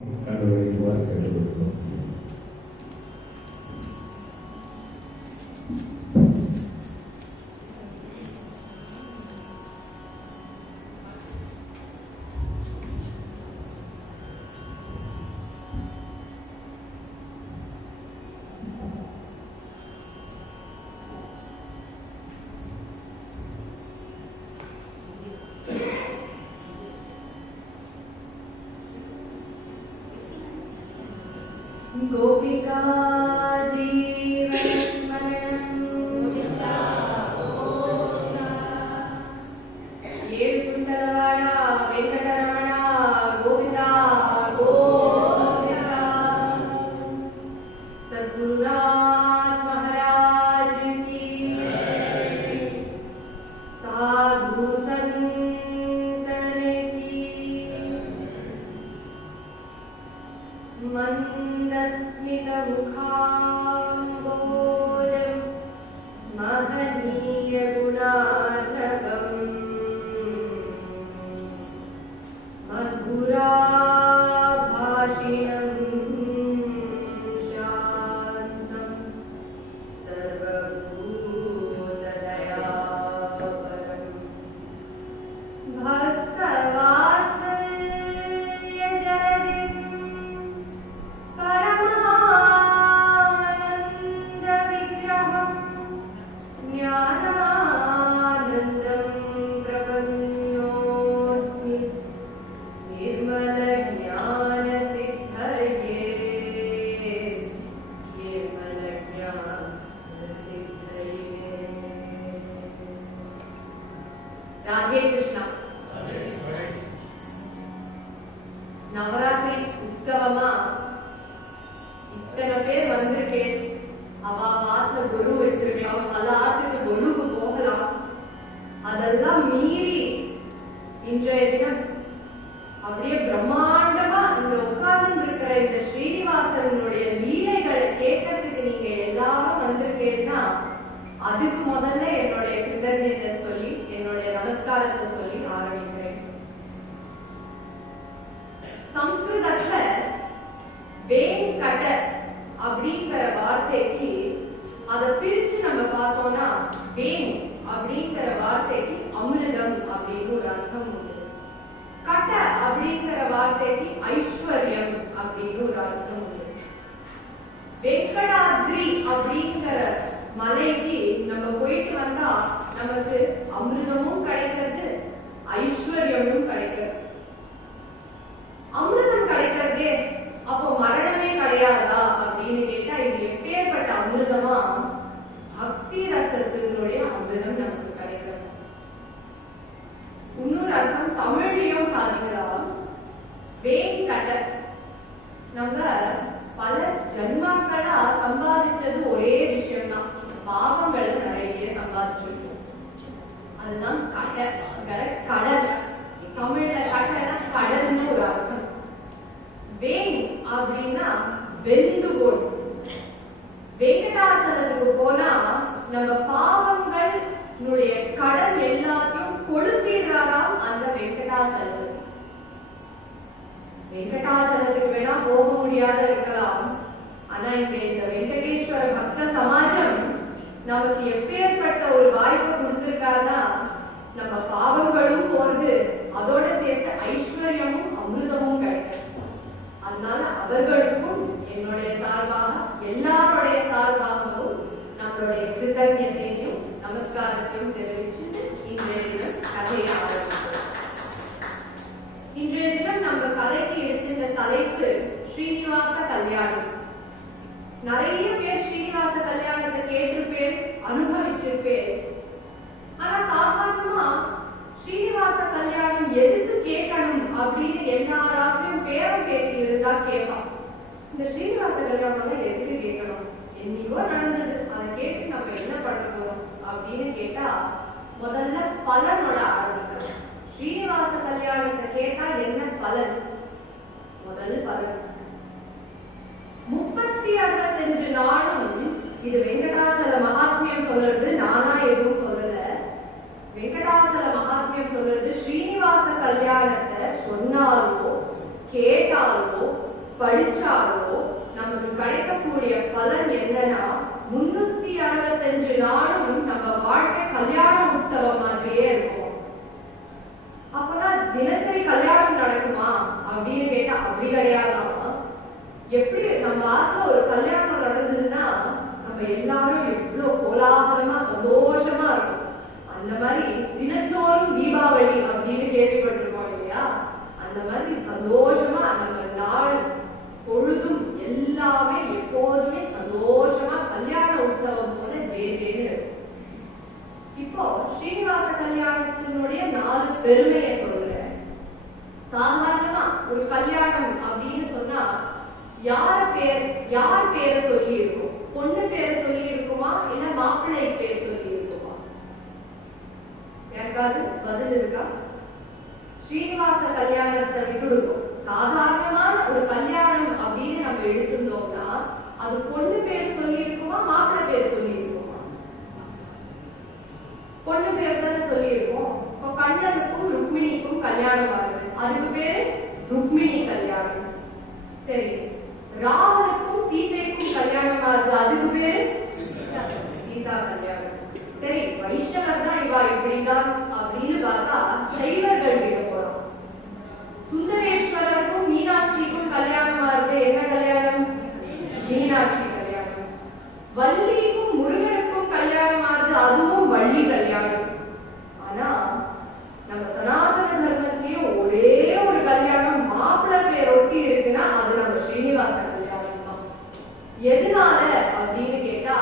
கண்டுபிடிக்குமாறு கேட்டுக்கொள்கிறோம். गोपिका जीवनमरणं येडुकुंटलवाड वेंकटरमण गोविंदा गोविंदा सद्गुरुनाथ महाराज की साधु संतन की मंदस्मितमुखाम्बोजं महनीयगुणार्णवम् मधुराभाषिणं शान्तं सर्वभूतदयापरम् भक्तवात्सल्यजलधिं परमानन्दविग्रहं ज्ञानानन्दं प्रपन्नोऽस्मि निर्मलज्ञानसिद्धये राधे कृष्णा नवरात्रि उत्सवमा इतने பேர் வந்திருக்கேன் அவாவாத்த குரு வச்சிருக்கலாம் பல ஆத்துக்கு குருவுக்கு போகலாம் அதெல்லாம் மீறி இன்றைய தினம் அப்படியே பிரம்மாண்டமா இங்க உட்கார்ந்து இருக்கிற இந்த ஸ்ரீனிவாசனுடைய லீலைகளை கேட்கறதுக்கு நீங்க எல்லாரும் வந்திருக்கீங்கன்னா அதுக்கு முதல்ல என்னுடைய கிருதஜ்ஞத்தை சொல்லி என்னுடைய நமஸ்காரத்தை சொல்லி ஆரம்பிக்கிறேன். சம்ஸ்கிருதத்துல வேங்கட அப்படிங்கிற வார்த்தைக்கு அதை பிரிச்சு நம்ம பார்த்தோம்னா வேங் அப்படிங்கிற வார்த்தைக்கு அமிர்தம் அப்படின்னு ஒரு அர்த்தம் உண்டு. கட்ட அப்படிங்கிற வார்த்தைக்கு ஐஸ்வர்யம் அப்படின்னு ஒரு அர்த்தம் உண்டு. வெங்கடாத்ரி அப்படிங்கிற மலைக்கு நம்ம போயிட்டு வந்தா நமக்கு அமிர்தமும் கிடைக்கிறது ஐஸ்வர்யமும் கிடைக்கிறது. அமிர்தம் கிடைக்கிறதே அப்போ மரணமே கிடையாதா அப்படின்னு கேட்டா இது எப்பேற்பட்ட அமிர்தமா பக்தி ரசத்தினுடைய அமிர்தம் நமக்கு கிடைக்கிறது. இன்னொரு அர்த்தம் தமிழ்லயும் சாதிக்கலாம். வேங்கட நம்ம பல ஜன்மாக்களா சம்பாதிச்சது ஒரே விஷயம் தான், பாவங்களை நிறைய சம்பாதிச்சிருக்கோம். அதுதான் கடல். தமிழ்ல கடல்னா கடல்னு ஒரு அர்த்தம். வேங் அப்படின்னா வெந்துகோள். வெங்கடாச்சலத்துக்கு போனா நம்ம பாவங்களுடைய கடல் எல்லாத்தையும் கொளுத்திடுறாராம் அந்த வெங்கடாச்சலத்துக்கு. வெங்கடாச்சலத்துக்கு வேணா போக முடியாத இருக்கலாம், ஆனா இங்க இந்த வெங்கடேஸ்வர பக்த சமாஜம் நமக்கு எப்பேற்பட்ட ஒரு வாய்ப்பு கொடுத்திருக்காருன்னா நம்ம பாவங்களும் போறது அதோட சேர்த்து ஐஸ்வர்யமும் அமிர்தமும் கிடைக்கும். அதனால அவர்களுக்கும் என்னுடைய சார்பாக எல்லாருடைய சார்பாகவும் நம்மளுடைய கிருதஜ்ஞத்தையும் நமஸ்காரத்தையும் தெரிவிச்சு இன்றைய தினம் கதையை ஆரம்பிக்கிறோம். இன்றைய தினம் நம்ம கதைக்கு எடுத்திருந்த தலைப்பு ஸ்ரீனிவாச கல்யாணம். நிறைய பேர் ஸ்ரீனிவாச கல்யாணத்தை கேட்டிருப்பேன், அனுபவிச்சிருப்பேன். ஆனா சாதாரணமா ஸ்ரீனிவாச கல்யாணம் எதுக்கு கேட்கணும் அப்படின்னு எல்லாராத்தையும் பேரம் கேட்டு இருந்தா கேட்பான். இந்த ஸ்ரீனிவாச கல்யாணம் எதுக்கு கேட்கணும், என்னையோ நடந்தது, அதை கேட்டு நம்ம என்ன பண்ண போறோம் அப்படின்னு கேட்டா முதல்ல பலனோட ஆரம்பிக்கணும். ஸ்ரீனிவாச கல்யாணத்தை கேட்டா என்ன பலன்? முதல் பலன் 365 நாளும். இது வெங்கடாச்சல மகாத்மியம் சொல்றது, நானா எதுவும் சொல்லல. வெங்கடாச்சல மகாத்மியம் சொல்றது ஸ்ரீனிவாச கல்யாணத்தை சொன்னாலோ கேட்டாலோ படிச்சாலோ நமக்கு கிடைக்கக்கூடிய பலன் என்னன்னா 365 நாளும் நம்ம வாழ்க்கை கல்யாண உற்சவம் மாதிரியே இருக்கும். அப்பனா தினசரி கல்யாணம் நடக்குமா அப்படின்னு கேட்டா அப்படி கிடையாதான். எப்படி நம்ம ஆத்துல ஒரு கல்யாணம் நடந்ததுன்னா நம்ம எல்லாரும் எவ்வளவு கோலாகலமா சந்தோஷமா இருக்கும். அந்த மாதிரி தினந்தோறும் தீபாவளி அப்படின்னு கேள்விப்பட்டிருக்கோம் இல்லையா? அந்த மாதிரி சந்தோஷமா நம்ம நாள் பொழுதும் எல்லாமே எப்போதுமே சந்தோஷமா கல்யாண உற்சவம் போல ஜேன்னு. இப்போ ஸ்ரீனிவாச கல்யாணத்தினுடைய 4 பெருமையை சொல்றேன். சாதாரணமா ஒரு கல்யாணம் அப்படின்னு சொன்னா யார் பேரை சொல்லி இருக்கும்? பொண்ணு பேரை சொல்லி இருக்குமா இல்ல மாப்பிள்ளை பேர் சொல்லி இருக்குமா? யாருக்காவது பதில் இருக்கா? ஸ்ரீனிவாச கல்யாணத்தை விட்டுடுவோம். சாதாரணமான ஒரு கல்யாணம் அப்படின்னு நம்ம எடுத்துட்டோம்னா அது பொண்ணு பேர் சொல்லி இருக்குமா மாப்பிள்ளை பேர் சொல்லி இருக்குமா? பொண்ணு பேர் தானே சொல்லி இருக்கோம். இப்போ கண்ணனுக்கும் ருக்மிணிக்கும் கல்யாணம் ஆகுது, அதுக்கு பேரு ருக்மிணி கல்யாணம். சரி, ராமனுக்கும் சீதைக்கும் கல்யாணம் ஆகுது, அதுக்கு பேரு சீதா கல்யாணம். சரி, வைஷ்ணவர் தான் இவா இப்படிதான் அப்படின்னு பார்த்தா சைவர்கள் கிட்ட போறோம். சுந்தரேஸ்வரருக்கும் மீனாட்சிக்கும் கல்யாணம் ஆகுது, என்ன கல்யாணம்? மீனாட்சி கல்யாணம். வள்ளிக்கும் முருகனுக்கும் கல்யாணம் ஆகுது, அதுவும் வள்ளி கல்யாணம். ஆனா நம்ம சனாதன தர்மத்திலேயே ஒரே ஒரு கல்யாணம் மாப்பிள்ளை பேர் ஒட்டி இருக்குன்னா அது நம்ம ஸ்ரீனிவாச கல்யாணம் தான். எதனால அப்படின்னு கேட்டா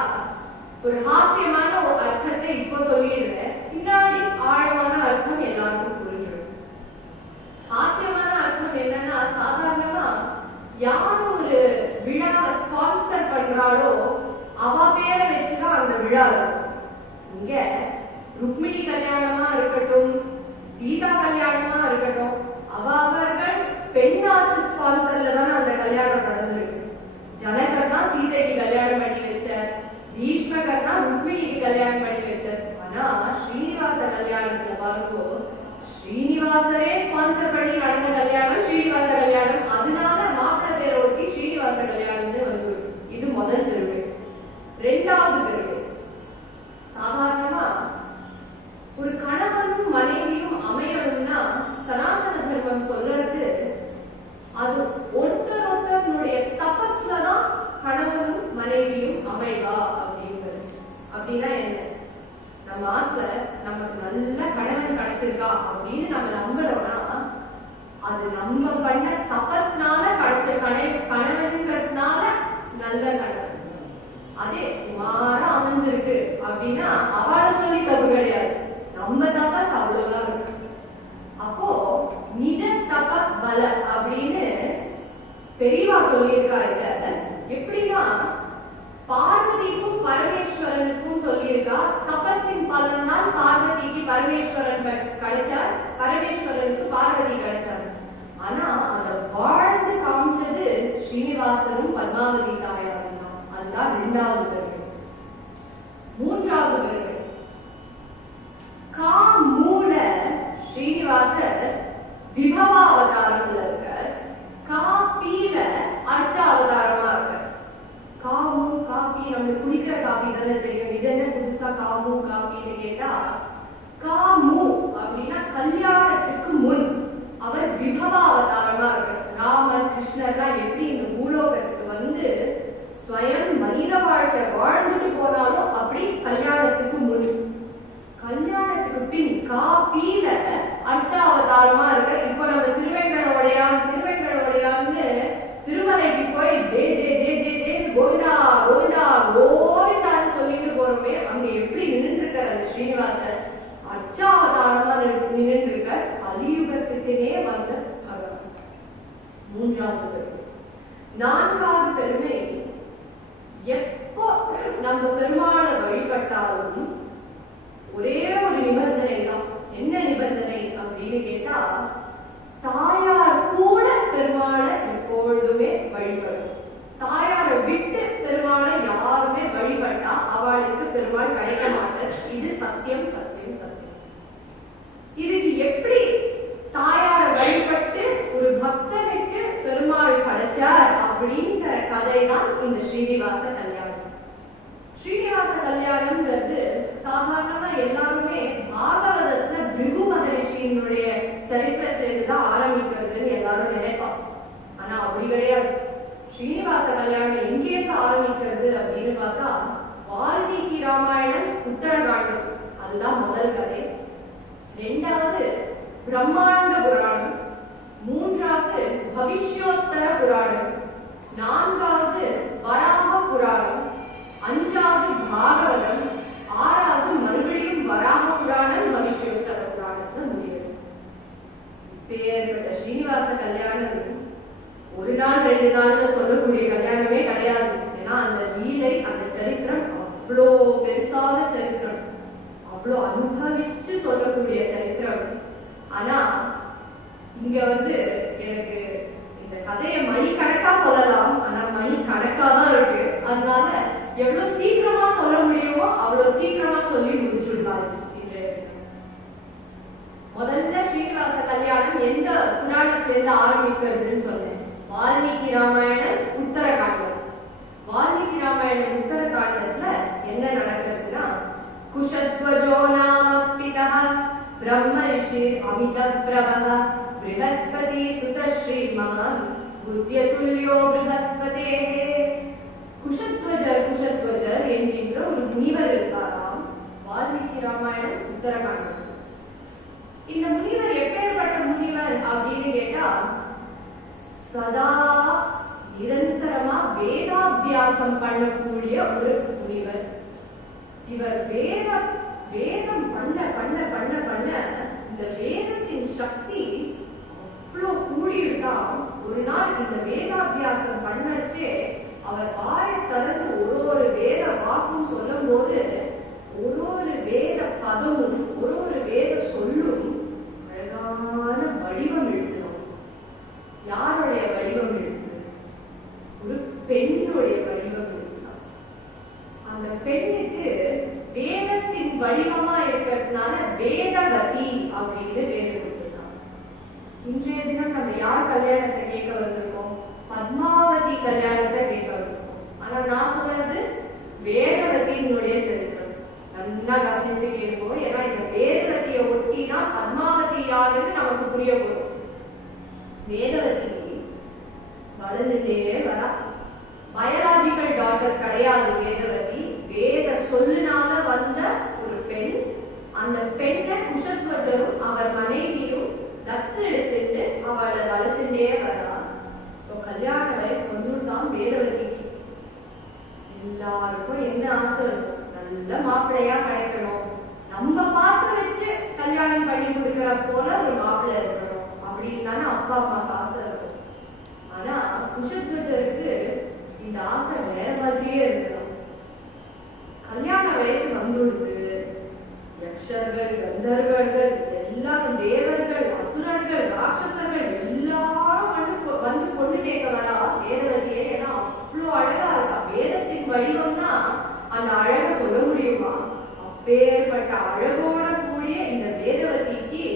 ஒரு ஹாஸ்யமான ஒரு அர்த்தத்தை இப்போ சொல்லிடுறேன், பின்னாடி ஆழமான அர்த்தம் எல்லாருக்கும் புரிஞ்சிடும். ஹாஸ்யமான அர்த்தம் என்னன்னா, சாதாரணமா யாரும் ஒரு விழாவை ஸ்பான்சர் பண்றாளோ அவ பேரை வச்சுதான் அந்த விழா இருக்கும். இங்க ருக்மிணி கல்யாணமா இருக்கட்டும், சீதா கல்யாணமா இருக்கட்டும், அவர்கள் பெண்ணாச்சு ஸ்பான்சர்ல தான் அந்த கல்யாணம் நடந்திருக்கு. ஜனகர் தான் சீதைக்கு கல்யாணம் பண்ணி வச்சார், பீஷ்மகர் தான் ருக்மிணிக்கு கல்யாணம் பண்ணி வச்சார். ஆனா ஸ்ரீனிவாச கல்யாணத்துல பாருங்க, ஸ்ரீனிவாசரே ஸ்பான்சர் பண்ணி நடந்த கல்யாணம் ஸ்ரீனிவாச கல்யாணம். அதனால மாப்பிள்ளை பேரை ஒட்டி ஸ்ரீனிவாச கல்யாணம்னு வந்து இது முதல் பெருமை. ரெண்டாவது பெருமை, சாதாரணமா ஒரு கணவனும் மனைவியும் அமையணும்னா சனாதன தர்மம் சொல்றது அது ஒருத்தருடைய தபஸ்லதான் கணவனும் மனைவியும் அமைவா அப்படிங்கிறது. அப்படின்னா என்ன? நம்ம ஆத்துல நமக்கு நல்ல கணவன் கிடைச்சிருக்கா அப்படின்னு நம்ம நம்புறோம்னா அது நம்ம பண்ண தபஸ்னால கிடைச்ச கணவனுங்கிறதுனால நல்ல கணவன். அதே சுமாரா அமைஞ்சிருக்கு அப்படின்னா அவளை சொல்லி தப்பு கிடையாது, நம்ம தபஸ் அவ்வளவுதான் இருக்கு. அப்போ நிஜ தப பல அப்படின்னு பெரியவா சொல்லியிருக்கா. இத எப்படின்னா பார்வதிக்கும் பரமேஸ்வரனுக்கும் சொல்லியிருக்கா. தபஸின் பலன் தான் பார்வதிக்கு பரமேஸ்வரன் கிடைச்சார், பரமேஸ்வரனுக்கு பார்வதி கிடைச்சார். ஆனா அத வாழ்ந்து காமிச்சது ஸ்ரீனிவாசனும் பத்மாவதி தாயாரும் தான். அதுதான் இரண்டாவது பெருமை. மூன்றாவது பெருமை, காமூல ஸ்ரீனிவாசர் விபவா அவதாரத்துல இருக்கார், காப்பில அர்ச்சா அவதாரமா இருக்கார். காமு காப்பி நம்மளுக்கு குடிக்கிற காப்பி தானே தெரியும், இது என்ன புதுசா காமு காப்பின்னு கேட்டா, காமு அப்படின்னா கல்யாணத்துக்கு முன் அவர் விபவா அவதாரமா இருக்கார். ராமர் கிருஷ்ணர்லாம் எப்படி இந்த பூலோகத்துக்கு வந்து ஸ்வயம் மனித வாழ்க்கை வாழ்ந்துட்டு போனாலும் அப்படி கல்யாணத்துக்கு முன். கல்யாணத்துக்கு பின் காப்பில அர்ச்சாவதாரமா இருக்க. இப்போ நம்ம திருவேங்கடவுடையான்னு திருமலைக்கு போய் ஜே ஜே ஜே ஜே ஜே கோவிந்தா கோவிந்தா கோவிந்தான்னு சொல்லிட்டு போறோமே, அங்க எப்படி நின்று இருக்கார் அந்த ஸ்ரீனிவாசர்? அர்ச்சாவதாரமா நின்று இருக்க. கலியுகத்துக்குனே வந்த மூன்றாவது பெருமை. நான்காவது பெருமை, எப்போ நம்ம பெருமாளை வழிபட்டாலும் ஒரே ஒரு நிபந்தனை தான். என்ன நிபந்தனை அப்படின்னு கேட்டா, தாயார் கூட பெருமாளை எப்பொழுதுமே வழிபடும். தாயாரை விட்டு பெருமாளை யாருமே வழிபட்டா அவளுக்கு பெருமாள் கிடைக்க மாட்டார். இது சத்தியம் சத்தியம் சத்தியம். இதுக்கு எப்படி தாயாரை வழிபட்டு ஒரு பக்தனுக்கு பெருமாள் கிடைச்சார் அப்படிங்கிற கதை தான் இந்த ஸ்ரீனிவாச கல்யாணம். ஸ்ரீனிவாச கல்யாணம்ங்கிறது சாதாரணமா எல்லாருமே பாகவதத்துல பிருகு மகரிஷியினுடைய சரித்திரத்திலிருந்து தான் ஆரம்பிக்கிறதுன்னு எல்லாரும் நினைப்பாங்க. ஆனா அப்படி கிடையாது. ஸ்ரீனிவாச கல்யாணம் எங்கேருந்து ஆரம்பிக்கிறது அப்படின்னு பார்த்தா வால்மீகி ராமாயணம் உத்தரகாண்டம், அதுதான் முதல் கதை. ரெண்டாவது பிரம்மாண்ட புராணம், மூன்றாவது பவிஷ்யோத்தர புராணம், நான்காவது வராக புராணம், அஞ்சாவது பாகவதம், ஆறாவது மறுபடியும் வராக புராணம் பவிஷ்யோத்தர புராணத்துல முடியும். பேர்பட்ட ஸ்ரீனிவாச கல்யாணம் ஒரு நாள் 2 நாள்ல சொல்லக்கூடிய கல்யாணமே கிடையாது. ஏன்னா அந்த லீலை, அந்த சரித்திரம் அவ்வளோ பெருசான சரித்திரம், அவ்வளோ அனுபவிச்சு சொல்லக்கூடிய சரித்திரம். ஆனா இங்க எனக்கு இந்த கதையை மணிக்கணக்கா சொல்லலாம், ஆனா மணிக்கணக்கா தான் இருக்கு. அதனால எவ்வளவு சீக்கிரமா சொல்ல முடியுமோ அவ்வளவு சீக்கிரமா சொல்லி முடிச்சுடலாம். முதல்ல ஸ்ரீனிவாச கல்யாணம் எந்த புராணத்திலிருந்து ஆரம்பிக்கிறதுன்னு சொன்னேன். வால்மீகி ராமாயணம் உத்தரகாண்டம். வால்மீகி ராமாயணம் உத்தரகாண்டத்துல என்ன நடக்கிறதுனா, குஷத்வஜோ நாம பிதா பிரம்ம ரிஷி அமித பிரபஹ ப்ரஹஸ்பதி சுத ஸ்ரீமான் புத்யதுல்யோ ப்ரஹஸ்பதேஹ. குஷத்வஜர் என்கின்ற ஒரு முனிவர் இருக்காராம் வால்மீகி ராமாயணம் உத்தரகாண்டம். இந்த முனிவர் எப்பேற்பட்ட முனிவர் அப்படின்னு கேட்டா, சதா நிரந்தரமா வேதாபியாசம் பண்ணக்கூடிய ஒரு முனிவர். இவர் வேதம் பண்ண பண்ண பண்ண பண்ண இந்த வேதத்தின் சக்தி அவ்வளோ கூடியிருந்தான். ஒரு நாள் இந்த வேதாபியாசம் பண்ணச்சே அவர் வாயை திறந்து ஒரு வேத வாக்கும் சொல்லும் போது ஒரு வேத பதமும் ஒரு வேத சொல்லும் அழகான வடிவம் எழுதணும். யாருடைய வடிவம் எழுது? ஒரு பெண்ணுடைய வடிவம் எழுதலாம். அந்த பெண்ணுக்கு வேதத்தின் வடிவமா இருக்கிறதுனால வேதவதி அப்படின்னு பேர் கொடுத்துருக்காங்க. இன்றைய தினம் நம்ம யார் கல்யாணத்தை கேட்க வந்திருக்கோம்? பத்மாவதி கல்யாணத்தை கேட்க வந்திருக்கோம். ஆனா நான் சொல்றது வேதவதியினுடைய சரித்திரம். நல்லா கவனிச்சு கேட்போம். ஏன்னா இந்த வேதவதியை ஒட்டி தான் பத்மாவதி யாருன்னு நமக்கு புரிய போறோம். வேதவதி வளர்ந்துட்டே வரா. பயாலஜிக்கல் டாக்டர் கிடையாது வேதவதி. வேத சொல்லுனால வந்த ஒரு பெண். அந்த பெண்ணை குஷத்வஜரும் அவர் மனைவியும் தத்து எடுத்துட்டு அவளை வளர்த்துட்டே வரா. கல்யாண வயசு வந்துதான் வேதவதிக்கு. எல்லாருக்கும் என்ன ஆசை இருக்கும்? நல்ல மாப்பிள்ளையா கிடைக்கணும், நம்ம பார்த்து வச்சு கல்யாணம் பண்ணி கொடுக்கிற போல ஒரு மாப்பிள்ளை இருக்கணும் அப்படின்னு தானே அப்பா அம்மாக்கு ஆசை இருக்கும். ஆனா குஷத்வஜருக்கு இந்த ஆசை வேற மாதிரியே இருக்கணும். கல்யாண வயசு வந்துடுது. யக்ஷர்கள், கந்தர்வர்கள், எல்லாரும் தேவர்கள், அசுரர்கள், ராட்சசர்கள் எல்லாரும் வந்து பொண்ணு கேட்க வரா வேதவதியே. ஏன்னா அவ்வளோ அழகா இருக்கா. வேதத்தின் வடிவம்னா அந்த அழக சொல்ல முடியுமா? அப்பேற்பட்ட அழகோட கூடிய இந்த வேதவதிக்கு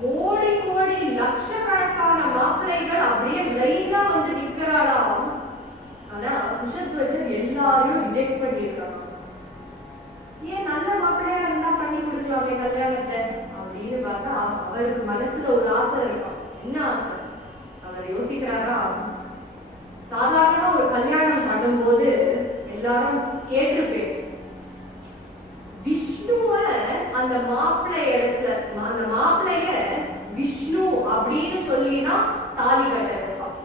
கோடி கோடி லட்சக்கணக்கான மாப்பிள்ளைகள் அப்படியே லைனா வந்து நிக்கிறாளாம். ஆனா குஷத்வஜர் எல்லாரையும் ரிஜெக்ட் பண்ணிருக்காங்க. ஏன் நல்ல மாப்பிள்ளையா இருந்தா பண்ணி கொடுக்கலாமே கல்யாணத்தை அப்படின்னு பார்த்தா அவருக்கு மனசுல ஒரு ஆசை இருக்கும். என்ன ஆசை? அவர் யோசிக்கிறாரா, சாதாரண ஒரு கல்யாணம் பண்ணும்போது எல்லாரும் கேட்டிருப்பேன், விஷ்ணுவ அந்த மாப்பிள்ளை இடத்துல அந்த மாப்பிள்ளைய விஷ்ணு அப்படின்னு சொல்லிதான் தாலி கட்ட வைப்பான்.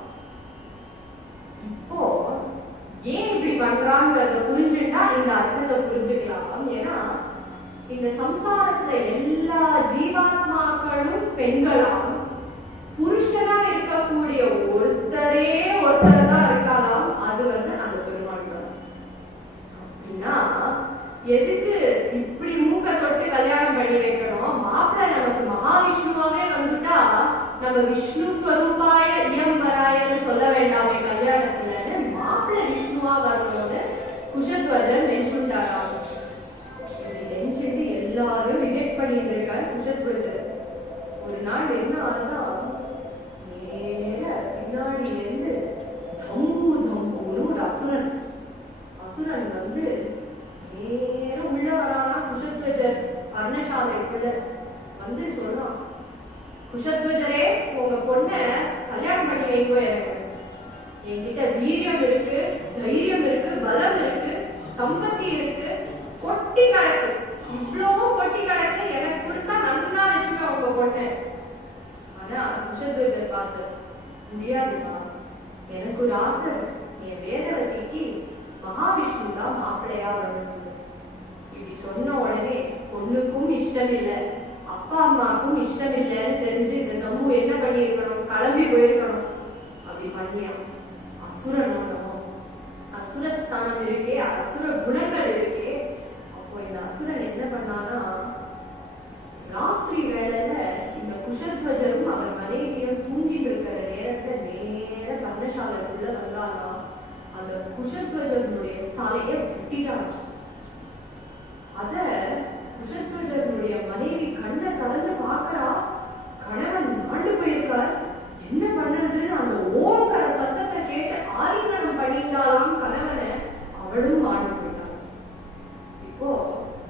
இப்போ ஏன் இப்படி பண்றாங்கிறத புரிஞ்சுட்டா இந்த அர்த்தத்தை புரிஞ்சுக்கலாம். ஏன்னா இந்த சம்சாரத்துல எல்லா ஜீவாத்மாக்களும் பெண்களாம், புருஷனா இருக்கக்கூடிய ஒருத்தரே ஒருத்தர் தான் இருக்காளாம். அது அந்த பெருமாள் தான். அப்படின்னா எதுக்கு இப்படி மூக்க தொட்டு கல்யாணம் பண்ணி வைக்கணும்? மாப்பிள்ளை நமக்கு மகாவிஷ்ணுவாவே வந்துட்டா நம்ம விஷ்ணு ஸ்வரூபாய இயம்பராயன்னு சொல்ல வேண்டாமே கல்யாணத்துல. மாப்பிள்ளை விஷ்ணுவா வரணும்னு குஷத்வஜர் நெஞ்சுட்டாரா. நெஞ்சுட்டு எல்லாரும் ரிஜெக்ட் பண்ணிட்டு இருக்காரு குஷத்வஜர். ஒரு நாள் என்ன ஆகுதா, நேர பின்னாடி இருந்து எனக்கு. என்கிட்ட வீரியம் இருக்கு, தைரியம் இருக்கு, பலம் இருக்கு, சம்பத்தி இருக்கு, கொட்டி கிடக்கு, இவ்வளவும் கொட்டி கிடக்கு. எனக்கு கொடுத்தா நன்னா வச்சுமே அவங்க பொண்ணு. ஆனா குஷத்வஜர் பார்த்து முடியாதுமா, எனக்கு ஒரு ஆசை, என் வேதவதிக்கு மகாவிஷ்ணு தான் மாப்பிள்ளையா வரணும். இப்படி சொன்ன உடனே பொண்ணுக்கும் இஷ்டம் இல்லை, அப்பா அம்மாவுக்கும் இஷ்டம் இல்லைன்னு தெரிஞ்சு இந்த தம்பு என்ன பண்ணிருக்கணும், கிளம்பி போயிருக்கணும். அப்படி பண்ணியா அசுரனும் அசுரத்தனம் இருக்கே, அசுர குணங்கள் இருக்கே. அப்போ இந்த அசுரன் என்ன பண்ணானா, ராத்திரி வேளையில இந்த குஷத்வஜரும் அவர் மனைவியும் தூங்கிட்டு இருக்கிற நேரத்துல நேர பர்ணசாலைக்குள்ள வந்தாலும் அந்த குஷத்வஜனுடைய தலையை வெட்டிட்டாங்க. அத குஷத்வஜனுடைய மனைவி கண்ணை திறந்து பார்க்கறா, கணவன் மாண்டு போயிருக்கார். என்ன பண்ணதுன்னு அந்த ஓங்கர சத்தத்தை கேட்டு ஆலிங்கனம் பண்ணிட்டாலாம் கணவனை. அவளும் மாண்டு போயிட்டாள். இப்போ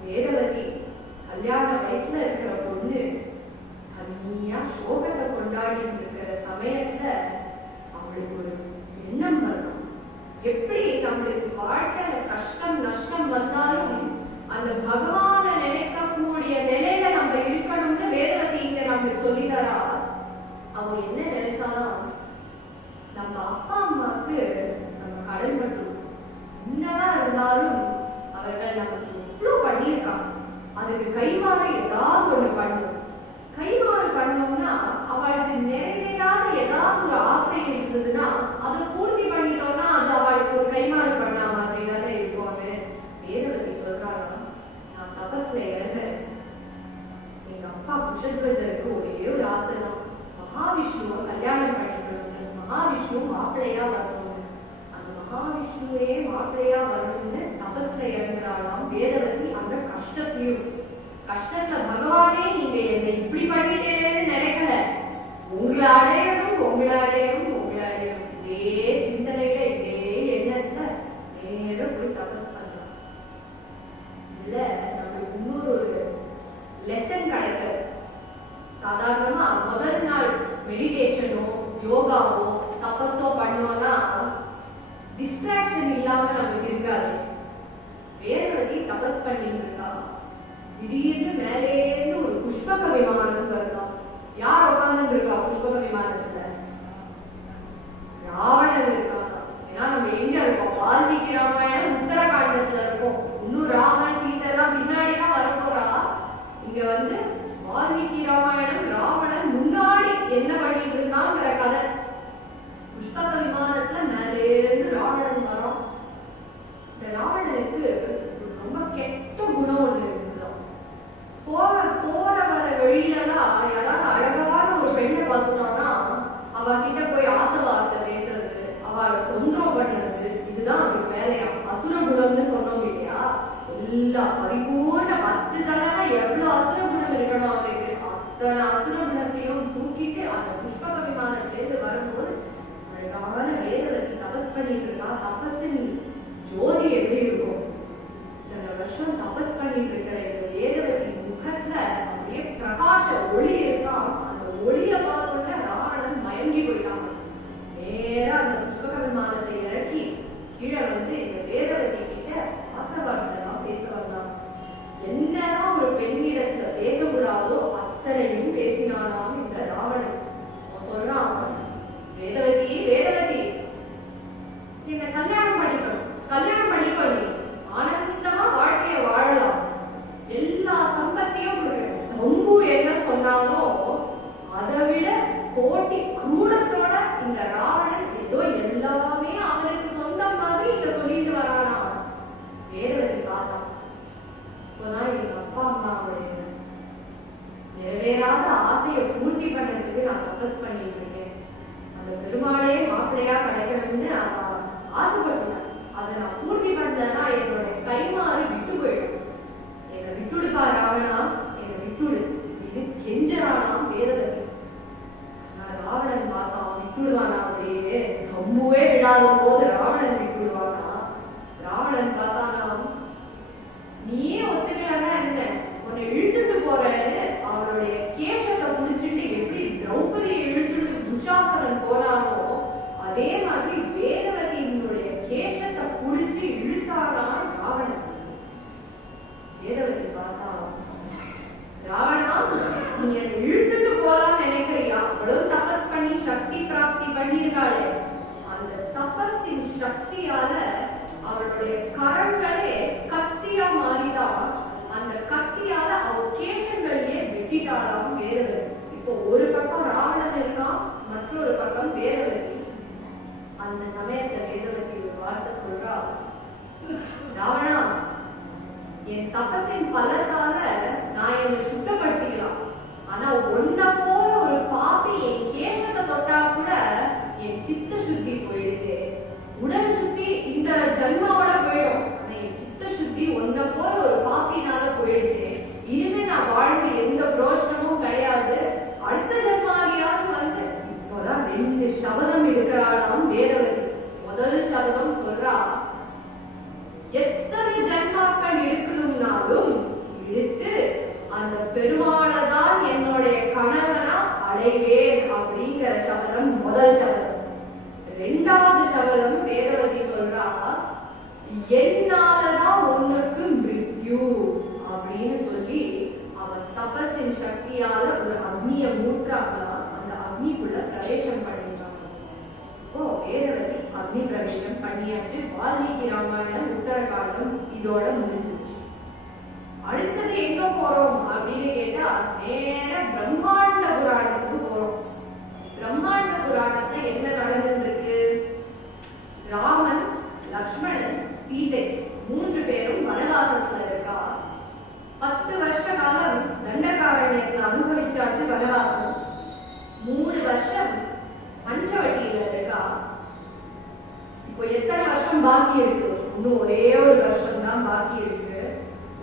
வேதவதி கல்யாண வயசுல இருக்கிற பொண்ணு தனியா சோகத்தை கொண்டாடி இருக்கிற சமயத்துல அவளுக்கு ஒரு எண்ணம் வரணும். எப்படி நம்மளுக்கு வாழ்க்கையில கஷ்டம் நஷ்டம் வந்தாலும் அந்த பகவான நினைக்கக்கூடிய நிலையில நம்ம இருக்கணும்னு வேதவதி இங்க நம்மளுக்கு சொல்லித்தரா. அவங்க என்ன நினைச்சாலும், நம்ம அப்பா அம்மாவுக்கு நம்ம கடன் பட்டுரும். என்னதான் இருந்தாலும் அவர்கள் நமக்கு எவ்வளவு பண்ணியிருக்காங்க, அதுக்கு கைமாறு ஏதாவது ஒண்ணு பண்ணும். கைமாறு பண்ணோம்னா அவளுக்கு நிறைவேறாத ஏதாவது ஒரு ஆசை இருந்ததுன்னா அதை பூர்த்தி பண்ணிட்டோம்னா அது அவளுக்கு ஒரு கைமாறு பண்ண மாதிரி தானே இருக்கும்னு வேதவதி சொல்றாளா. நான் தபஸ்ல இறங்குறேன். எங்க அப்பா குஷத்வஜருக்கு ஒரே ஒரு ஆசை தான், மகாவிஷ்ணுவை கல்யாணம் பண்ணிக்கணும், மகாவிஷ்ணு மாப்பிள்ளையா வரணும், அந்த மகாவிஷ்ணுவே மாப்பிள்ளையா வரணும்னு தபஸ்ல இறங்குறாளாம் வேதவதி. அந்த கஷ்டத்தையும் கஷ்டத்துல பகவானே நீங்க என்னை இப்படி பண்ணிட்டேன்னு நினைக்கல, உங்களை அடையணும் உங்களை அடையணும் உங்களை அடையணும், இதே சிந்தனையில இதே எண்ணத்துல நேரம் போய் தபஸ் பண்றோம். இல்ல நம்மளுக்கு இன்னொரு ஒரு லெசன் கிடைக்கிறது. சாதாரணமா முதல் நாள் மெடிடேஷனோ யோகாவோ தபஸோ பண்ணோம்னா டிஸ்ட்ராக்ஷன் இல்லாம நமக்கு இருக்காது. வேதவதி தபஸ் பண்ணிட்டு இருக்கா, திடீர்னு மேலேருந்து ஒரு புஷ்பக விமானம் வருதா. யார் உட்கார்ந்து இருக்கா புஷ்பக விமானத்துல? ராவணன் இருக்காங்க. ஏன்னா நம்ம எங்க இருக்கோம், வால்மீகி ராமாயணம் உத்தரகாண்டத்துல இருக்கோம். இன்னும் ராமன் சீதெல்லாம் பின்னாடிதான் வரப்போறா. இங்க வந்து வால்மீகி ராமாயணம் ராவணன் முன்னாடி என்ன பண்ணிட்டு இருந்தாங்கிற கதை. புஷ்பக விமானத்துல மேலேருந்து ராவணன் வரும். இந்த ராவணனுக்கு ரொம்ப கெட்ட குணம் ஒண்ணு இருக்குதான். போற வர வெளியிலதான் யாராவது அழகான ஒரு பெண்ணை பார்த்துட்டோம்னா அவ கிட்ட போய் ஆசை வார்த்தை பேசுறது, அவளை தொந்தரவு பண்றது, இதுதான் அவருக்கு வேலையா. அசுர குணம்னு சொன்னோம் இல்லையா, எல்லா பரிபூர்ண 10 தடவை எவ்வளவு அசுர குணம் இருக்கணும் அவனுக்கு, அத்தனை அசுர குணத்தையும் தூக்கிட்டு அந்த புஷ்பக விமானத்திலிருந்து வரும்போது அழகான வேதவதி தபஸ் பண்ணிட்டு இருக்கா. தபஸின் ஜோதி எப்படி இருக்கும், இத்தனை வருஷம் தபஸ் பண்ணிட்டு இருக்கிற இந்த வேதவதி முகத்துல அப்படியே பிரகாச ஒளி இருக்கான். அந்த ஒளிய பார்த்தோன்னா ராவணன் மயங்கி போயிட்டான். நேரா அந்த புஷ்பக விமானத்தை இறக்கி கீழே வந்து இந்த வேதவதி கிட்ட ஆசைவார்த்தைலாம் பேச வந்தான். என்னதான் ஒரு பெண்ணிடத்துல பேசக்கூடாதோ அத்தனையும் பேசினானாம் இந்த ராவணன். சொல்றான், வேதவதி வேதவதி என்ன கல்யாணம் பண்ணிக்கணும், கல்யாணம் பண்ணிக்கோ, நீ ஆனந்தமா வாழ்க்கைய வாழலாம், எல்லா சம்பத்தையும் கொடுக்கணும். ரொம்ப என்ன சொன்னாலோ அதை விட கோட்டி குரூரத்தோட இந்த ராவணன் ஏதோ எல்லாமே அவனுக்கு சொந்தம் மாதிரி இங்க சொல்லிட்டு வரானா. வேதவதி பார்த்தான். இப்போதான் எங்க அப்பா அம்மாவுடைய நிறைவேறாத ஆசையை பூர்த்தி பண்றதுக்கு நான் தபஸ் பண்ணிட்டு இருக்கேன். அந்த பெருமாளே மாப்பிள்ளையா கிடைக்கணும்னு ஆசைப்பட்டுனேன். அதை நான் பூர்த்தி பண்ணலன்னா என்னுடைய கைமாறு விட்டு போயிடும். என்னை விட்டுடுப்பா ராவணா, என்னை விட்டுடு இது கெஞ்சரானாம் வேதவதி. நான் ராவணன் பார்த்தான், விட்டுடுவானா அப்படியே ரொம்பவே விடாத போது ராவணன் விட்டுடுவானா. ராவணன் பார்த்தானாம், நீயே ஒத்துக்கலன்னா என்ன, உன்னை இழுத்துட்டு போறேன்னு அவளுடைய கேசத்தை புடிச்சிட்டு எப்படி திரௌபதியை இழுத்துட்டு துஷாசனன் போனானோ அந்த சமயத்துல வேதவதி ஒரு வார்த்தை சொல்றா, ராவணா, என் தப்பத்தின் பலத்தால நான் என்னை சுத்தப்படுத்திக்கலாம். ஆனா ஒன்ன போல ஒரு பாப்பி என் கேசத்தை தொட்டா கூட என் சித்த சுத்தி போயிடுது. உடல் சுத்தி இந்த ஜன்மாவோட போயிடும். ஆனா என் சித்த சுத்தி ஒன்ன போல ஒரு பாப்பினால போயிடுது. இனிமே நான் வாழ்ந்து எந்த பிரோஜனமும் கிடையாது. அடுத்த ஜன்மாவியாவது வந்து இப்போதான் 2 சபதம் எடுக்கிறாளாம் வேதவதி. முதல் சபதம் சொல்றா, எத்தனை ஜன்மாக்கள் எடுக்கணும்னாலும் எடுத்து அந்த பெருமாளை தான் என்னுடைய கணவனா அடைவேன் அப்படிங்கிற சபதம் முதல் சபதம். 2வது சபதம் வேதவதி சொல்றா, என்னாலதான் உனக்கு மிருத்யு அப்படின்னு சொல்லி அவன் தபஸின் சக்தியால ஒரு அக்னியை மூற்றாக்கலாம். அந்த அக்னிக்குள்ள பிரவேசம் பண்ணிட்டாங்க. ஓ, வேதவதி அக்னி பிரவேசம் பண்ணியாச்சு. வால்மீகி ராமாயணம் உத்தரகாண்டம் இதோட முடிஞ்சிருச்சு. அடுத்தது எங்க போறோம் அப்படின்னு கேட்டா நேர பிரம்மாண்ட புராணத்துக்கு போறோம். பிரம்மாண்ட புராணத்துல என்ன நடந்துருக்கு? ராமன், லக்ஷ்மணன், சீதை 3 பேரும் வனவாசத்துல இருக்கா. 10 வருஷ காலம் தண்டகாரண்யத்துல அனுபவிச்சாச்சு வனவாசம். 3 வருஷம் பஞ்சவட்டியில இருக்கா. இப்போ எத்தனை வருஷம் பாக்கி இருக்கு? இன்னும் ஒரே ஒரு வருஷம் தான் பாக்கி இருக்கு.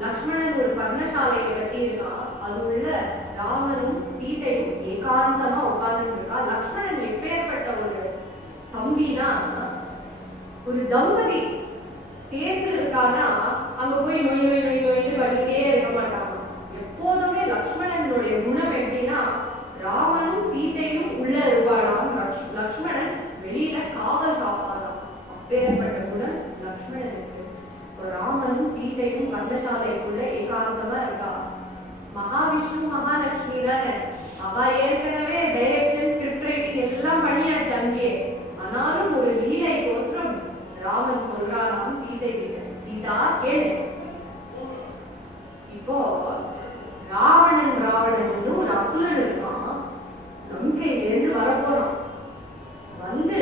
லக்ஷ்மணன் ஒரு பர்ணசாலை கட்டியிருக்கான். அது உள்ள ராமனும் சீதையும் ஏகாந்தமா உட்கார்ந்து இருக்கா. லக்ஷ்மணன் எப்பேற்பட்ட ஒரு தம்பினா, ஒரு தம்பதி சேர்ந்து இருக்கானா அங்க போய் நோய் நோய் நோய் நோய்னு பண்ணிட்டே இருக்க மாட்டாங்க. எப்போதுமே லக்ஷ்மணனுடைய குணம் எப்படின்னா, ராமனும் சீதையும் உள்ள இருப்பாளாம், லக்ஷ்மணன் வெளியில காவல் காப்பாளாம். அப்பேற்பட்ட குணம் லக்ஷ்மணனுக்கு. ராமனும் சீதையும் பண்டசாலைக்குள்ள ஏகாந்தமா இருக்கா. மகாவிஷ்ணு மகாலட்சுமி தானே, அவ ஏற்கனவே டைரக்ஷன் ஸ்கிரிப்ட் ரைட்டிங் எல்லாம் பண்ணியாச்சு அங்கே. ஆனாலும் ஒரு லீலைக்கோசரம் ராமன் சொல்றாராம் சீதை கிட்ட, சீதா கேளு, இப்போ ராவணன் ஒரு அசுரன் இருக்கான். லங்கையிலிருந்து வரப்போறான். வந்து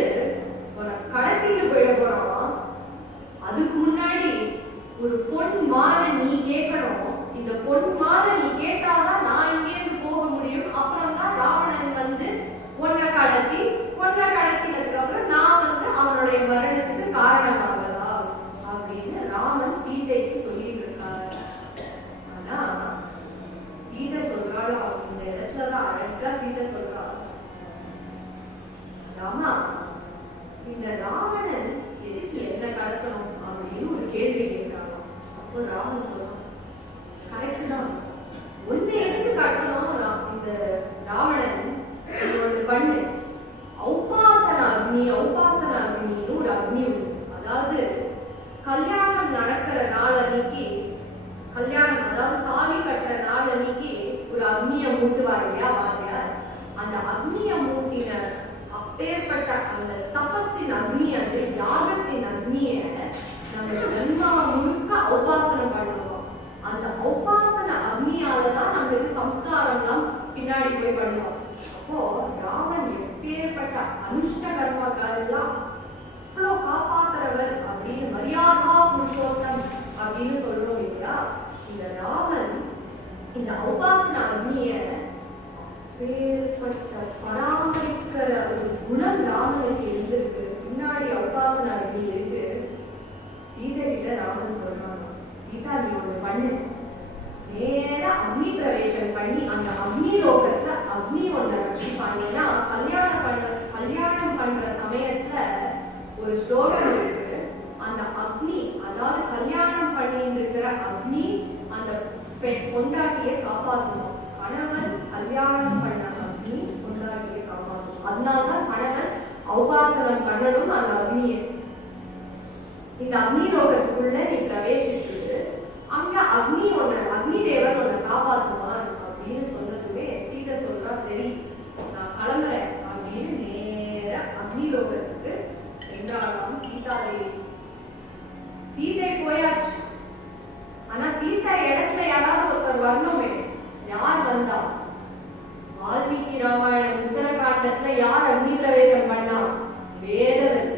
கடத்திட்டு போயிட போறான். அதுக்கு முன்னாடி ஒரு பொன் மாலை நீ கேட்கணும். இந்த பொன் மாலை நீ கேட்டாதான் நான் இங்கேருந்து போக முடியும். அப்புறம் தான் ராவணன் வந்து பொண்ணை கடத்தினதுக்கு அப்புறம் நான் வந்து அவனுடைய மரணத்துக்கு காரணமாகலாம் அப்படின்னு ராமன் சீதைக்கு சொல்லிட்டு இருக்காரு. ஆனா சீதை சொல்றாள், இந்த இடத்துலதான் அழகா சீதை சொல்றா, ராமா, இந்த ராவணன் எதுக்கு எந்த கடத்தணும் அப்படின்னு ஒரு கேள்வி கேட்கிறாங்க. அப்போ ராமன் சொல்றான், கரெக்ட் தான், ஒன்னு எதுக்கு கடத்தணும்? இந்த ராவணன் ஒண்ணு பண்ணு, உபாசன அக்னின்னு ஒரு அக்னி உண்டு. அதாவது கல்யாணம் நடக்கிற நாள் அன்னைக்கு, கல்யாணம் அதாவது தாலி கட்டுற நாள் அன்னைக்கு ஒரு அக்னியை மூட்டுவார் இல்லையா வாத்தியார். அந்த அக்னியை மூட்டின அப்பேற்பட்ட அந்த தபஸின் அக்னி, அது யாகத்தின் அக்னிய நம்ம ஜன்மா முழுக்க உபாசனம் பண்ணுவோம். அந்த உபாசன அக்னியாலதான் நம்மளுக்கு சம்ஸ்காரம் தான் பின்னாடி போய் பண்ணுவோம். அப்போ ராமன் எப்பேற்பட்ட அனுஷ்ட கர்மக்காரெல்லாம் இவ்வளோ காப்பாற்றுறவர் அப்படின்னு மரியாதா புருஷோத்தம் அப்படின்னு சொல்றோம் இல்லையா. இந்த ராமன் இந்த உபாசன அக்னிய பராமரிக்கிற ஒரு குணம் ராமனுக்கு இருந்திருக்கு. பின்னாடி உபாசன அக்னி இருக்கு. சீதை கிட்ட ராமன் சொல்றாங்க, சீதா நீ ஒண்ணு பண்ணு, நேரா அக்னி பிரவேசம் பண்ணி அந்த அக்னி லோகத்துல அக்னி ஒண்ண ரட்சிப்பாங்கன்னா, கல்யாணம் பண்ற சமயத்துல ஒரு ஸ்லோகம் இருக்கு. அந்த அக்னி, அதாவது கல்யாணம் பண்ணிட்டு இருக்கிற அக்னி அந்த பொண்டாட்டியை காப்பாற்றணும். கணவன் கல்யாணம் பண்ண அக்னி பொண்டாட்டியை காப்பாற்றணும். அதனால்தான் கணவன் உபாசனம் பண்ணணும் அந்த அக்னியை. இந்த அக்னி லோகத்துக்குள்ள நீ பிரவேசிச்சு அங்க அக்னி தேவர் உன்னை காப்பாற்றுவான் அப்படின்னு சொன்னதுமே சீதை சொல்றா, சரி நான் கிளம்புறேன் அப்படின்னு நேர அக்னி லோகத்துக்கு சென்றாலும் சீதாதேவி. சீதை போயாச்சு. ஆனா சீதா இடத்துல யாராவது ஒருத்தர் வரணுமே. யார் வந்தா? வால்மீகி ராமாயணம் உத்தரகாண்டத்துல யார் அக்னி பிரவேசம் பண்ணா? வேதவதி.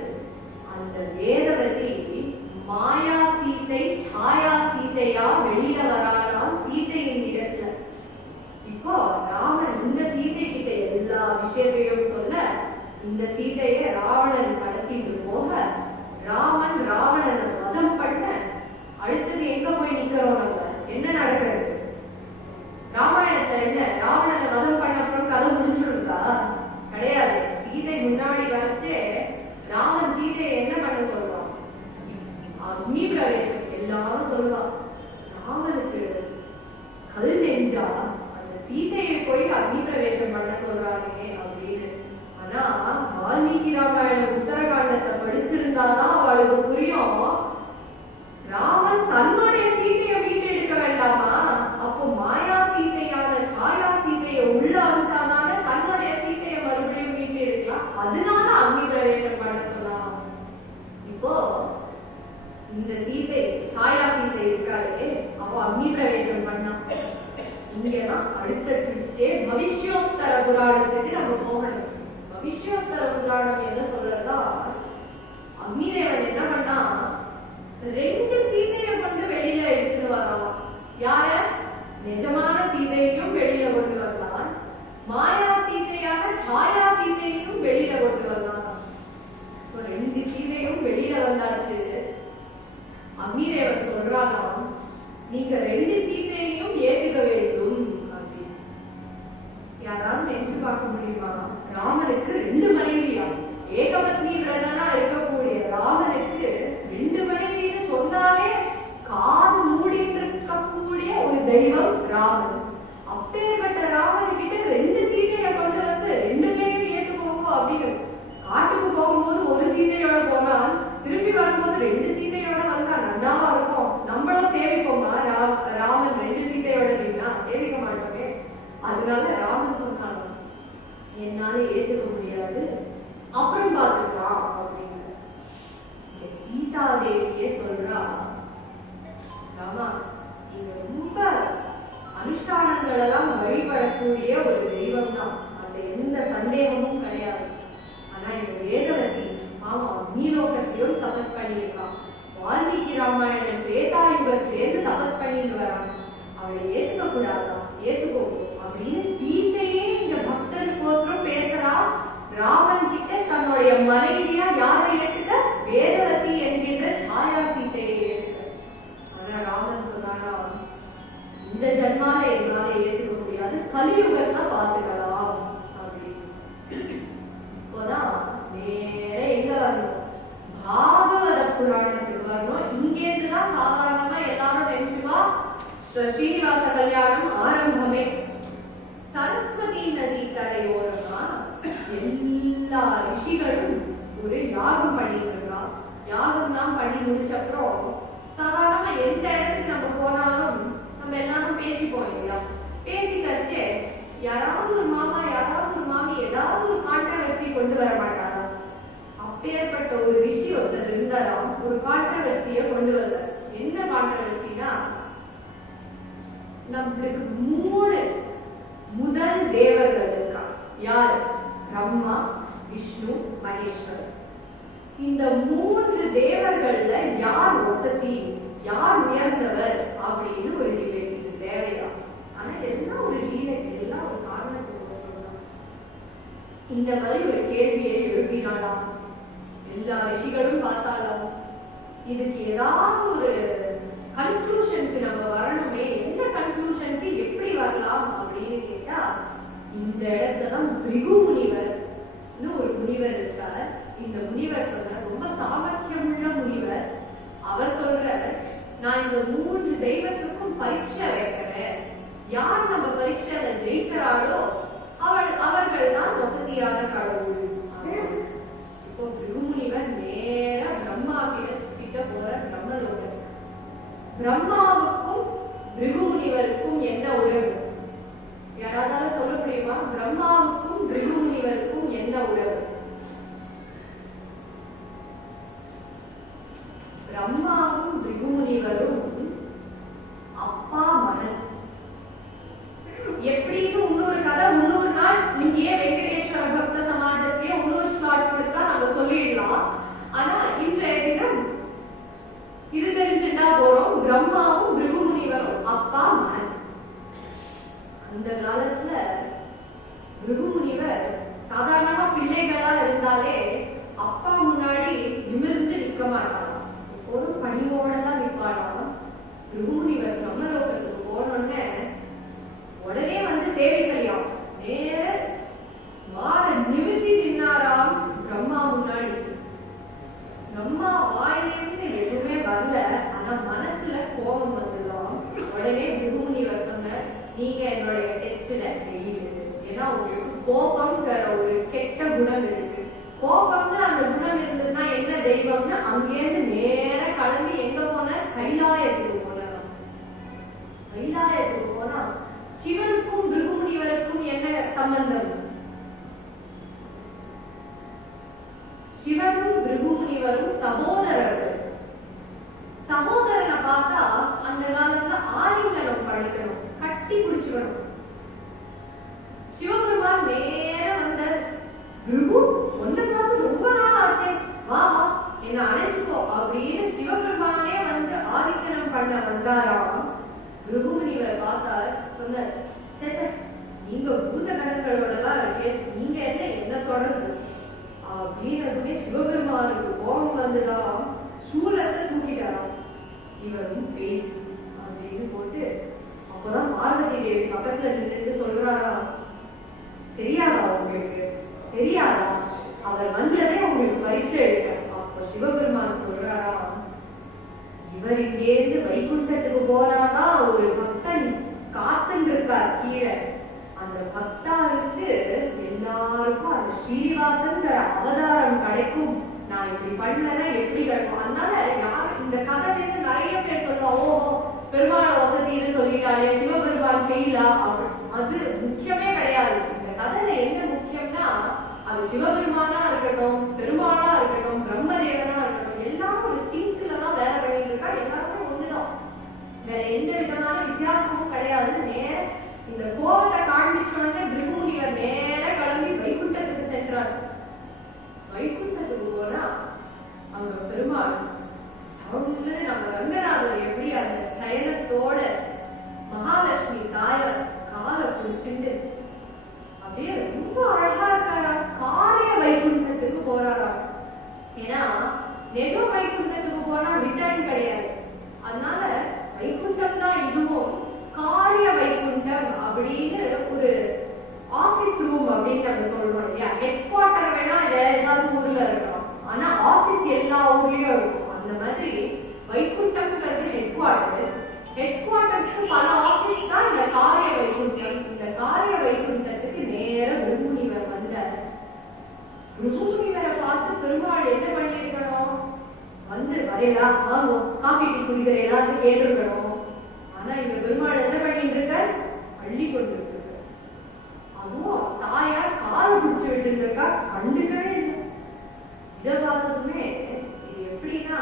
சீதையா வெளியில வராலாம் சீதையின் இடத்துல. இப்போ ராமன் இந்த சீதை கிட்ட எல்லா விஷயத்தையும் சொல்ல, இந்த சீதையை ராவணன் கடத்திட்டு போக, ராமன் ராவணனை வதம் பண்ண, அடுத்தது எங்க போய் நிக்கிறோம் நம்ம? என்ன நடக்குது? ராமாயணத்துல என்ன ராவணனை வதம் பண்ண அப்புறம் கதை முடிஞ்சிருக்கா? கிடையாது. சீதை முன்னாடி வச்சே ராமன் சீதையை என்ன பண்ண சொல்றான்? அக்னி பிரவேசம். எல்லாரும் சொல்லுவான் ராமனுக்கு கல் நெஞ்சா, அந்த சீதையை போய் அக்னி பிரவேசம் பண்ண சொல்றானே அப்படின்னு. ஆனா வால்மீகி ராமாயணம் உத்தரகாண்டத்தை படிச்சிருந்தாதான் அவளுக்கு புரியும், ராமன் தன்னுடைய சீதையை மீட்டு எடுக்க வேண்டாமா? அப்போ மாயா சீதையான சாயா சீதையை உள்ள அமிச்சாதான தன்னுடைய சீதையை மறுபடியும் மீட்டு எடுக்கலாம். அதனால அக்னி பிரவேசம் பண்ண சொல்லலாம். இப்போ இந்த சீதை சாயா சீதை இருக்காளே, அப்போ அக்னி பிரவேசம் பண்ணா. இங்கதான் அடுத்த ட்விஸ்டே பவிஷ்யோத்தர புராணத்துக்கு நம்ம போகணும். பவிஷ்யோத்தர புராணம் என்ன சொல்றதா, அக்னிதேவன் என்ன பண்ணா, 2 சீதையை கொண்டு வெளியில எடுத்துட்டு வரலாம். யார? நிஜமான சீதையையும் வெளியில கொண்டு வரலாம், மாயா சீதையான சாயா சீதையையும் வெளியில கொண்டு வரலாம். 2 சீதையும் வெளியில வந்தாச்சு. அக்னிதேவன் சொல்றானா, நீங்க 2 சீதையையும் ஏத்துக்க வேண்டும் அப்படின்னு. யாராவது நினைச்சு பார்க்க முடியுமா? ராமனுக்கு 2 மனைவியா? ஏகபத்னி விரதனா இருக்கக்கூடிய ராமனுக்கு 2 மனைவின்னு சொன்னாலே காது மூடிட்டு இருக்கக்கூடிய ஒரு தெய்வம் ராமன். அப்பேற்பட்ட ராமன் கிட்ட 2 சீதையை கொண்டு வந்து 2 பேரும் ஏத்துக்கோங்க அப்படின்னு. காட்டுக்கு போகும்போது ஒரு சீதையோட போனா, திரும்பி வரும்போது 2 சீதையோட வந்தா நல்லாவா இருக்கும்? நம்மளும் சேவிப்போமா? ராமன் 2 சீதையோட நின்னா சேவிக்க மாட்டோமே. அதனால ராமன் சொன்னாங்க, என்னால ஏத்துக்க முடியாது, அப்புறம் பார்த்துக்கலாம் அப்படின்னு. சீதா தேவியே சொல்றா, ராமா நீங்க ரொம்ப அனுஷ்டானங்கள் எல்லாம் வழிபடக்கூடிய ஒரு தெய்வம் தான், அந்த எந்த சந்தேகமும் கிடையாது. ஆனா இந்த வேதவதி ஆமா நீலோகத்திலும் தபஸ் பண்ணியிருக்கான். வால்மீகி ராமாயணம் திரேதாயுகத்திலேருந்து தபஸ் பண்ணிட்டு வரான். அவளை ஏத்துக்க கூடாதா? ஏத்துக்கோ அப்படின்னு சீதையே இந்த பக்தருக்கோசரம் பேசுறா. ராமன் கிட்ட தன்னுடைய மனைவியா யாரை ஏத்துக்க? வேதவதி என்கின்ற சாயா சீதையை ஏத்துக்க. ஆனா ராமன் சொன்னானா, இந்த ஜன்மால என்னால ஏத்துக்க முடியாது, கலியுகத்தை பார்த்துக்கலாம் அப்படின்னு. இப்போதான் நேர எங்க வரணும்? பாகவத புராணத்துக்கு வரணும். இங்கேருந்துதான் சாதாரணமா எல்லாரும் நினைச்சுவா ஸ்ரீனிவாச கல்யாணம் ஆரம்பமே. சரஸ்வதி நதி கரையோரமா எல்லா ரிஷிகளும் ஒரு யாகம் பண்ணிட்டு இருக்கா. யாகம்லாம் பண்ணி முடிச்ச அப்புறம் சாதாரணமா எந்த இடத்துக்கு நம்ம போனாலும் நம்ம எல்லாரும் பேசிப்போம் இல்லையா? பேசி கழிச்சு யாராவது ஒரு மாமா யாராவது ஒரு மாமி ஏதாவது ஒரு கான்ட்ரவர்சி கொண்டு வர மாட்டாரா? அப்பேற்பட்ட ஒரு ரிஷி ஒருத்தர் இருந்தாராம், ஒரு கான்ட்ரவர்சிய கொண்டு வந்தார். என்ன கான்ட்ரவர்சினா, நம்மளுக்கு 3 முதல் தேவர்கள் இருக்கா. யார்? பிரம்மா, விஷ்ணு, மகேஸ்வரர். இந்த 3 தேவர்கள்ல யார் வசதி, யார் உயர்ந்தவர் அப்படின்னு ஒரு டிபேட். இது தேவையா? ஆனா எல்லாம் ஒரு லீலை, எல்லாம் ஒரு காரணத்துக்கு சொல்லலாம். இந்த மாதிரி ஒரு கேள்வியை எழுப்பினாலாம். எல்லா ரிஷிகளும் பார்த்தாலும் இதுக்கு ஏதாவது ஒரு கன்க்ளூஷனுக்கு நம்ம வரணுமே, என்ன கன்க்ளூஷனுக்கு எப்படி வரலாம் அப்படின்னு கேட்டா, இந்த இடத்துலதான் பிருகு முனிவர் ஒரு முனிவர் இருக்கார். இந்த முனிவர் சொல்ற ரொம்ப சாமர்த்தியமுள்ள முனிவர். அவர் சொல்ற, நான் இந்த 3 தெய்வத்துக்கும் பரீட்சை வைக்கிறேன், யார் நம்ம பரீட்சையில ஜெயிக்கிறாளோ அவர்கள் தான் வசதியான கடவுள். இப்போ பிருகுமுனிவர் நேர பிரம்மா கிட்ட போற பிரம்மலோகத்துக்கு. பிரம்மாவுக்கும் பிருகுமுனிவருக்கும் என்ன உறவு? யாராவது சொல்ல முடியுமா? பிரம்மாவுக்கும் பிருகுமுனிவருக்கும் என்ன உறவு? பிரம்மாவும் பிருகுமுனிவரும் அப்பா மகன். எப்படின்னு இன்னொரு கதை, இன்னொரு நாள் இங்கேயே வெங்கடேஸ்வர பக்த சமாஜத்திலேயே இன்னொரு ஸ்லாட் கொடுத்தா நம்ம சொல்லிடலாம். ஆனா இன்றைய தினம் இது தெரிஞ்சுட்டா போறோம், பிரம்மாவும் பிருகுமுனி முனிவரும் அப்பா மகன். அந்த காலத்துல பிருகு முனிவர் சாதாரணமா பிள்ளைகளா இருந்தாலே அப்பா முன்னாடி நிமிர்ந்து நிற்க மாட்டாராம், ஒரு பணியோட தான் நிற்பாராம். பிருகு முனிவர் பிரம்மலோகத்துக்கு போனோடனே உடனே வந்து சேவைகளையாம் நேர வார நிமிர்த்தி நின்னாராம் பிரம்மா முன்னாடி. பிரம்மா வாயிலிருந்து எதுவுமே வரல, ஆனா மனசுல கோபம் வந்துதான். உடனே பிருகு முனிவர் சொன்னார், நீங்க என்னுடைய டெஸ்ட்ல ஃபெயில். ஏன்னா உங்களுக்கு கோபம்ங்கிற ஒரு கெட்ட குணம் இருக்கு. கோபம்னு அந்த குணம் இருந்ததுன்னா என்ன தெய்வம்னா அங்கேருந்து நேர கிளம்பி எங்க போன கைலாயத்துக்கு போனோம். கைலாயத்துக்கு போனா சிவனுக்கும் பிருகு முனிவருக்கும் என்ன சம்பந்தம்? சிவனும் பிருகு முனிவரும் சகோதரர்கள். சகோதரனை பார்த்தா அந்த காலத்துல ஆலிங்கனம் பண்ணிக்கணும், கட்டி பிடிச்சுக்கணும். சிவபெருமான் நேர வந்த, பிருகு ஒன்ன பார்த்து ரொம்ப நாள் ஆச்சே, வா வா என்ன அணைச்சுக்கோ அப்படின்னு சிவபெருமானே வந்து ஆலிங்கனம் பண்ண வந்தாராம். பிருகு முனிவர் பார்த்தார், சொன்னார், சே நீங்க பூத கணங்களோட எல்லாம் இருக்கே, நீங்க என்ன தொடர்ந்து அப்படின்னதுமே சிவபெருமானுக்கு கோபம் வந்துதான் சூலத்தை தூக்கிட்டாராம். இவரும் பேய் அப்படின்னு போட்டு, அப்பதான் பார்வதி தேவி பக்கத்துல நின்று சொல்றாரா, தெரியாதா உங்களுக்கு, தெரியாதா அவர் வந்ததே உங்களுக்கு பரீட்சை எடுக்க. அப்ப சிவபெருமான் சொல்றாரா, இவர் இங்கேருந்து வைகுண்டத்துக்கு போனாதான் ஒரு பக்தன் காத்துன்னு இருக்கார் கீழே. அந்த பக்தாருக்கு எல்லாருக்கும் அந்த ஸ்ரீனிவாசன்கிற அவதாரம் கிடைக்கும். நான் இப்படி பண்ணல எப்படி கிடைக்கும்? அதனால யார் இந்த கதை நிறைய பேர் சொல்லுவா, ஓஹோ பெருமாள வசதின்னு சொல்லிட்டாலே சிவபெருமான் ஃபெயிலா, அது முக்கியமே கிடையாது. இந்த கதையில என்ன முக்கியம்னா, அது சிவபெருமானா இருக்கட்டும், பெருமாளா இருக்கட்டும், பிரம்மதேவனா இருக்கட்டும், எல்லாரும் ஒரு சிங்க்ல தான் வேலை பண்ணிட்டு இருக்கா. எல்லாருமே ஒண்ணுதான், வேற எந்த விதமான வித்தியாசமும் கிடையாது. நேர இந்த கோபத்தை காண்பிச்சோடனே பிருகு முனிவர் நேர கிளம்பி வைகுண்டத்துக்கு சென்றார். வைகுண்டத்துக்கு போனா அங்க பெருமாள் அவங்க நம்ம ரங்கநாதர் எப்படி அந்த சயனத்தோட மகாலட்சுமி தாயார் காலை பிடிச்சிட்டு அப்படியே ரொம்ப அழகா இருக்காரா. காரிய வைகுண்டத்துக்கு போறாரா. ஏன்னா நெஜ வைகுண்டத்துக்கு போனா ரிட்டர்ன் கிடையாது. அதனால வைகுண்டம் தான் இதுவும். காரிய வைகுண்டம் அப்படின்னு ஒரு ஆபீஸ் ரூம் அப்படின்னு நம்ம சொல்றோம் இல்லையா. ஹெட் குவார்டர் வேணா வேற ஏதாவது ஊர்ல இருக்கலாம், ஆனா ஆபீஸ் எல்லா ஊர்லயும் இருக்கும். அந்த மாதிரி வைகுண்டம்ங்கிறது ஹெட் குவார்டர். ஹெட் குவார்டர்ஸ்க்கு பல ஆபீஸ் தான் இந்த காரிய வைகுண்டம். இந்த காரிய வைகுண்டத்துக்கு நேர பிருகு முனிவர் வந்தார். பிருகு முனிவரை பார்த்து பெருமாள் என்ன பண்ணிருக்கணும், வந்து வரையலா வாங்க காஃபி டீ குடிக்கிறேன் கேட்டிருக்கணும். ஆனா இந்த பெருமாள் என்ன பண்ணிட்டு இருக்க, பள்ளி கொண்டு இருக்க. அதுவும் தாயார் காலை பிடிச்சு விட்டு இருக்கா, கண்டுக்கவே இல்லை. இதை பார்த்ததுமே இது எப்படின்னா,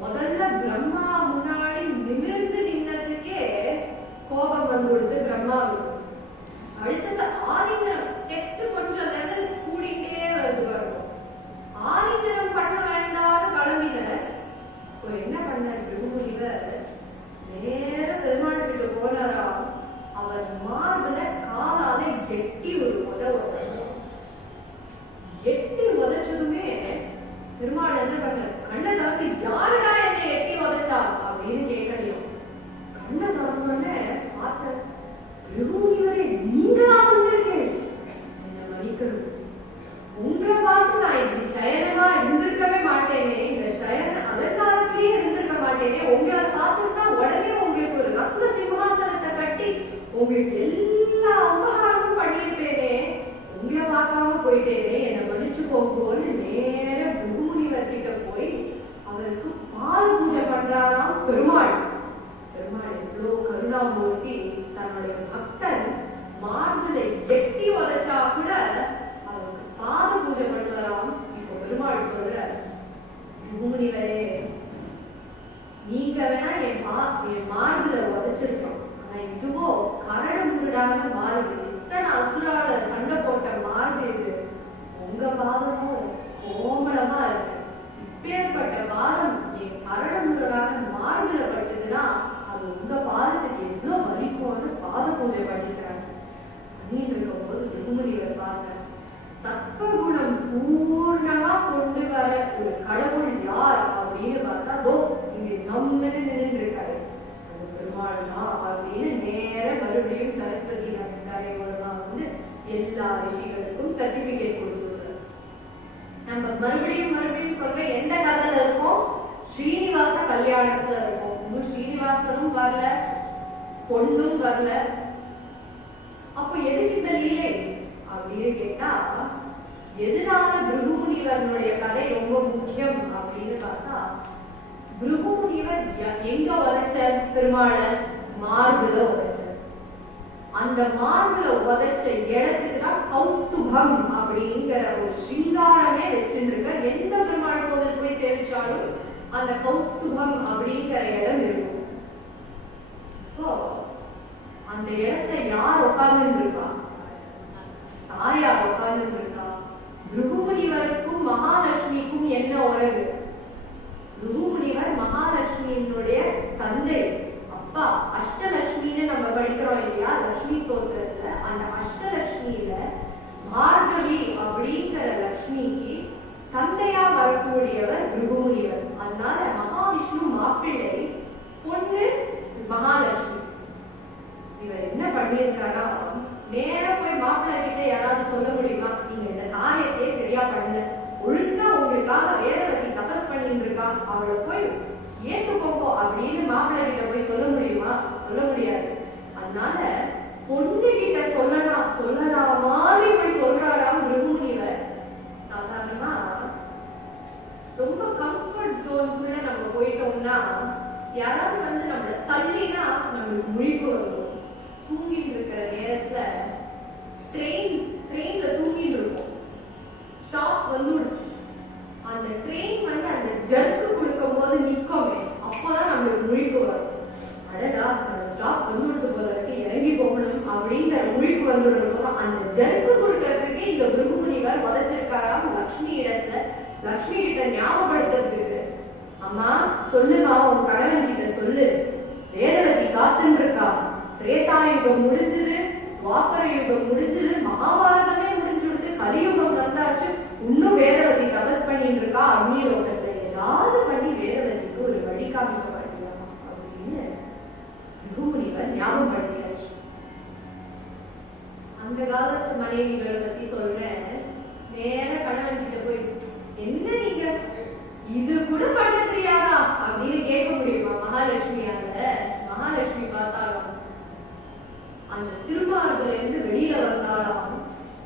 முதல்ல பிரம்மா முன்னாடி நிமிர்ந்து நின்னதுக்கே கோபம் வந்து கொடுத்து பிரம்மாவுக்கு. அடுத்தது ஆலிங்கனம் டெஸ்ட் கொஞ்சம் லெவல் கூடிட்டே வருது பாருங்க. ஆலிங்கனம் பண்ண வேண்டாம்னு கிளம்பினர். இப்போ என்ன பண்ணார் பிருகு முனிவர், நேர பெருமாள் கிட்ட போனாரா. அவர் மார்புல காலால எட்டி ஒரு எட்டி உதச்சதுமே பெருமாள் என்ன பண்ணார், கண்ணை திறந்து யாருடா என்ன எட்டி உதச்சா அப்படின்னு கேட்கலையும். கண்ணை திறந்தோடனே பார்த்த, பிருகு முனிவரே நீங்களா வந்திருக்கேன், என்ன மன்னிக்கணும். உங்களை பார்த்து நான் இப்படி சயனமா இருந்திருக்கவே மாட்டேனே, இந்த சயன அலங்காரத்திலேயே இருந்திருக்க மாட்டேனே. உங்களை பார்த்துட்டா உடனே உங்களுக்கு ஒரு ரத்ன சிம்ஹாசனத்தை கட்டி உங்களுக்கு எல்லா உபகாரமும் பண்ணியிருப்பேனே, உங்களை பார்க்காம போயிட்டேனே, என்னை மன்னிச்சுக்கோங்கன்னு நேர பிருகு முனிவர் கிட்ட போய் அவருக்கு பால் பூஜை பண்றாராம் பெருமாள். பெருமாள் எவ்வளோ கருணாமூர்த்தி, தன்னுடைய பக்தன் மார்புல எட்டி உதச்சா கூட அவருக்கு பாத பூஜை பண்றாராம். இப்போ பெருமாள் சொல்ற, பிருகு முனிவரே நீங்க வேணா என் மார்புல உதச்சிருக்கோம், ஆனா இதுவோ கரடு முரடான மார்பு, இத்தனை அசுரால சண்டை போட்ட மார்பு இது. உங்க பாதமும் கோமளமா இருக்கு. இப்பேற்பட்ட பாதம் என் கரடு முரடான மார்புல பட்டுதுன்னா அது உங்க பூர்ணமா கொண்டு வர ஒரு கடவுள் யார் அப்படின்னு பார்த்தா தோ இங்க ஜம்முன்னு நின்று இருக்காரு, அந்த பெருமாள் தான் அப்படின்னு நேர மறுபடியும் சரஸ்வதி நகரையோட வந்து எல்லா ரிஷிகளுக்கும் சர்டிபிகேட் கொடுத்துருக்காரு. நம்ம மறுபடியும் சொல்ற எந்த கதையில இருக்கோம்? ஸ்ரீனிவாச கல்யாணத்துல இருக்கும். இன்னும் ஸ்ரீனிவாசனும் வரல, பொண்ணும் வரல. அப்போ எதுக்கு இந்த லீலை அப்படின்னு கேட்டா, எதனால பிருகு முனிவர்களுடைய கதை ரொம்ப முக்கியம் அப்படின்னு பார்த்தா, பிருகு முனிவர் எங்க உதைச்ச பெருமாளை? மார்புல உதைச்சார். அந்த மார்புல உதைச்ச இடத்துக்கு தான் கௌஸ்துபம் அப்படிங்கிற ஒரு சிங்காரமே வச்சுருக்க. எந்த பெருமாள் கோவில் போய் சேவிச்சாலும் அந்த கௌஸ்துபம் அப்படிங்கிற இடம் இருக்கும். அந்த இடத்தை யார் உட்கார்ந்து இருக்கா? தாயார் உட்கார்ந்து இருக்கா. பிருகு முனிவருக்கும் மகாலட்சுமிக்கும் என்ன உறவு? பிருகு முனிவர் மகாலட்சுமியினுடைய தந்தை, அப்பா. அஷ்டலட்சுமின்னு நம்ம படிக்கிறோம் இல்லையா லட்சுமி ஸ்தோத்திரத்துல. அந்த அஷ்டலட்சுமியில பார்கவி அப்படிங்கிற லட்சுமிக்கு தந்தையா வரக்கூடியவர் பிருகு முனிவர். அதனால மகாவிஷ்ணு மாப்பிள்ளை, பொண்ணு மகாலட்சுமி. இவர் என்ன பண்ணியிருக்காரா, நேரம் போய் மாப்பிள்ளை கிட்ட யாராவது சொல்ல முடியுமா, நீங்க இந்த காரியத்தையே சரியா பண்ணல, ஒழுங்கா உங்களுக்காக வேதவதி தபஸ் பண்ணிட்டு இருக்கா, அவளை போய் ஏத்துக்கோங்க அப்படின்னு மாப்பிள்ளை கிட்ட போய் சொல்ல முடியுமா? சொல்ல முடியாது. அதனால பொண்ணு கிட்ட சொல்லலாம் மாதிரி போய் சொல்றாராம் பிருகு முனிவர். சாதாரணமா ரொம்ப கம்ஃபர்ட் ஜோனுக்குள்ள நம்ம போயிட்டோம்னா, யாராவது வந்து நம்மள தள்ளினா நம்மளுக்கு முழிப்பு வரும். தூங்கிட்டு இருக்கிற நேரத்துல ட்ரெயின்ல தூங்கிட்டு இருக்கும், ஸ்டாப் வந்து அந்த ட்ரெயின் வந்து அந்த ஜர்க்கு கொடுக்கும் போது நிற்கோமே, அப்போதான் நம்மளுக்கு முழிப்பு வரும். அடடா ஸ்டாப் வந்து போல இருக்கு, இறங்கி போகணும் அப்படிங்கிற முழிப்பு வந்துடும். அந்த ஜர்க்கு கொடுக்கறதுக்கு இந்த பிருகு முனிவர் உதைச்சிருக்காராம் லக்ஷ்மி இடத்துல. லக்ஷ்மி கிட்ட ஞாபகப்படுத்துறதுக்கு, அம்மா சொல்லுமா உன் கணவன் கிட்ட சொல்லு, வேதவதி காத்துன்னு இருக்கா, திரேதாயுகம் முடிஞ்சது, துவாபர யுகம் முடிஞ்சது, மகாபாரதமே முடிஞ்சுடுச்சு, கலியுகம் வந்தாச்சு, இன்னும் வேதவதி தபஸ் பண்ணிட்டு இருக்கா, அக்னிலோகத்தை ஏதாவது பண்ணி வேதவதிக்கு ஒரு வழி காமிக்க மாட்டேங்கிறாமா அப்படின்னு பிருகு முனிவர் ஞாபகப்படுத்தியாச்சு. அந்த காலத்து மனைவிகளை பத்தி சொல்றேன். நேர கணவன் கிட்ட போய், என்ன நீங்க இது கூட பண்ண தெரியாதா அப்படின்னு கேட்க முடியுமா மகாலட்சுமியால? மகாலட்சுமி பார்த்தாலும் அந்த திருமார்புல இருந்து வெளியில வந்தாலும்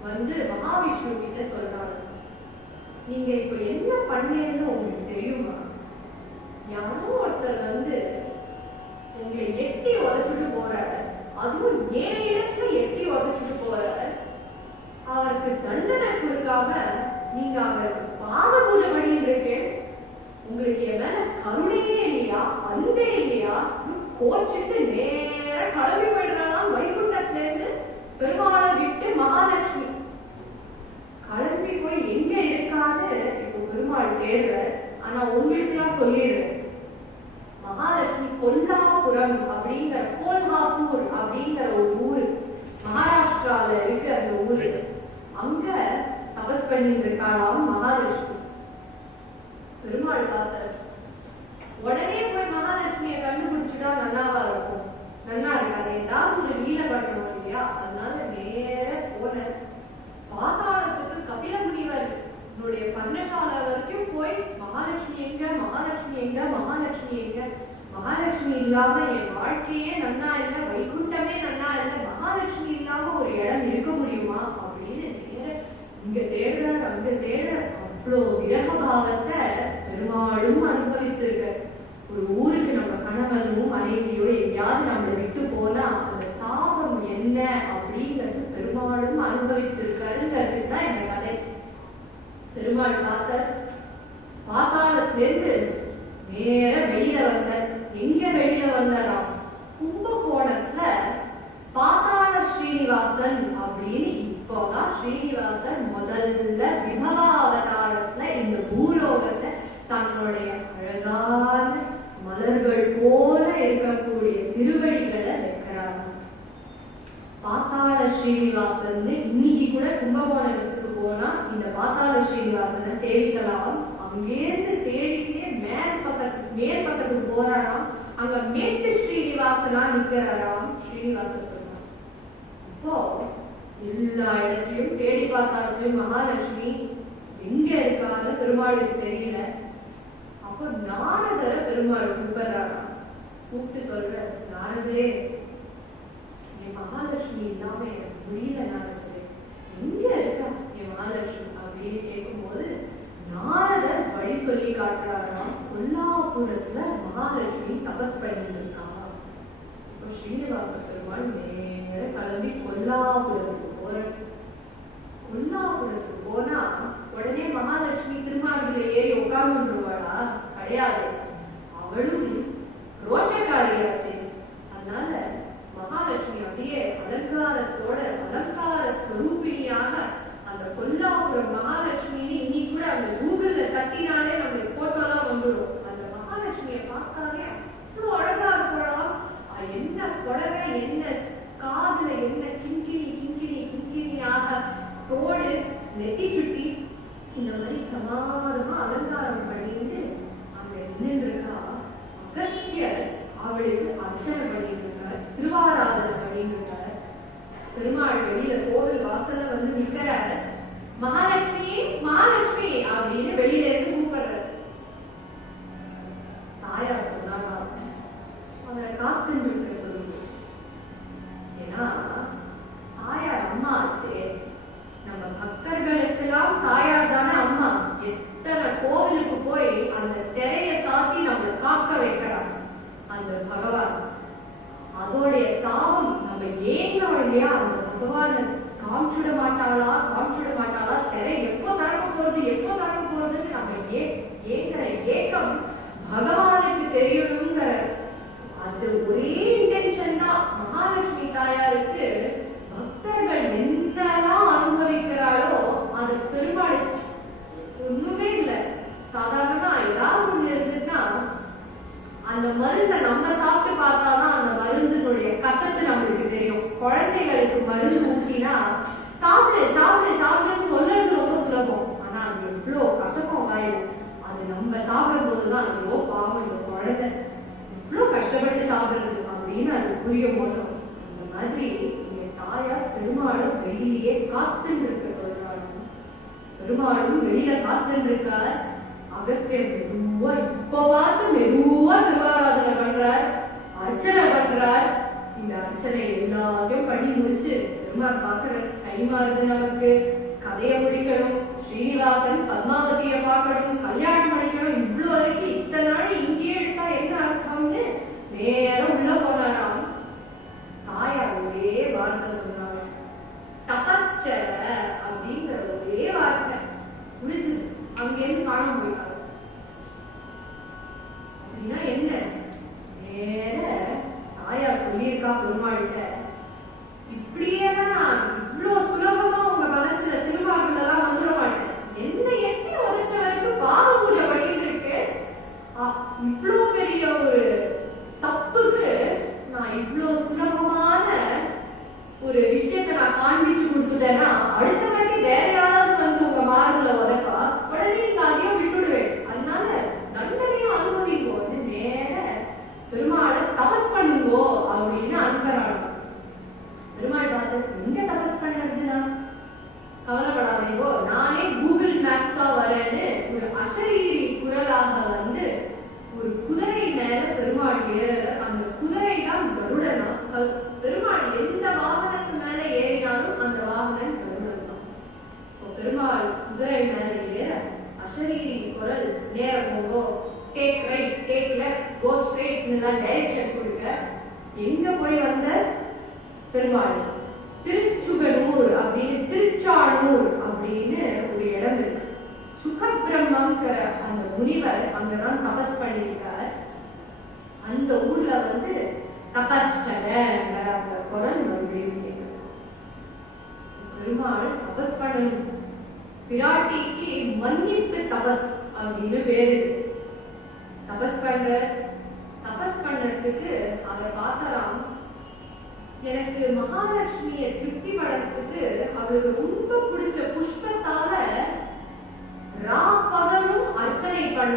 வந்து மகாவிஷ்ணு கிட்ட சொல்றாங்க, நீங்க இப்ப என்ன பண்ணேன்னு உங்களுக்கு தெரியுமா? யாரோ ஒருத்தர் வந்து உங்களை எட்டி உதைச்சுட்டு போற, அதுவும் 7 இடத்துல எட்டி உதைச்சுட்டு போற, அவருக்கு தண்டனை கொடுக்காம நீங்க அவருக்கு பாத பூஜை பண்ணிட்டு இருக்கு. உங்களுக்கு என் மேல கருணையே இல்லையா, அன்பே இல்லையா? கோச்சிட்டு நேர கிளம்பி போயிடுறான் வைகுண்டத்துல இருந்து. பெருமாளை விட்டு மகாலட்சுமி கிளம்பி போய் எங்க இருக்கான்னு இப்போ பெருமாள் தேடுற. ஆனா உங்களுக்கு நான் சொல்லிடுறேன், மகாலட்சுமி கொல்லாபுரம் அப்படிங்கிற, கோல்ஹாப்பூர் அப்படிங்கிற ஒரு ஊரு மகாராஷ்டிரால இருக்கு. அந்த ஊரு அங்க தபஸ் பண்ணிட்டு இருக்காளாம் மகாலட்சுமி. பெருமாள் பார்த்தார். உடனே போய் மகாலட்சுமியை கண்டுபிடிச்சுட்டா நல்லாவா இருக்கும்? நல்லா இருக்காது, ஏதாவது ஒரு லீலை பண்ணணும் இல்லையா? அதனால நேர போன பாதாளத்துக்கு கபில முனிவர் பர்ணசாலை வரைக்கும் போய் மகாலட்சுமி எங்க, மகாலட்சுமி எங்க, மகாலட்சுமி எங்க, மகாலட்சுமி இல்லாம என் வாழ்க்கையே நன்னா இல்ல, வைகுண்டமே நன்னா இல்ல, மகாலட்சுமி இல்லாம ஒரு இடம் இருக்க முடியுமா அப்படின்னு இங்க தேடுற அங்க தேடுற. அவ்வளோ விரக பாவத்தை பெருமாளும் அனுபவிச்சிருக்க. ஒரு ஊருக்கு நம்ம கணவனும் மனைவியோ எங்கேயாவது நம்மளை விட்டு போனா அந்த தாபம் என்ன அப்படிங்கிறது பெருமாளும் அனுபவிச்சிருக்காருங்கிறது தான் இந்த கதை. பெருமாள் பார்த்தார், பாதாளத்திலிருந்து நேர வெளியில வந்தார். எங்க வெளியில வந்தாராம்? கும்பகோணத்துல பாதாள ஸ்ரீனிவாசன் அப்படின்னு. இப்போதான் ஸ்ரீனிவாசன் முதல்ல விபவ அவதாரத்துல இந்த பூலோகத்தை தன்னுடைய அழகான மலர்கள் போல இருக்கக்கூடிய திருவடிகளை வைக்கிறாங்க. பாதாள ஸ்ரீனிவாசன் இன்னைக்கு கூட கும்பகோணத்துக்கு போனா இந்த பாசால ஸ்ரீனிவாசனை தேடிக்கலாம். அங்கேருந்து தேடிட்டே மேல் பக்கத்துக்கு போறாராம். அங்க மேட்டு ஸ்ரீனிவாசனா நிக்கிறாராம் ஸ்ரீனிவாச பெருமாள். இப்போ எல்லா இடத்துலயும் தேடி பார்த்தாச்சு, மகாலட்சுமி எங்க இருக்காரு பெருமாளுக்கு தெரியல. அப்போ நாரதர பெருமாள் கூப்பிடுறாராம். கூப்பிட்டு சொல்ற, நாரதரே என் மகாலட்சுமி இல்லாம எனக்கு முடியல, நாரதரே எங்க இருக்கா என் மகாலட்சுமி அப்படின்னு கேட்கும்போது நாரதர் வழி சொல்லி காட்டுறாராம். கொல்லாபுரத்துல மகாலட்சுமி தபஸ் பண்ணிட்டு இருக்காங்க. இப்போ ஸ்ரீனிவாச பெருமாள் நேர கிளம்பி கொல்லாபுரத்துக்கு போற. கொல்லாபுரத்துக்கு போனா உடனே மகாலட்சுமி திருமார்பில ஏறி உட்கார்ந்துருவாளா? கிடையாது. அவளும் ரோஷக்காரியாச்சு. அதனால மகாலட்சுமி அப்படியே அலங்காரத்தோட அலங்கார ஸ்வரூபிணியாக அந்த கொல்லாபுரம் மகாலட்சுமின்னு இன்னைக்கு கூட அந்த கூகுள்ல தட்டினாலே நம்மளுக்கு போட்டோ எல்லாம் வந்துடும். அந்த மகாலட்சுமியை பார்த்தாலே அவ்வளவு அழகா இருக்கலாம். என்ன புடவை, என்ன காதுல என்ன கிங்கிணி கிங்கிணி கிங்கிணியாக தோடு, நெத்தி சுட்டி, இந்த மாதிரி பிரமாதமா அலங்காரம் பண்ணிட்டு அங்க நின்று இருக்கா. அகஸ்தியர் அவளுக்கு அர்ச்சனை பண்ணிட்டு இருக்கார், திருவாராதனை பண்ணிட்டு இருக்கார். பெருமாள் வெளியில கோவில் வாசல்ல வந்து நிக்கிறார். மகாலட்சுமி மகாலட்சுமி அப்படின்னு வெளியில இருந்து கூப்பிடுறாரு. தாயார் சொன்னாரா, அவரை காத்துன்னு இருக்க சொல்லுங்க. ஏன்னா தாயார் அம்மா ஆச்சே. நம்ம பக்தர்களுக்கெல்லாம் தாயார் தானே அம்மா. எத்தனை கோவிலுக்கு போய் அந்த திரைய சாத்தி நம்மளை காக்க வைக்கிறான் அந்த பகவான். அதோடைய தாபம் நம்ம ஏங்கணும் இல்லையா? அந்த பகவான காமிச்சுட மாட்டாளா திரை எப்போ தரக்க போறதுன்னு நம்ம ஏங்குற ஏக்கம் பகவானுக்கு தெரியணுங்கிற அது ஒரே இன்டென்ஷன் தான் மகாலட்சுமி தாயாருக்கு. பக்தர்கள் என்னெல்லாம் அனுபவிக்கிறாளோ அது பெருமாள் ஒண்ணுமே இல்லை. சாதாரணமா ஏதாவது ஒண்ணு இருந்துன்னா அந்த மருந்தை நம்ம சாப்பிட்டு பார்த்தாதான் அந்த மருந்தினுடைய கசப்பு நம்மளுக்கு தெரியும். குழந்தைகளுக்கு மருந்து ஊற்றினா சாப்பிடுன்னு சொல்றது ரொம்ப சுலபம். ஆனா அது எவ்வளவு கசப்பம் வாயும். அது நம்ம சாப்பிடும் போதுதான் ஐயோ பாவம் இந்த குழந்தை இவ்வளவு கஷ்டப்பட்டு சாப்பிடுறது அப்படின்னு அது புரிய போட்டோம். அந்த மாதிரி தாயார் பெருமாளும் வெளியிலேயே காத்துன்னு இருக்க சொல்றாங்க. பெருமாளும் வெளியில காத்துன்னு இருக்கார். அகஸ்தியர் மெதுவா இப்ப பார்த்து மெதுவா திருவாராதனை பண்றார், அர்ச்சனை பண்றார். இந்த அர்ச்சனை எல்லாத்தையும் பண்ணி முடிச்சு பெருமாள் பாக்குற டைமா இருக்கு, நமக்கு கதையை முடிக்கணும், ஸ்ரீனிவாசன் பத்மாவதியை பார்க்கணும், கல்யாணம் பண்ணிக்கணும். இவ்வளவு வரைக்கும் இத்தனை நாள் இங்கேயே எடுத்தா என்ன அர்த்தம்னு நேரம் உள்ள போனாராம். தாயார் ஒரே வார்த்தை சொன்னாங்க, தபஸ்சர அப்படிங்கிற ஒரே வார்த்தை முடிஞ்சு அங்கேருந்து காணாம போயிட்டாங்க. அப்படின்னா என்ன? நேர தாயார் சொல்லியிருக்கா பெருமாள்கிட்ட, இப்படியேதான் நான் இவ்வளவு சுலபமா உங்க மனசுல திருவாரூர்ல எல்லாம் வந்துட மாட்டேன். என்ன எட்டி உதச்ச வரைக்கும் பாத பூஜை பண்ணிட்டு இருக்கேன். இவ்வளவு பெரிய ஒரு தப்புக்கு நான் இவ்வளவு சுலபமான ஒரு விஷயத்தை நான் காண்பிச்சு கொடுத்துட்டேன்னா அடுத்த வாட்டி வேற யாராவது வந்து உங்க மார்புல உதப்பா உடனே நீங்க அதையும் விட்டுடுவேன். அதனால தண்டனையும் அனுபவிங்கோ, நேர பெருமாளை தபஸ் பண்ணுங்கோ அப்படின்னு அனுப்புறாங்க. பெருமாள் பார்த்து எங்க தபஸ் பண்ணுறதுன்னா கவலைப்படாதீங்கோ, நானே கூகுள் மேப்ஸா வரேன்னு ஒரு அசரீரி குரலாக வந்து ஒரு குதிரை மேல பெருமாள் ஏற. அந்த குதிரை தான் கருடனா. பெருமாள் எந்த வாகனத்து மேல ஏறினாலும் அந்த வாகனம் கருடன் தான். பெருமாள் குதிரை மேல ஏற அசரீரி குரல், நேரம் போங்கோ, take right, take left, go straight direction கொடுக்க. எங்க போய் வந்த பெருமாள்? திருச்சுகனூர் அப்படின்னு, திருச்சானூர் அப்படின்னு ஒரு இடம் இருக்கு. சுகபிரம்மங்கிற அந்த முனிவர் அங்கதான் தபஸ் பண்ணியிருக்கார். அந்த ஊர்ல வந்து தபஸ்சரங்கிற அந்த குரல் மறுபடியும் கேட்கும். பெருமாள் தபஸ் பண்ணணும். பிராட்டிக்கு மன்னிப்பு தபஸ் அப்படின்னு பேரு. தபஸ் பண்றதுக்கு அவர் பார்த்தாராம், எனக்கு மகாலட்சுமியை திருப்தி படுறதுக்கு அவருக்கு ரொம்ப பிடிச்ச புஷ்பத்தால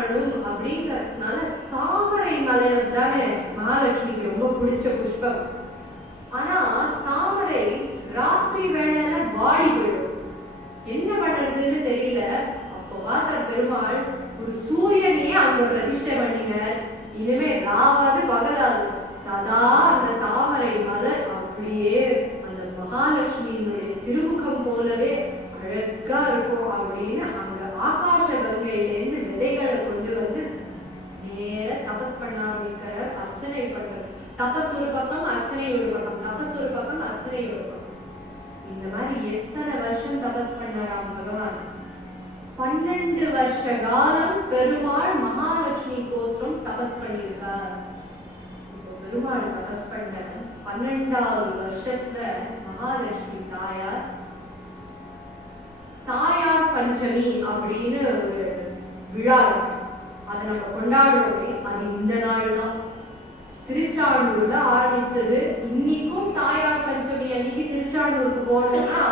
பண்ணணும் அப்படிங்கறதுனால தாமரை மலர் தானே மகாலட்சுமிக்கு ரொம்ப பிடிச்ச புஷ்பம். ஆனா தாமரை ராத்திரி வேளையில வாடி போயிடும். என்ன பண்றதுன்னு தெரியல. அப்போ பார்த்த பெருமாள் ஒரு சூரியனையே அங்க பிரதிஷ்டை பண்ணினார். இனிமே ராவது பகலாது சதா அந்த தாமரை மலர் அப்படியே அந்த மகாலட்சுமியினுடைய திருமுகம் போலவே அழகா இருக்கும் அப்படின்னு அங்க ஆகாச கங்கையிலேருந்து விதைகளை கொண்டு வந்து நேர தபஸ் பண்ண ஆரம்பிக்கிறார். அர்ச்சனை பண்றார். தபஸ் ஒரு பக்கம், அர்ச்சனை ஒரு பக்கம், தபஸ் ஒரு பக்கம், அர்ச்சனை ஒரு பக்கம். இந்த மாதிரி எத்தனை வருஷம் தபஸ் பண்ணாராம் பகவான்? 12 வருஷ காலம் பெருமாள் மகாலட்சுமி கோசம் தபஸ் பண்ணியிருக்கார். பெருமாள் தபஸ் பண்ண 12வது வருஷத்துல மகாலட்சுமி தாயார் பஞ்சமி அப்படின்னு ஒரு விழா இருக்கு. அதை நம்ம கொண்டாடுறோமே, அது இந்த நாள் தான். திருச்சானூர்ல ஆரம்பிச்சது. இன்னைக்கும் தாயார் பஞ்சமி அன்னைக்கு திருச்சானூருக்கு போனோம்னா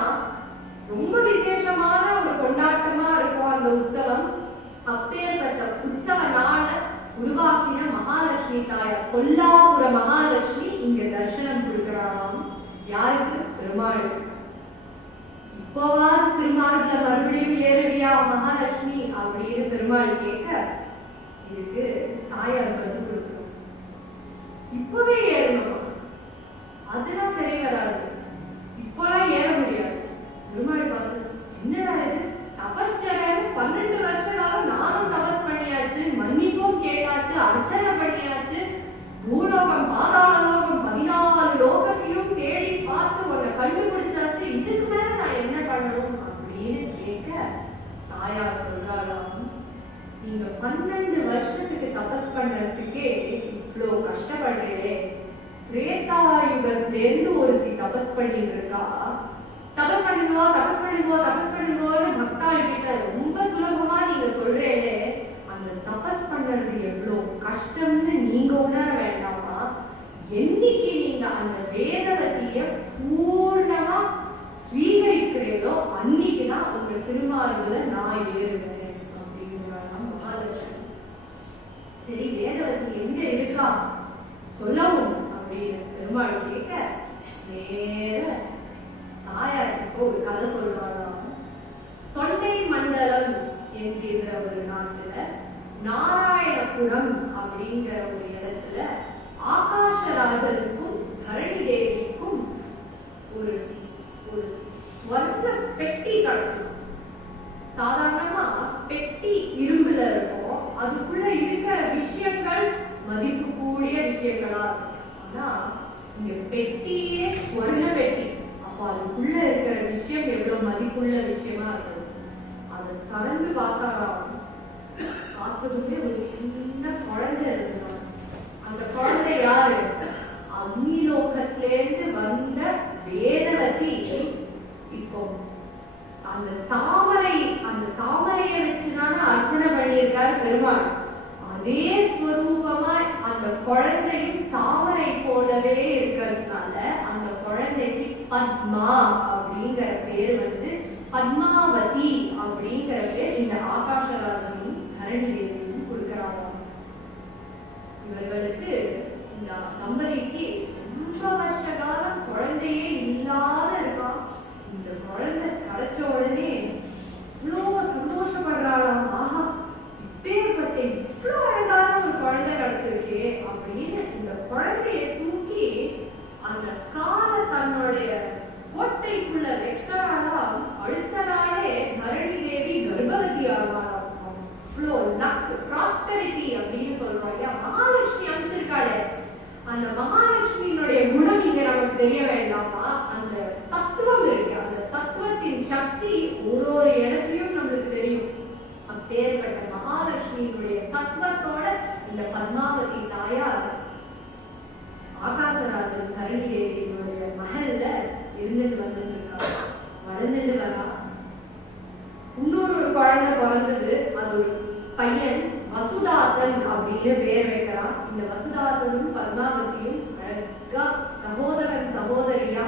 ரொம்ப விசேஷமான ஒரு கொண்டாட்டமா இருக்கும் அந்த உற்சவம். அப்பேற்பட்ட உற்சவ நாள உருவாக்கின மகாலட்சுமி தாயார், கொல்லாபுர மகாலட்சுமி இங்க தரிசனம் கொடுக்கிறாராம். யாருக்கு? பெருமாளுக்கு. இப்போவாது திருமார்ல மறுபடியும் ஏறுவியா மகாலட்சுமி அப்படின்னு பெருமாள் கேட்க, இதுக்கு தாயார் பதில் கொடுக்கணும். இப்பவே ஏறணும், அதெல்லாம் சரி வராது, இப்பெல்லாம் ஏற முடியாது. பெருமாள் பார்த்து, என்னடா இது தபஸ்சரன் 12 வருஷ காலம் நானும் தபஸ் பண்ணியாச்சு, மன்னிப்பும் கேட்டாச்சு, அர்ச்சனை பண்ணியாச்சு, பூலோகம் பாதாள லோகம் 14 லோகத்தையும் தேடி பார்த்து உன்னை கண்டுபிடிச்சாச்சு, இதுக்கு மேல நான் என்ன பண்ணணும் அப்படின்னு கேட்க தாயார் சொல்றாளாம், நீங்க 12 வருஷத்துக்கு தபஸ் பண்றதுக்கே இவ்வளோ கஷ்டப்படுறீங்களே, திரேதாயுகத்திலேருந்து ஒருத்தி தபஸ் பண்ணிட்டு இருக்கா, தபஸ் பண்ணுங்கோ தபஸ் பண்ணுங்கோ தபஸ் பண்ணுங்கோன்னு பக்தாள் கிட்ட ரொம்ப சுலபமா நீங்க சொல்றீங்களே, அந்த தபஸ் பண்றது எவ்வளோ கஷ்டம்னு நீங்க உணர வேண்டாமா? என்னைக்கு நீங்க அந்த வேதவதிய பூர்ணமா ஸ்வீகரிக்கிறீங்களோ அன்னைக்குதான் உங்க திருமார்புல நான் ஏறுவேன் அப்படிங்கிறாங்க மகாலட்சுமி. சரி, வேதவதி எங்க இருக்கா சொல்லவும் அப்படின்னு பெருமாள் கேட்க, நேர தாயாருக்கு ஒரு கதை சொல்றாராம். தொண்டை மண்டலம் என்கிற ஒரு நாட்டுல நாராயணபுரம் அப்படிங்கிற ஒரு இடத்துல ஆகாஷராஜனுக்கும் தரணி தேவிக்கும் ஒரு ஸ்வர்ண பெட்டி கிடைச்சிடும். சாதாரணமா பெட்டி இரும்புல இருக்கும், அதுக்குள்ள இருக்கிற விஷயங்கள் மதிப்பு கூடிய விஷயங்களா இருக்கும். ஆனா இங்க பெட்டியே ஸ்வர்ண பெட்டி, அப்போ அதுக்குள்ள இருக்கிற விஷயம் எவ்வளவு மதிப்புள்ள விஷயமா இருக்கும். அதை திறந்து பார்த்தாராம். பார்த்ததுமே ஒரு சின்ன குழந்தை இருந்தாங்க. அந்த குழந்தை யாரு? அக்னிலோகத்திலேருந்து வந்த வேதவதி. இப்போ அந்த தாமரையை வச்சுதானே அர்ச்சனை பண்ணியிருக்காரு பெருமாள். அதே ஸ்வரூபமா அந்த குழந்தையும் தாமரை போலவே இருக்கிறதுனால அந்த குழந்தைக்கு பத்மா அப்படிங்கிற பேர் வந்து பத்மாவதி அப்படிங்கிற பேர் இந்த ஆகாஷராஜனும் தரணி தேவியும் கொடுக்கிறாங்க. இவர்களுக்கு இந்த தம்பதிக்கு ரொம்ப வருஷ காலம் குழந்தையே இல்லாத இருக்கான். இந்த குழந்தை கிடைச்ச உடனே இவ்வளோ சந்தோஷப்படுறாளாம். ஆஹா, இப்பேற்பட்ட இவ்வளோ அழகான ஒரு குழந்தை கிடைச்சிருக்கே அப்படின்னு இந்த குழந்தைய தூக்கி அந்த கால தன்னுடைய கோட்டைக்குள்ள வைக்கிறாளாம். அடுத்த நாளே தரணி தேவி கர்ப்பவதி ஆவாளாம். அவ்வளோ லக், ப்ராஸ்பெரிட்டி அப்படின்னு சொல்றாங்க. மகாலட்சுமி அமைச்சிருக்காளே, அந்த மகாலட்சுமியினுடைய குணம் இங்க நமக்கு தெரிய வேண்டாமா? அந்த தத்துவம் இருக்கு, அந்த தத்துவத்தின் சக்தி ஒரு இடத்துலயும் நம்மளுக்கு தெரியும். அப்பேற்பட்ட மகாலட்சுமியினுடைய தத்துவத்தோட இந்த பத்மாவதி தாயார் ஆகாசராஜன் தரணி தேவியினுடைய மகள்ல இருந்துட்டு வந்துட்டு இருக்கா, வளர்ந்துட்டு வரா. இன்னொரு ஒரு குழந்தை பிறந்தது. அது ஒரு பையன், வசுதாதன் அப்படின்னு பேர் வைக்கிறான். இந்த வசுதாதனும் பத்மாவதியும் அழகா சகோதரன் சகோதரியா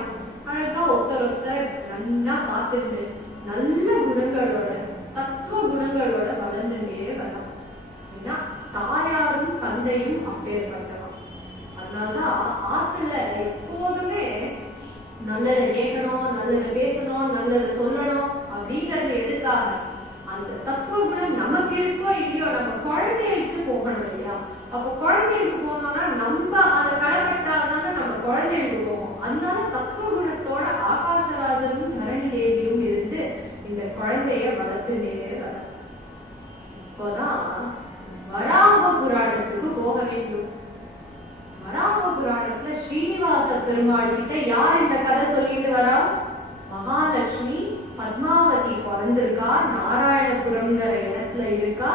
அழகா ஒருத்தர் நல்லா பார்த்துட்டு நல்ல குணங்களோட, தத்துவ குணங்களோட வளர்ந்துட்டே வரலாம். அப்படின்னா தாயாரும் தந்தையும் அப்பேற்பட்டவன். அதனாலதான் ஆத்துல எப்போதுமே நல்லதை கேட்கணும், நல்லதை பேசணும், நல்லதை சொல்லணும் அப்படிங்கிறது எதுக்காக? அந்த சத்துவ குணம் நமக்கு இருக்கோ இல்லையோ நம்ம குழந்தைகளுக்கு போகணும் இல்லையா? அப்போ குழந்தைகளுக்கு போனோம்னா நம்ம அதை கடைபட்டாதானே நம்ம குழந்தைகளுக்கு போவோம். அதனால சத்துவ குணத்தோட ஆகாசராஜனும் தரணி தேவியும் இருந்து இந்த குழந்தைய வளர்த்துட்டே வர. இப்போதான் வராக புராணத்துக்கு போக வேண்டும். வராக புராணத்துல ஸ்ரீனிவாச பெருமாள் கிட்ட யார் இந்த கதை சொல்லிட்டு வரா? மகாலட்சுமி பத்மாவதி பிறந்திருக்கா, நாராயணபுரம்ங்கிற இடத்துல இருக்கா,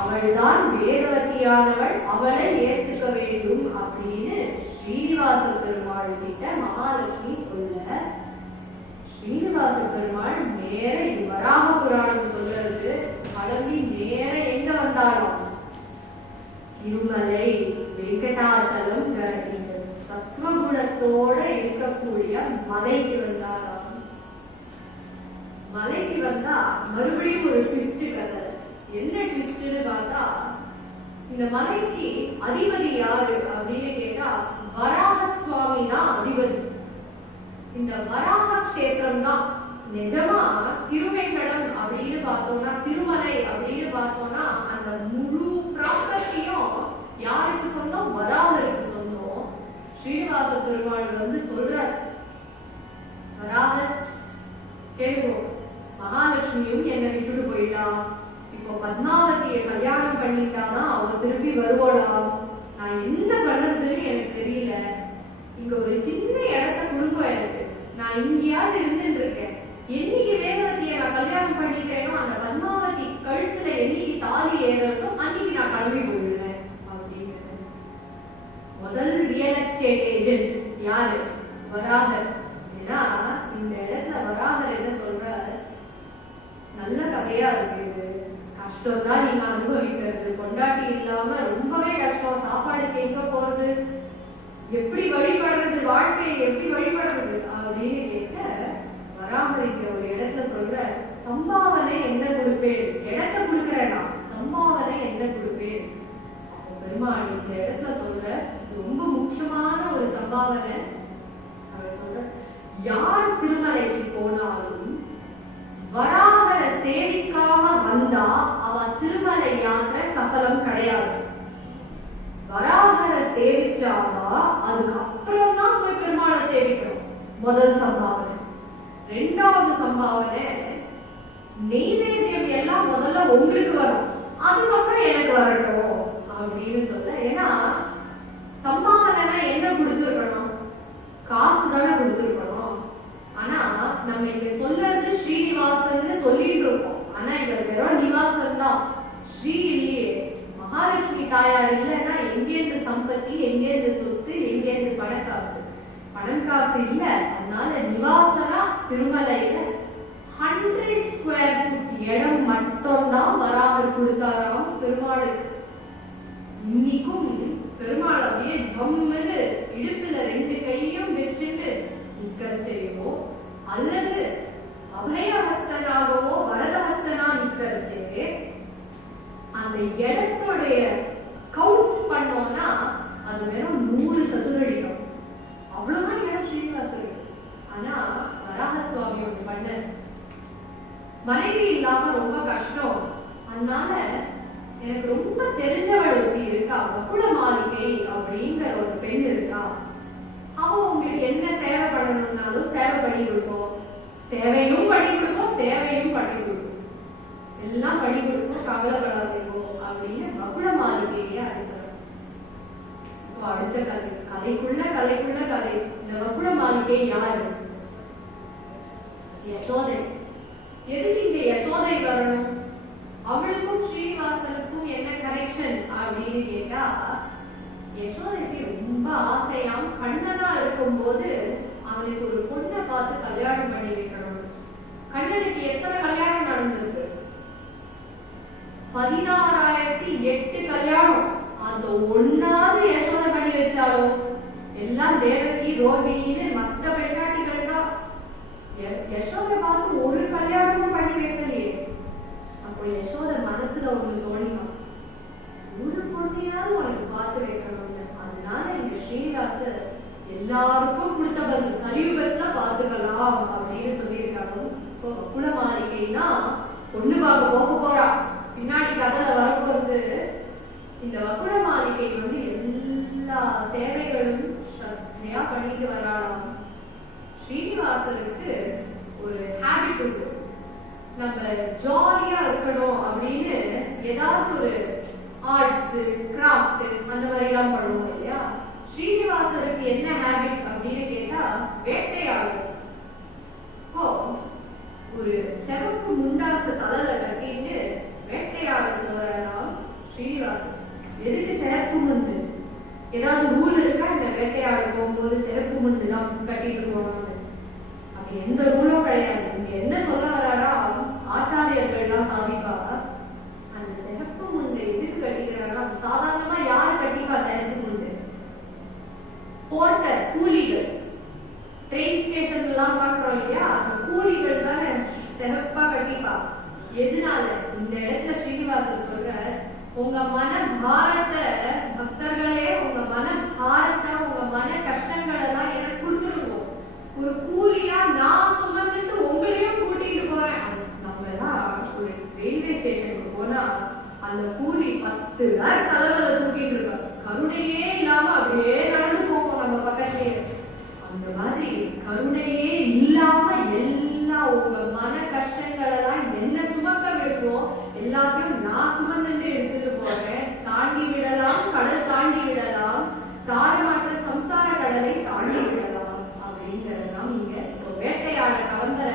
அவள்தான் வேதவதியானவள், அவளை ஏற்றுக்க வேண்டும் அப்படின்னு ஸ்ரீனிவாச பெருமாள் கிட்ட மகாலட்சுமி சொல்ல, ஸ்ரீனிவாச பெருமாள் நேர வராக புராணம் சொல்றது கிளம்பி நேர எங்க வந்தாலும் திருமலை வெங்கடாச்சலம் சத்வகுணத்தோட இருக்கக்கூடிய மலைக்கு வந்தாராம். மலைக்கு வந்தா மறுபடியும் ஒரு ட்விஸ்ட் கதை. என்ன ட்விஸ்ட்னு பார்த்தா, இந்த மலைக்கு அதிபதி யாரு அப்படின்னு கேட்டா வராக சுவாமி தான் அதிபதி. இந்த வராக கஷேத்திரம் தான் நிஜமா திருவேங்கடம் அப்படின்னு பார்த்தோம்னா, திருமலை அப்படின்னு பார்த்தோம்னா அந்த முழு ப்ராப்பர்ட்டியும் யாருக்கு சொந்தம்? வராகருக்கு சொந்தம். ஸ்ரீனிவாச பெருமாள் வந்து சொல்றார், வராகர் கேளுவோம், மகாலட்சுமியும் என்னை விட்டுட்டு போயிட்டா, இப்போ பத்மாவதியை கல்யாணம் பண்ணிட்டாதான் அவ திருப்பி வருவாளா, நான் என்ன பண்றதுன்னு எனக்கு தெரியல, இங்க ஒரு சின்ன இடத்த கொடுங்க எனக்கு, நான் இங்கேயாவது இருந்துட்டு இருக்கேன், என்னைக்கு வேதவதியை நான் கல்யாணம் பண்ணிக்கிறேனோ அந்த பத்மாவதி கழுத்துல என்னைக்கு தாலி ஏறதோ அன்னைக்கு நான் கிளம்பி போயிடுவேன் அப்படின்னு. முதல் ரியல் எஸ்டேட் ஏஜென்ட் யாரு? வராகர். ஏன்னா இந்த இடத்துல வராகர் என்ன சொல்றாரு, நல்ல கதையா இருக்கு, கஷ்டம் தான் நீங்க அனுபவிக்கிறது, பொண்டாட்டி இல்லாம ரொம்பவே கஷ்டம், சாப்பாடுக்கு எங்க போறது, எப்படி வழிபடுறது, வாழ்க்கையை எப்படி வழிபடுறது அப்படின்னு கேட்க, வராமரிக்க ஒரு இடத்துல சொல்ற, சம்பாவனை என்ன கொடுப்பேன், இடத்தை கொடுக்கிறேன்னா சம்பாவனை என்ன கொடுப்பேன். அப்போ பெருமாள் இந்த இடத்துல சொல்ற ரொம்ப முக்கியமான ஒரு சம்பாவனை. அவர் சொல்ற, யார் திருமலைக்கு போனாலும் வராகரை சேவிக்காம வந்தா அவ திருமலை யாத்திரை சஃபலம் கிடையாது. வராகரை சேவிச்சாதான் அதுக்கப்புறம் தான் போய் பெருமாளை சேவிக்கிறோம். முதல் சம்பாவனை. ரெண்டாவது சம்பாவனை, நெய்வேத்தியம் எல்லாம் முதல்ல உங்களுக்கு வரும், அதுக்கப்புறம் எனக்கு வரட்டும் அப்படின்னு சொல்ல. ஏன்னா சம்பாவனை என்ன கொடுத்துருக்கணும்? காசு தானே கொடுத்துருக்கணும். ஆனா நம்ம இங்க சொல்றது ஸ்ரீனிவாசன் சொல்லிட்டு இருக்கோம், ஆனா இவர் வெறும் நிவாசன் தான், ஸ்ரீ இல்லையே. மகாலட்சுமி தாயார் இல்லைன்னா எங்கேருந்து சம்பத்தி, எங்கேருந்து சொத்து, எங்கேருந்து பணக்காசு? பணம் காசு இல்ல. அதனால நிவாசனா திருமலையில 100 ஸ்கொயர் ஃபுட் இடம் மட்டும் தான் வராகர் கொடுத்தாராம் பெருமாளுக்கு. இன்னைக்கும் பெருமாள் அப்படியே ஜம்முன்னு இடுப்புல 2 கையும் வச்சுட்டு நிக்கிற செய்யவோ, அல்லது அபயஹஸ்தனாகவோ வரதஹஸ்தனா நிக்கிறச்சே அந்த இடத்துடைய கவுண்ட் பண்ணோம்னா அது வெறும் 100 சதுரடிகள். அவ்வளவுதான் இடம் ஸ்ரீனிவாசருக்கு. ஆனா வராக சுவாமி ஒன்று பண்ண, மனைவி இல்லாம ரொம்ப கஷ்டம், அதனால எனக்கு ரொம்ப தெரிஞ்சவள் ஒருத்தி இருக்கா, வக்குல மாளிகை அப்படிங்கிற ஒரு பெண் இருக்கா, அவ உங்களுக்கு என்ன சேவை பண்ணணும்னாலும் சேவை பண்ணி கொடுப்போம், சேவையும் பண்ணி கொடுப்போம், சேவையும் பண்ணி கொடுப்போம், எல்லாம் பண்ணி கொடுப்போம், கவலைப்படாதீங்க அப்படின்னு வக்குல மாளிகையே அறிந்தார். அடுத்த கதை, கதைக்குள்ள கதை. இந்த வக்குல மாளிகை யாரு? யசோதை. எதுக்கு இங்க யசோதை வரணும்? அவளுக்கும் ஸ்ரீனிவாசனுக்கும் என்ன கனெக்ஷன் அப்படின்னு கேட்டா, யசோதைக்கு ரொம்ப ஆசையாம், கண்ணனா இருக்கும் போது அவனுக்கு ஒரு பொண்ணை பார்த்து கல்யாணம் பண்ணி வைக்கணும். கண்ணனுக்கு எத்தனை கல்யாணம் நடந்திருக்கு? 16,008 கல்யாணம். அந்த ஒன்னாவது யசோதை பண்ணி வச்சாலும் எல்லாம் தேவகி ரோஹிணின்னு மத்த பெண்ணாட்டிகள் தான். யசோதை பார்த்து ஒரு கல்யாணமும் பண்ணி வைக்கலையே. அப்போ யசோதை மனசுல ஒண்ணு தோணினான், எப்படியாவது உனக்கு பார்த்து வைக்கணும்னு. அதனால இந்த ஸ்ரீனிவாசர் எல்லாருக்கும் கொடுத்த பதில் கலியுகத்துல பார்த்துக்கலாம் அப்படின்னு சொல்லியிருக்காங்க. இப்போ வக்குல மாளிகைனா பொண்ணு பார்க்க போக போறா, பின்னாடி கதையில வரப்போறது. இந்த வக்குல மாளிகை வந்து எல்லா சேவைகளும் ஸ்ரத்தையா பண்ணிட்டு வராளாம். ஸ்ரீனிவாசருக்கு ஒரு ஹேபிட் உண்டு, நம்ம ஜாலியா இருக்கணும் அப்படின்னு ஏதாவது ஒரு ஆர்ட்ஸ் கிராஃப்ட் அந்த மாதிரி எல்லாம் பண்ணுவோம் இல்லையா. ஸ்ரீனிவாசருக்கு என்ன ஹேபிட் அப்படின்னு கேட்டா வேட்டையாடும். இப்போ ஒரு செவப்பு முண்டாச தலையில கட்டிட்டு வேட்டையாட போறாராம் ஸ்ரீனிவாசன். எதுக்கு சிறப்பு முண்டு? ஏதாவது ரூல் இருக்கா இந்த வேட்டையாட போகும்போது சிறப்பு முண்டு தான் கட்டிட்டு போகணும்னு? அப்படி எந்த ரூலும் கிடையாது. இங்க என்ன சொல்ல வராரா, ஆச்சாரியர்கள்லாம் சாதிப்பா அந்த சிறப்பு முண்டை எதுக்கு கட்டிக்கிறாரா? சாதாரணமா யாரு கட்டிப்பா சிறப்பு முண்டு? போர்ட்டர், கூலிகள். ட்ரெயின் ஸ்டேஷன் எல்லாம் பாக்குறோம் இல்லையா, அந்த கூலிகள் தானே சிறப்பா கட்டிப்பா. எதனால? இந்த இடத்துல ஸ்ரீனிவாசர் சொல்ற, உங்க மன பாரத்தை பக்தர்களே, உங்க மன பாரத்தை, உங்க மன கஷ்டங்கள் எல்லாம் எனக்கு கொடுத்துருவோம். ஒரு கூலியா நான் சுமந்துட்டு உங்களையும் கூட்டிட்டு போறேன். நம்ம எல்லாம் ஒரு ரயில்வே ஸ்டேஷனுக்கு போனா அந்த கூலி 10 பேர் தலைவரை தூக்கிட்டு இருப்பாங்க. கருணையே இல்லாம அப்படியே நடந்து போவோம் நம்ம பக்கத்தையே. அந்த மாதிரி கருணையே இல்லாம எல்லா உங்க மன கஷ்டங்கள் எல்லாம் என்ன சுமக்க விடுவோம் எல்லாத்தையும் நான் சுமந்து எடுத்துட்டு போறேன். தாண்டி விடலாம், கடல் தாண்டி விடலாம், சாரமற்ற சம்சார கடலை தாண்டி விடலாம் அப்படிங்கறதுதான் இங்க வேட்டையாட கிளம்புற.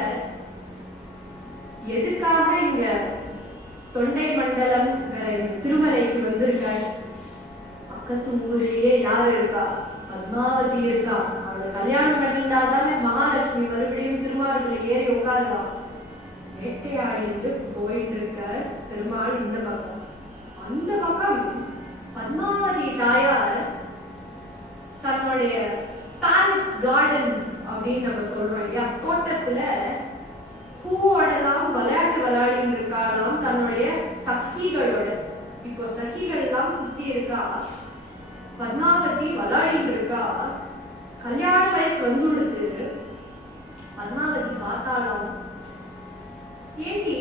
எதுக்காக இங்க தொண்டை மண்டலம் திருமலைக்கு வந்திருக்க? பக்கத்து ஊரிலேயே யாரு இருக்கா? பத்மாவதி இருக்கா. அவளை கல்யாணம் பண்ணிட்டாதானே மகாலட்சுமி மறுபடியும் திருமாவளவன்ல ஏறி உட்காருவா. வேட்டையாடிட்டு போயிட்டு இருக்க பெருமாள் இந்த பக்கம். அந்த பக்கம் பத்மாவதி தாயார் தன்னுடைய பேலஸ் கார்டன்ஸ் அப்படின்னு நம்ம சொல்றோம் இல்லையா, தோட்டத்துல பூவோடலாம் விளையாடிட்டு இருக்காளாம் தன்னுடைய சகிகளோட. இப்போ சகிகள் எல்லாம் சுத்தி இருக்கா, பத்மாவதி விளையாடிட்டு இருக்கா. கல்யாண வயசு வந்துடுது. பத்மாவதி பார்த்தாலாம், ஏண்டி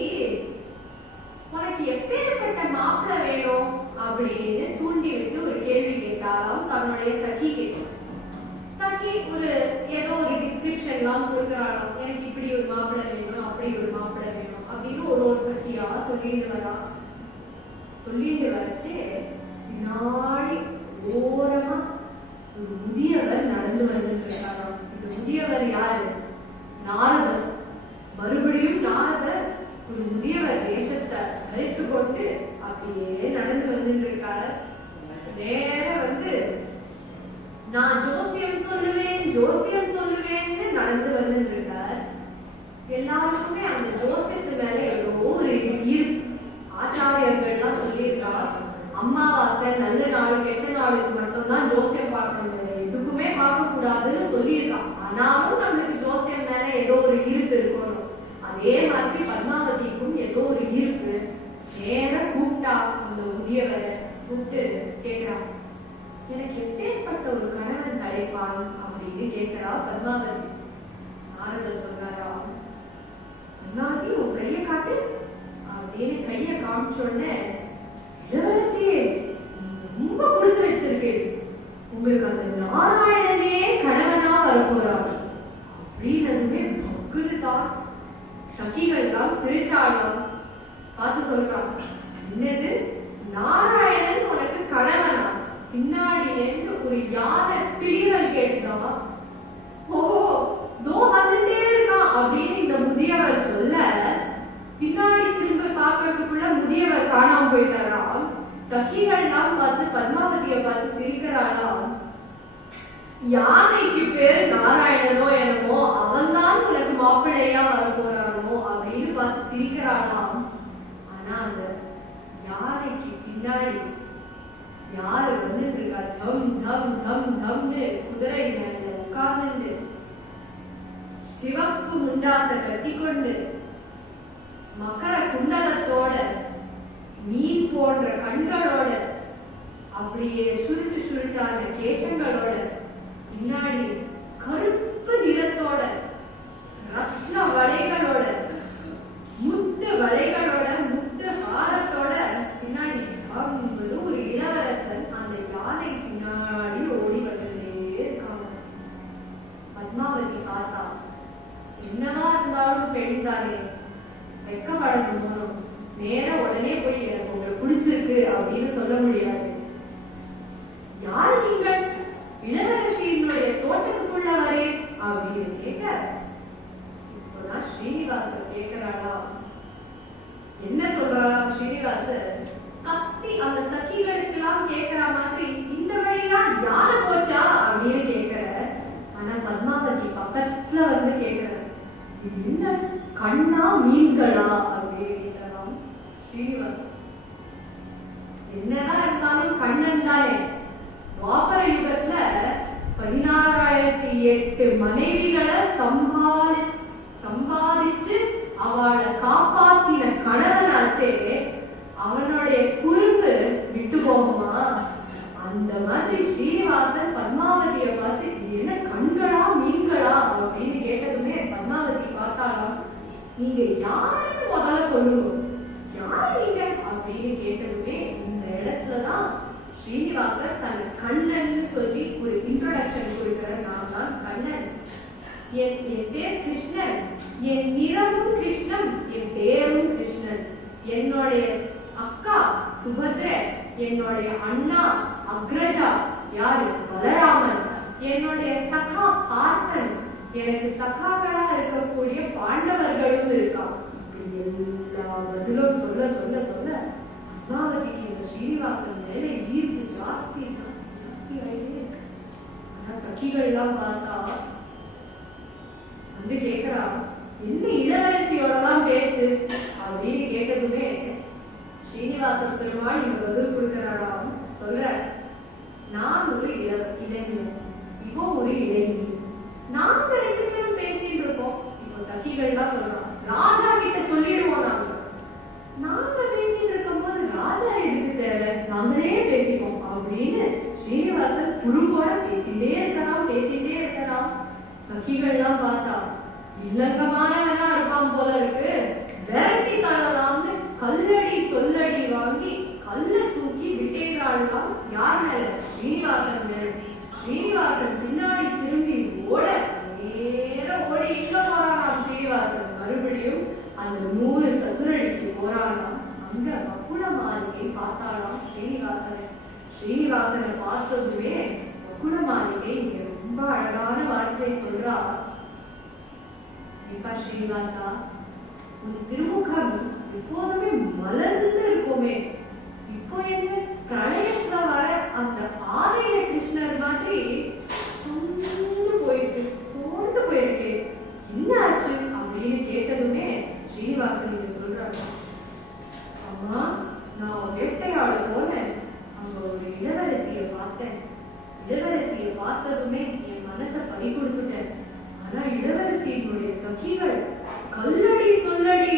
உனக்கு எப்பேற்பட்ட மாப்பிள்ளை வேணும் அப்படின்னு தூண்டி விட்டு ஒரு கேள்வி கேட்டாலும் தன்னுடைய சகி கேட்டான். சகி ஒரு ஏதோ ஒரு டிஸ்கிரிப்ஷன் எல்லாம் கொடுக்குறாளாம். எனக்கு இப்படி ஒரு மாப்பிள்ளை வேணும், அப்படி ஒரு மாப்பிள்ளை வேணும் அப்படின்னு ஒரு சகியா சொல்லிட்டு வரா. சொல்லிட்டு வரைச்சு பின்னாடி ஓரமா ஒரு முதியவர் நடந்து வந்துட்டு இருக்காராம். இந்த முதியவர் யாரு? நாரதர். மறுபடியும் நாரதர் ஒரு முதியவர் வேஷத்தை தரித்து கொண்டு அப்படியே நடந்து வந்துட்டு இருக்காரு. நேர வந்து நான் ஜோசியம் சொல்லுவேன் ஜோசியம் சொல்லுவேன்னு நடந்து வந்துட்டு இருக்கார். எல்லாருக்குமே அந்த ஜோசியத்து மேல ஏதோ ஒரு ஈர்ப்பு. ஆச்சாரியர்கள்லாம் சொல்லியிருக்கா, அம்மாவாசை நல்ல நாள் கெட்ட நாளுக்கு மட்டும்தான் ஜோசியம் பார்க்கணும், எதுக்குமே பார்க்க கூடாதுன்னு சொல்லியிருக்கான். ஆனாலும் நம்மளுக்கு ஜோசியம் மேல ஏதோ ஒரு ஈர்ப்பு இருக்கணும். அதே மாதிரி பத்மாவதிக்கும் ஏதோ ஒரு ஈர்ப்பு. நேர கூப்பிட்டா அந்த முதியவரை கூப்பிட்டு கேட்கிறான், எனக்கு எப்பேற்பட்ட ஒரு கணவன் கிடைப்பான் அப்படின்னு கேட்கிறா பத்மாவதி. நாரதர் சொல்றாரா, பத்மாவதி உன் கையை காட்டு அப்படின்னு கையை காமிச்சோடனே, இளவரசியே ரொம்ப கொடுத்து வச்சிருக்கேன், உங்களுக்கு அந்த நாராயணனே கணவனா வரப்போறாங்க அப்படின்னதுமே பக்குதான். சகிகள் தான் சிரிச்சாலாம். பார்த்து சொல்றான், என்னது நாராயணன் உனக்கு கணவனா? பின்னாடியிலேருந்து ஒரு யானை பிடிகள் கேட்டுதா. ஓ தோ வந்துட்டே இருக்கான் அப்படின்னு இந்த முதியவர் சொல்ல, பின்னாடி திரும்ப பார்க்கறதுக்குள்ள முதியவர் காணாம போயிட்டாராம். சகிகள்லாம் பார்த்து பத்மாவதியை பார்த்து சிரிக்கிறாளாம். யானைக்கு பேரு நாராயணனோ என்னமோ, அவன் தான் உனக்கு மாப்பிள்ளையா வர போறானோ அப்படின்னு பார்த்து சிரிக்கிறாளாம். ஆனா அந்த யானைக்கு பின்னாடி யாரு வந்துட்டு இருக்கா? ஜம் ஜம் ஜம் ஜம்னு குதிரை மேல உட்கார்ந்து சிவப்பு முண்டாசை கட்டிக்கொண்டு மகர குண்டலத்தோட மீன் போன்ற கண்களோட அப்படியே சுருட்டு சுருட்டான கேசங்களோட, பின்னாடி கருப்பு நிறத்தோட, ரத்ன வளைகளோட, முத்து வளைகளோட, முத்து ஹாரத்தோட பின்னாடி ஒரு இளவரசன் அந்த யானை பின்னாடி ஓடி வந்துட்டே இருக்காங்க. பத்மாவதி பார்த்தா, என்னவா இருந்தாலும் பெண் தானே, வெக்கப்படணும், நேரா உடனே போய் எனக்கு உங்களை பிடிச்சிருக்கு அப்படின்னு சொல்ல முடியாது. யார் நீங்கள்? இளவரசியினுடைய தோட்டத்துக்குள்ள வரே அப்படின்னு கேட்க, இப்போதான் ஸ்ரீனிவாசர் கேட்கிறாளா. என்ன சொல்றாளாம் ஸ்ரீனிவாசர்? கத்தி அந்த சகிகளுக்கெல்லாம் கேட்கிற மாதிரி இந்த வழியா யாரு போச்சா அப்படின்னு கேட்கிற. ஆனா பத்மாவதி பக்கத்துல வந்து கேட்கிற, இது என்ன கண்ணா மீன்களா அப்படின்னு கேட்கலாம் ஸ்ரீனிவாசன். என்னதான் இருந்தாலும் கண்ணன் தானே. துவாபர யுகத்துல 16,008 மனைவிகளை சம்பாதிச்சு அவளை காப்பாத்தின கணவனாச்சே, அவனுடைய குறும்பு விட்டு போகுமா? அந்த மாதிரி ஸ்ரீனிவாசன் பத்மாவதியை பார்த்து என்ன கண்களா மீன்களா அப்படின்னு கேட்டதுமே பத்மாவதி பார்த்தாலாம். நீங்க யாருன்னு முதல்ல சொல்லுங்க, யாரு நீங்க அப்படின்னு கேட்டதுமே இந்த இடத்துலதான் ஸ்ரீனிவாசர் தன் கண்ணன் சொல்லி ஒரு இன்ட்ரோடக்ஷன் கொடுக்கிற. நான் தான் கண்ணன், என் பேர் கிருஷ்ணன், என் நிறமும் கிருஷ்ணன், என் பேரும் கிருஷ்ணன், என்னுடைய அக்கா சுபத்ர, என்னுடைய அண்ணா அக்ரஜா யாரு பலராமன், என்னுடைய சகா பார்த்தன், எனக்கு சகாக்களா இருக்கக்கூடிய பாண்டவர்களும் இருக்கா. இப்படி எல்லா பதிலும் சொல்ல சொல்ல சொல்ல பத்மாவதிக்கு இந்த ஸ்ரீனிவாசன் மேல ஈர்ப்பு ஜாஸ்தி ஜாஸ்தி ஜாஸ்தி ஆயிட்டே இருக்கு. ஆனா சகிகள் எல்லாம் பார்த்தா வந்து கேட்கிறா, என்ன இளவரசியோடதான் பேச்சு அப்படின்னு கேட்டதுமே ஸ்ரீனிவாச பெருமாள் இங்க பதில் கொடுக்கிறாராம். சொல்ற, நான் ஒரு இளைஞன், இப்போ ஒரு இளைஞி, நாங்க 2 பேரும் பேசிட்டு இருக்கோம். இப்போ சகிகள் தான் சொல்றோம், ராஜா கிட்ட சொல்லிடுவோம். நாங்க பேசிட்டு இருக்கும் போது ராஜா எதுக்கு தேவை, நாங்களே பேசிப்போம் அப்படின்னு ஸ்ரீனிவாசன் குறும்போட பேசிட்டே இருக்கலாம். சகிகள்லாம் பார்த்தா இலங்கமானவனா இருப்பான் போல இருக்கு, விரட்டி தரலாம்னு கல்லடி சொல்லடி வாங்கி கல்ல தூக்கி விட்டேங்கிறாள்தான். யார் மேல? ஸ்ரீனிவாசன் மேல. ஸ்ரீனிவாசன் பின்னாடி திரும்பி ஓட, நேரம் ஓடி எங்க போறானாம் ஸ்ரீனிவாசன்? மறுபடியும் அந்த 100 சதுரடிக்கு போறானாம். அங்க வக்குள மாளிகை பார்த்தாலாம் ஸ்ரீனிவாசனை பார்த்ததுமே வக்குள மாளிகை இங்க ரொம்ப அழகான வார்த்தை சொல்றா. இப்ப ஸ்ரீனிவாசா, உன் திருமுகம் எப்போதுமே மலர்ந்து இருக்குமே, இப்போ என்ன பிரளயத்துல வர அந்த ஆலய கிருஷ்ணர் மாதிரி சோர்ந்து போயிருக்கு, என்ன ஆச்சு அப்படின்னு கேட்டதுமே ஸ்ரீனிவாசன் இங்க சொல்றாங்க, அம்மா நான் வேட்டையாட போனேன், அங்க ஒரு இளவரசியை பார்த்தேன். இளவரசியை பார்த்ததுமே என் மனசை பறி கொடுத்துட்டேன். ஆனா இளவரசியினுடைய சகிகள் கல்லடி சொல்லடி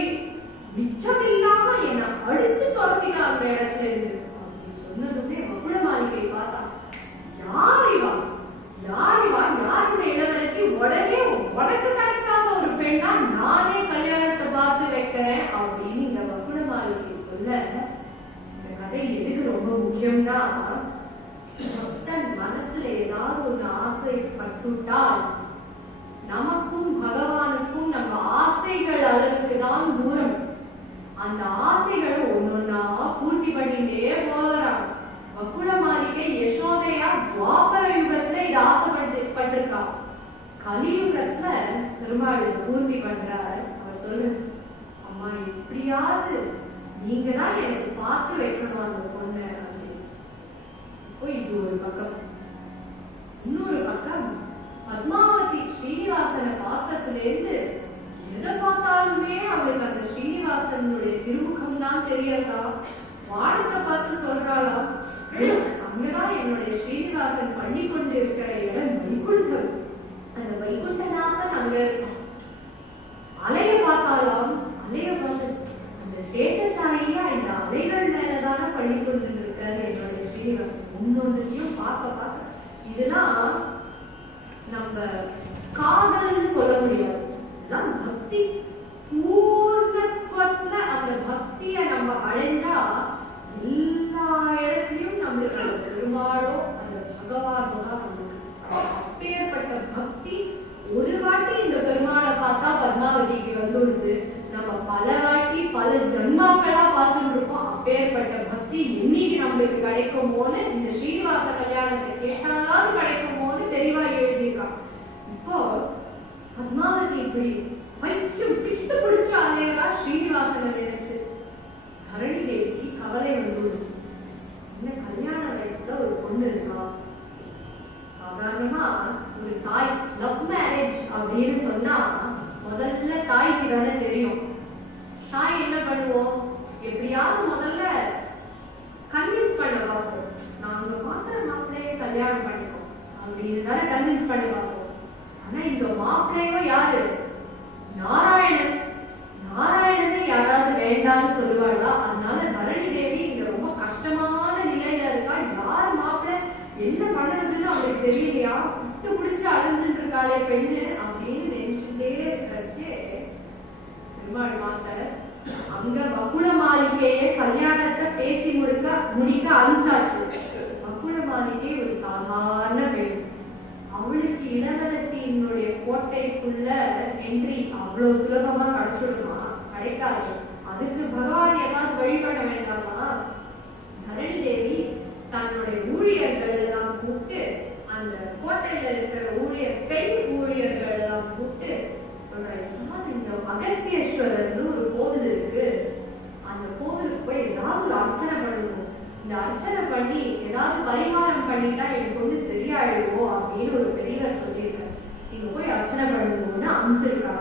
மிச்சம் இல்லாம என்னை அடிச்சு துரத்தினாங்க இடத்துல இருந்து அப்படி சொன்னதுமே வக்குள மாளிகை பார்த்தா, யாருடைய இளவரசி? உடனே உனக்கு கிடைக்காத ஒரு பெண்ணா நானே கல்யாணத்தை பார்த்து வைக்கிறேன் அப்படின்னு இந்த வக்குள மாளிகை சொல்ல. இந்த கதை எதுக்கு ரொம்ப முக்கியம்னா, பக்தன் மனசுல ஏதாவது ஒரு ஆசைப்பட்டுட்டால் நமக்கும் பகவானுக்கும் நம்ம ஆசைகள் அளவுக்கு தான் தூரம். அந்த ஆசைகளை ஒன்னொன்னா பூர்த்தி பண்ணிட்டே போகிறான். வக்குள மாளிகை யசோதையா துவாபர யுகத்துல இது ஆசைப்பட்டிருக்கா. கலியுகத்துல பெருமாள் இதை பூர்த்தி பண்றார். அவர் சொல்லு, அம்மா எப்படியாவது நீங்க தான் எனக்கு பார்த்து வைக்கணும் அந்த பொண்ணு அப்படின்னு. இப்போ இது ஒரு பக்கம். இன்னொரு பக்கம் பத்மாவதி ஸ்ரீனிவாசனை பார்த்ததுல இருந்து எதை பார்த்தாலுமே அவளுக்கு அந்த ஸ்ரீனிவாசனுடைய திருமுகம் தான் தெரியறதா. வானத்தை பார்த்து சொல்றாளா, அங்கதான் என்னுடைய ஸ்ரீனிவாசன் பண்ணி கொண்டு இருக்கிற இடம் வைகுண்டம். அந்த வைகுண்டநாதன் அங்க இருக்கான். அலைய பார்த்தாலாம், அலைய பார்த்து அந்த சேஷசாயியா இந்த அலைகள் மேலதான பண்ணி கொண்டு இருக்காரு என்னுடைய ஸ்ரீனிவாசன். ஒன்னொன்னையும் பார்க்க பார்க்க இதெல்லாம் நம்ம காதல்னு சொல்ல முடியாது. இதெல்லாம் பக்தி. பூர்ணத்துவத்துல அந்த பக்திய நம்ம அடைஞ்சா எல்லா இடத்துலயும் நம்மளுக்கு அந்த பெருமாளோ அந்த பகவானோ தான் நம்மளுக்கு. அப்பேற்பட்ட பக்தி ஒரு வாட்டி இந்த பெருமாளை பார்த்தா பத்மாவதிக்கு வந்துடுது. நம்ம பல வாட்டி பல ஜன்மாக்களா பார்த்துட்டு இருக்கோம். அப்பேற்பட்ட பக்தி என்னைக்கு நம்மளுக்கு கிடைக்குமோன்னு இந்த ஸ்ரீனிவாச கல்யாணத்தை கேட்டாலும் கிடைக்குமோன்னு தெளிவா எழுதியிருக்கான். இப்போ பத்மாவதி இப்படி பைத்தியம் பிடித்து பிடிச்சு அலையறா ஸ்ரீனிவாசனை நினைச்சு. தரணி தேவிக்கு கவலை வந்துடுது. இந்த கல்யாண வயசுல ஒரு பொண்ணு இருக்கா. சாதாரணமா ஒரு தாய் லவ் மேரேஜ் அப்படின்னு சொன்னா முதல்ல தாய்க்கு தானே தெரியும். தாய் என்ன பண்ணுவோம், எப்படியாவது முதல்ல கன்வின்ஸ் பண்ண பார்ப்போம். நாங்க மாத்திர மாப்பிள்ளையே கல்யாணம் பண்ணிப்போம் அப்படின்னு தானே கன்வின்ஸ் பண்ண பார்ப்போம். ஆனா இந்த மாப்பிள்ளையோ யாரு, நாராயணன். நாராயணனே யாராவது வேண்டாம்னு சொல்லுவாளா? அதனால தரணி தேவி இங்க ரொம்ப கஷ்டமான நிலையில இருக்கா. யார் மாப்பிள்ளை என்ன பண்ணுறதுன்னு அவங்களுக்கு தெரியலையா, விட்டு பிடிச்சு அலைஞ்சிட்டு இருக்காளே பெண்ணு அப்படின்னு நினைச்சுட்டே இருக்கே பெருமாள் மாத்தர் அங்க வகுள மாளிகையே கல்யாணத்தை பேசி முடிக்க அனுப்பிச்சாச்சு. வகுள மாளிகை ஒரு சாதாரண பெண். அவளுக்கு இளவரசியினுடைய கோட்டைக்குள்ள என்ட்ரி அவ்வளவு சுலபமா கிடைச்சிடுமா? கிடைக்காது. அதுக்கு பகவான் ஏதாவது வழிபட வேண்டாமா? தரணி தேவி தன்னுடைய ஊழியர்கள் எல்லாம் கூப்பிட்டு, அந்த கோட்டையில இருக்கிற பெண் ஊழியர்கள் எல்லாம் கூப்பிட்டு சொல்றாங்க, இந்த அகஸ்தியேஸ்வரர்னு ஒரு கோவில் இருக்கு, அந்த கோவிலுக்கு போய் ஏதாவது ஒரு அர்ச்சனை பண்ணணும். இந்த அர்ச்சனை பண்ணி ஏதாவது பரிகாரம் பண்ணிட்டா என் பொண்ணு சரியாயிடுவோ அப்படின்னு ஒரு பெரியவர் சொல்லியிருக்காரு. நீங்க போய் அர்ச்சனை பண்ணணும்னு அனுப்பிச்சிருக்கா.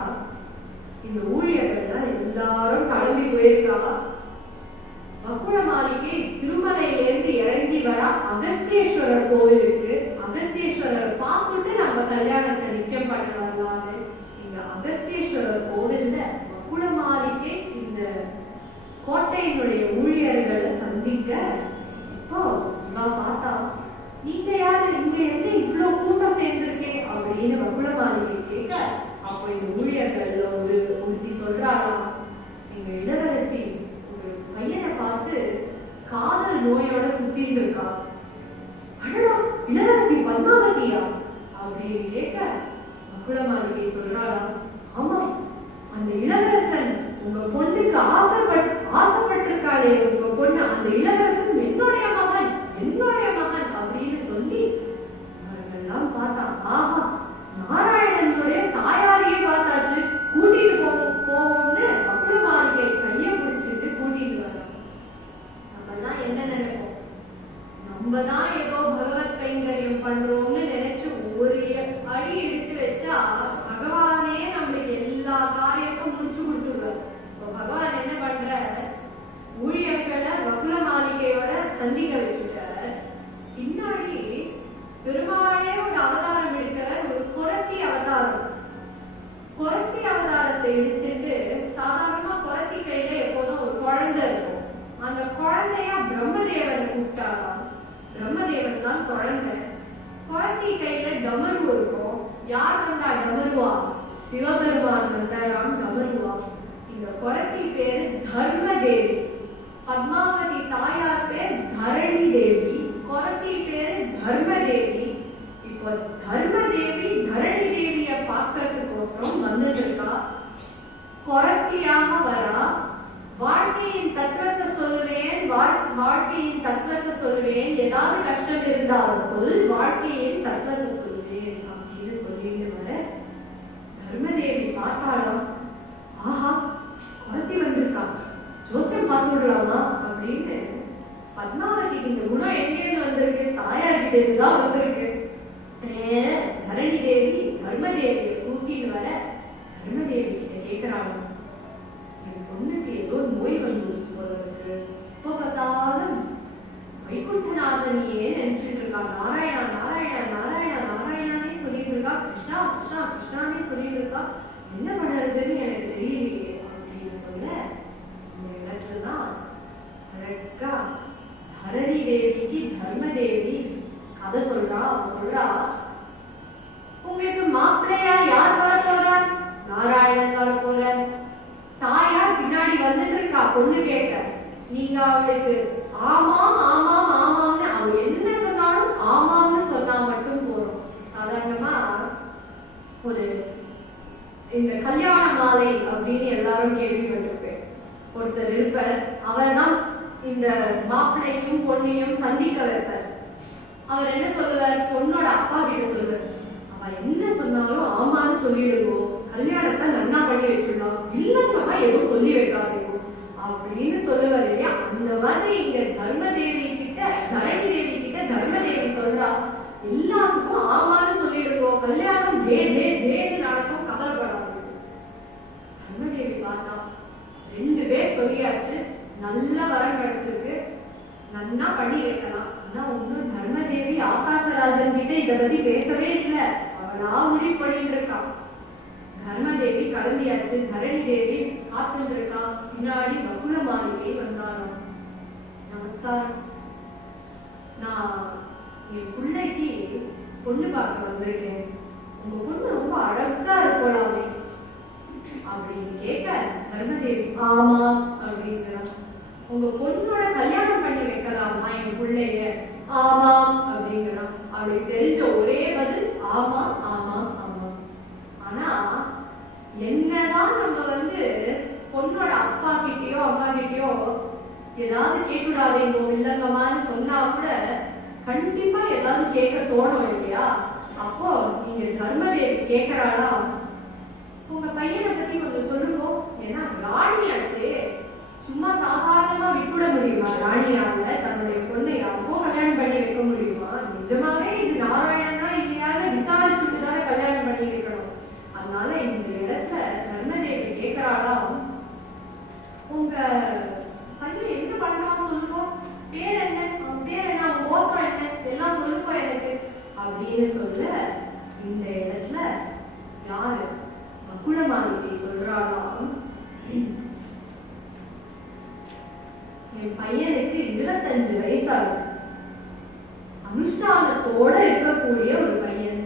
இந்த ஊழியர்கள் எல்லாரும் கிளம்பி போயிருக்கா. வகுள மாளிகை திருமலையிலிருந்து இறங்கி வர அகஸ்தியேஸ்வரர் கோவிலுக்கு. அகஸ்தியேஸ்வரர் பார்த்துட்டு நம்ம கல்யாணத்தை நிச்சயம் பண்ண வரலாறு. இந்த அகஸ்தியேஸ்வரர் கோவில்ல வகுள மாளிகை இந்த கோட்டையினுடைய ஊழியர்களை சந்திக்க இப்போ நான் பார்த்தா, நீங்க யாரு, இங்க என்ன இவ்வளவு கூட்டம் சேர்ந்திருக்கேன் அப்படின்னு வகுள மாளிகை கேட்க, அப்போ இந்த ஊழியர்கள் ஒருத்தி சொல்றாளா, எங்க இளவரசி ஒரு பையனை பார்த்து காதல் நோயோட சுத்திட்டு இருக்கா. அடடா, இளவரசி பத்மாவதியா அப்படின்னு கேட்க வகுள மாளிகை சொல்றாளா, ஆமா, அந்த இளவரசன் உங்க பொண்ணுக்கு ஆசைப்பட்டிருக்காளே உங்க பொண்ணு, அந்த இளவரசன் என்னுடைய மகன் அப்படின்னு சொல்லி அவர்களெல்லாம் பார்த்தா, ஆஹா, நாராயணனுடைய தாயாரையே பார்த்தாச்சு, கூட்டிட்டு போவோம்னு வகுள மாளிகை கைய பிடிச்சிட்டு கூட்டிட்டு வரோம். நம்மெல்லாம் என்ன நினைப்போம், நம்ம தான் ஏதோ பகவத் கைங்கரியம் பண்றோம்னு நினைச்சு ஒரு அடி எடுத்து வச்சா பகவானே நம்மளுக்கு எல்லா காரியத்தையும் முடிச்சு கொடுத்துருவார். இப்போ பகவான் என்ன பண்ற, ஊழியர்களை வகுள மாளிகையோட சந்திக்க வச்சுட்டார். பின்னாடி பெருமாளே ஒரு அவதாரம் எடுக்கிற ஒரு குரத்தி அவதாரம். குரத்தி அவதாரத்தை எடுத்துட்டு சாதாரணமா குரத்தி கையில எப்போதும் ஒரு குழந்தை இருக்கும். அந்த குழந்தையா பிரம்மதேவனை கூப்பிட்டாராம். பிரம்மதேவன் தான் குழந்தை. குரத்தி கையில டமரு இருக்கும். யார் வந்தா டமருவா? சிவபெருமான் வந்தாராம் டமருவா. இந்த குரத்தி பேரு தர்மதேவி. பத்மாவதி தாயார் பேர் தரணி தேவி, குரத்தி பேரு தர்மதேவி. இப்போ தர்மதேவி தரணி தேவிய பார்க்கறதுக்கோசரம் வந்துட்டு இருக்கா. குரத்தியாக வரா. வாழ்க்கையின் தத்துவத்தை சொல்லுவேன், வாழ்க்கையின் தத்துவத்தை சொல்லுவேன், ஏதாவது கஷ்டம் இருந்தாலும் சொல், வாழ்க்கையின் தத்துவத்தை சொல்லுவேன் அப்படின்னு சொல்லிட்டு வர தர்மதேவி பார்த்தாலும், ஆஹா, குரத்தி வந்திருக்கா, ஜோசியம் பார்த்து விடலாமா அப்படின்னு. பத்மாவதிக்கு இந்த குணம் எங்கேருந்து வந்திருக்கு? தாயார்கிட்ட இருந்துதான் வந்திருக்கு. தரணி தேவி தர்மதேவியை கூட்டிட்டு வர தர்மதேவி கிட்ட கேட்கிறாங்க, என் பொண்ணுக்கு ஏதோ நோய் வந்து போறதுக்கு இப்போ பார்த்தாலும் வைகுண்டநாதனையே நினைச்சிட்டு இருக்கா. நாராயணா நாராயணா நாராயணா நாராயணானே சொல்லிட்டு இருக்கா. கிருஷ்ணா கிருஷ்ணா கிருஷ்ணானே சொல்லிட்டு இருக்கா. என்ன பண்ணுறதுன்னு எனக்கு தெரியலையே அப்படின்னு சொல்ல, இந்த இடத்துலதான் அழகா தரணி தேவிக்கு தர்மதேவி சொல்றா. சொல்றா, உங்களுக்கு மாப்பிள்ளையா யார் வர போறார்? நாராயணன் வர போறார். தாயார் பின்னாடி வந்துட்டு இருக்கா பொண்ணு கேட்க. நீங்க அவளுக்கு ஆமாம் ஆமாம் ஆமாம்னு அவ என்ன சொன்னாலும் ஆமாம்னு சொன்னா மட்டும் போறோம். சாதாரணமா ஒரு இந்த கல்யாண மாலை அப்படின்னு எல்லாரும் கேள்விப்பட்டிருப்பேன். ஒருத்தர் இருப்பார், அவர் தான் இந்த மாப்பிள்ளையும் பொண்ணையும் சந்திக்க வைப்பார். அவர் என்ன சொல்லுவார்? பொண்ணோட அப்பா கிட்ட சொல்லுவார், அவ என்ன சொன்னாலும் ஆமான்னு சொல்லிடுவோம், கல்யாணத்தை நன்னா பண்ணி வச்சிடலாம், இல்லங்கம்மா எதுவும் சொல்லி வைக்காதீங்க அப்படின்னு சொல்லுவார் இல்லையா? அந்த மாதிரி இங்க தர்மதேவி கிட்ட, தரணி தேவி கிட்ட தர்மதேவி சொல்றா, எல்லாருக்கும் ஆமான்னு சொல்லிடுவோம், கல்யாணம் ஜே ஜே ஜேன்னு நடக்கும், கவலைப்படாது. தர்மதேவி பார்த்தா 2 பேர் சொல்லியாச்சு, நல்ல வரம் கிடைச்சிருக்கு, நன்னா பண்ணி வைக்கலாம். ஆனா ஒன்னும் தர்மதேவி ஆகாசராஜன் கிட்ட இத பத்தி பேசவே இல்லை, அவளா முடிவு பண்ணிட்டு இருக்கான். தர்மதேவி கிளம்பியாச்சு, தரணி தேவி காத்துட்டு இருக்கா. பின்னாடி வகுல மாளிகை வந்தாலும், நமஸ்காரம், நான் என் பிள்ளைக்கு பொண்ணு பார்க்க வந்திருக்கேன், உங்க பொண்ணு ரொம்ப அழகா இருக்கலாமே அப்படின்னு கேட்க, தர்மதேவி ஆமா அப்படிங்கிறான். உங்க பொண்ணோட கல்யாணம் பண்ணி வைக்கலாமா என் பிள்ளைய? ஆமாம் அப்படிங்கிறான். அப்படி தெரிஞ்ச ஒரே பதில் ஆமா ஆமா ஆமா. ஆனா என்னதான் நம்ம பொண்ணோட அப்பா கிட்டயோ அம்மா கிட்டயோ ஏதாவது கேட்கக்கூடாதேங்கோ இல்லங்கம்மான்னு சொன்னா கூட கண்டிப்பா ஏதாவது கேட்க தோணும் இல்லையா? அப்போ நீங்க தர்மதேவி கேட்கறாளா, உங்க பையனை பத்தி கொஞ்சம் சொல்லுங்க, ஏன்னா ராணியாச்சு, சும்மா சாதாரணமா விட்டுட முடியுமா? ராணியால தன்னுடைய பொண்ணை யாருக்கோ கல்யாணம் பண்ணி வைக்க முடியுமா? நிஜமாவே இது நாராயணனா இல்லையான்னு விசாரிச்சுட்டு தானே கல்யாணம் பண்ணி வைக்கணும். அதனால இந்த இடத்துல தர்மதேவி கேட்கறாளா, உங்க பையன் என்ன பண்றான் சொல்லுங்க, பேர் என்ன, அவன் பேர் என்ன, அவன் கோத்திரம் என்ன, எல்லாம் சொல்லுங்க எனக்கு அப்படின்னு சொல்ல, இந்த இடத்துல யாரு வகுளமாளிகை சொல்றாளாம், என் பையனுக்கு 25 வயசாகுது, அனுஷ்டானத்தோட இருக்கக்கூடிய ஒரு பையன்,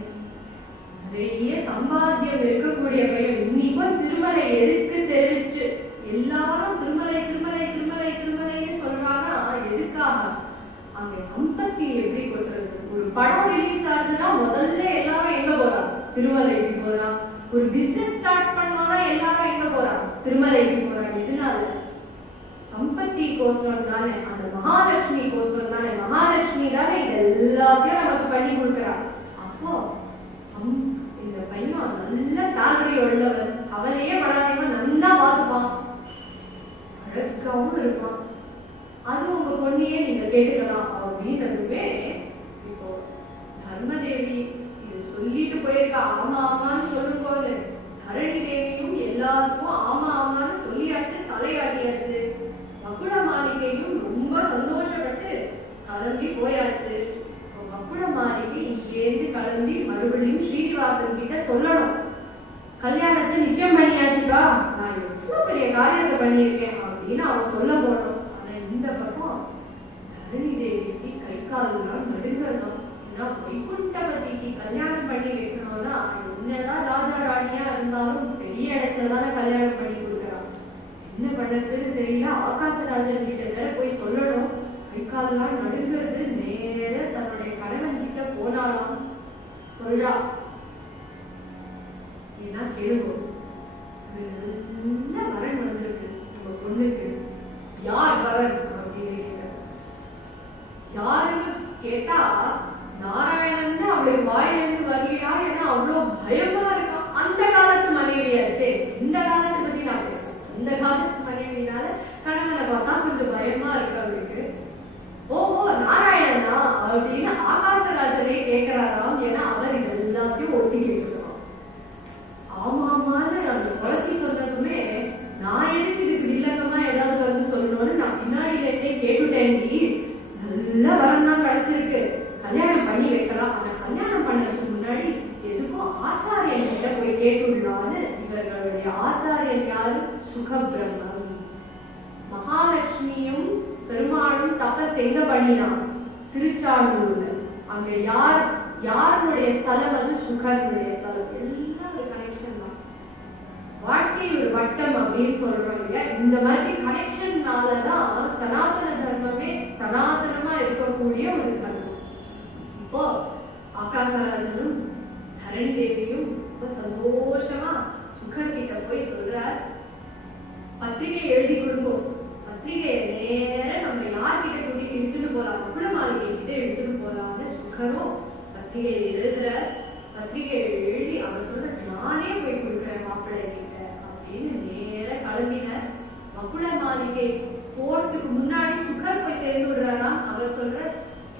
நிறைய சம்பாத்தியம் இருக்கக்கூடிய பையன். இன்னைக்கும் திருமலை எதுக்கு தெரிவிச்சு எல்லாரும் திருமலை திருமலை திருமலை திருமலைன்னு சொல்றாங்கன்னா எதுக்காக? அங்க சம்பத்தி எப்படி கொட்டுறது? ஒரு படம் ரிலீஸ் ஆகுதுன்னா முதல்ல எல்லாரும் எங்க போறான்? திருமலைக்கு போறான். ஒரு பிசினஸ் ஸ்டார்ட் பண்ணோம்னா எல்லாரும் எங்க போறான்? திருமலைக்கு போறான். எதனால? சம்பத்தி கோசரம் தானே, அந்த மகாலட்சுமி கோசரம் தானே. மகாலட்சுமி தானே எல்லாத்தையும் நமக்கு பண்ணி கொடுக்குறான். அப்போ இந்த பையன் நல்ல சேலரி உள்ளவர், அவளையே படாதீங்க நல்லா பார்த்துப்பான், அழகாவும் இருப்பான், அது உங்க பொண்ணையே நீங்க கேட்டுக்கலாம் அப்படின்னதுமே இப்போ தர்மதேவி இது சொல்லிட்டு போயிருக்கா. ஆமா ஆமான்னு சொல்லும் போது தரணி தேவியும் எல்லாருக்கும் ஆமா ஆமான்னு சொல்லியாச்சு, தலையாட்டியாச்சு. வகுள மாளிகையும் ரொம்ப சந்தோஷப்பட்டு கிளம்பி போயாச்சு. வகுள மாளிகை இங்கேருந்து கிளம்பி மறுபடியும் ஸ்ரீனிவாசன் கிட்ட சொல்லணும், கல்யாணத்தை நிச்சயம் பண்ணியாச்சுக்கா, நான் எவ்வளவு பெரிய காரியத்தை பண்ணியிருக்கேன் அப்படின்னு அவன் சொல்ல போனோம். ஆனா இந்த பக்கம் தரணி தேவிக்கு கை காலெல்லாம் நடுங்கிறதும். ஏன்னா வைகுண்டபதிக்கு கல்யாணம் பண்ணி வைக்கணும்னா என்னதான் ராஜா ராணியா இருந்தாலும் பெரிய இடத்துல தானே கல்யாணம் பண்ணி கொடுக்குறான். என்ன பண்றதுன்னு தெரியல. ஆகாசராஜன் கிட்ட போய் சொல்லணும். கை காலெல்லாம் நடுங்கிறது. நேர தன்னுடைய கணவன் கிட்ட போனாலாம். சொல்றா, ஏன்னா கேளுவோம், நல்ல வரன் வந்திருக்கு நம்ம பொண்ணுக்கு. யார் வரன் அப்படின்னு யாருன்னு கேட்டா நாராயணன் அவளுக்கு வாயிலிருந்து வருகிறா. ஏன்னா அவ்வளவு பயமா இருக்கான். அந்த காலத்து மனைவியாச்சே. இந்த காலத்தை பத்தி நான் பேசுறேன். இந்த காலத்து மனைவினால கணவனை பார்த்தா கொஞ்சம் பயமா இருக்கு அவளுக்கு. ஓஹோ நாராயணனா அப்படின்னு ஆகாசராஜரே கேட்கிறாராம். ஏன்னா அவர் இது எல்லாத்தையும் ஒட்டி கேட்கிறான். ஆமாமான்னு அந்த குழந்தை சொன்னதுமே, நான் எதுக்கு இதுக்கு வில்லங்கமா ஏதாவது சொல்லணும்னு நான் பின்னாடியிலே கேட்டுட்டேன்டி. நல்ல வரம் தான் கிடைச்சிருக்கு, கல்யாணம் பண்ணி வைக்கலாம். ஆனா கல்யாணம் பண்ணதுக்கு முன்னாடி எதுக்கும் ஆச்சாரியன் கிட்ட போய் கேட்டுள்ளான்னு. இவர்களுடைய ஆச்சாரியன் யாரு? சுகபிரம்மம். மகாலட்சுமியும் பெருமாளும் தபஸ் எங்க பண்ணினான்? திருச்சானூர்ல. அங்க யாருடைய ஸ்தலம் அது? சுகருடைய ஸ்தலம். எல்லாம் ஒரு கனெக்ஷன் தான். வாழ்க்கை ஒரு வட்டம் அப்படின்னு சொல்றோம் இல்லையா? இந்த மாதிரி கனெக்ஷன்னாலதான் சனாதன தர்மமே சனாதனமா இருக்கக்கூடிய ஒரு தர்மம். இப்போ ஆகாசராஜனும் தரணி தேவியும் ரொம்ப சந்தோஷமா சுகர் கிட்ட போய் சொல்றார், பத்திரிகை எழுதி கொடுக்கும். பத்திரிகையை நேர நம்ம யார்கிட்ட கூட்டி இழுத்துட்டு போலாம்? குலமாளிகை கிட்ட இழுத்துட்டு போலாம்னு சுகரும் பத்திரிகையை எழுதுற. பத்திரிகையை எழுதி அவர் சொல்ற, நானே போய் கொடுக்குறேன் மாப்பிள்ளை கிட்ட அப்படின்னு நேர கிளம்பினார். மகுள மாளிகை போறதுக்கு முன்னாடி சுகர் போய் சேர்ந்து விடுறாராம். அவர் சொல்ற,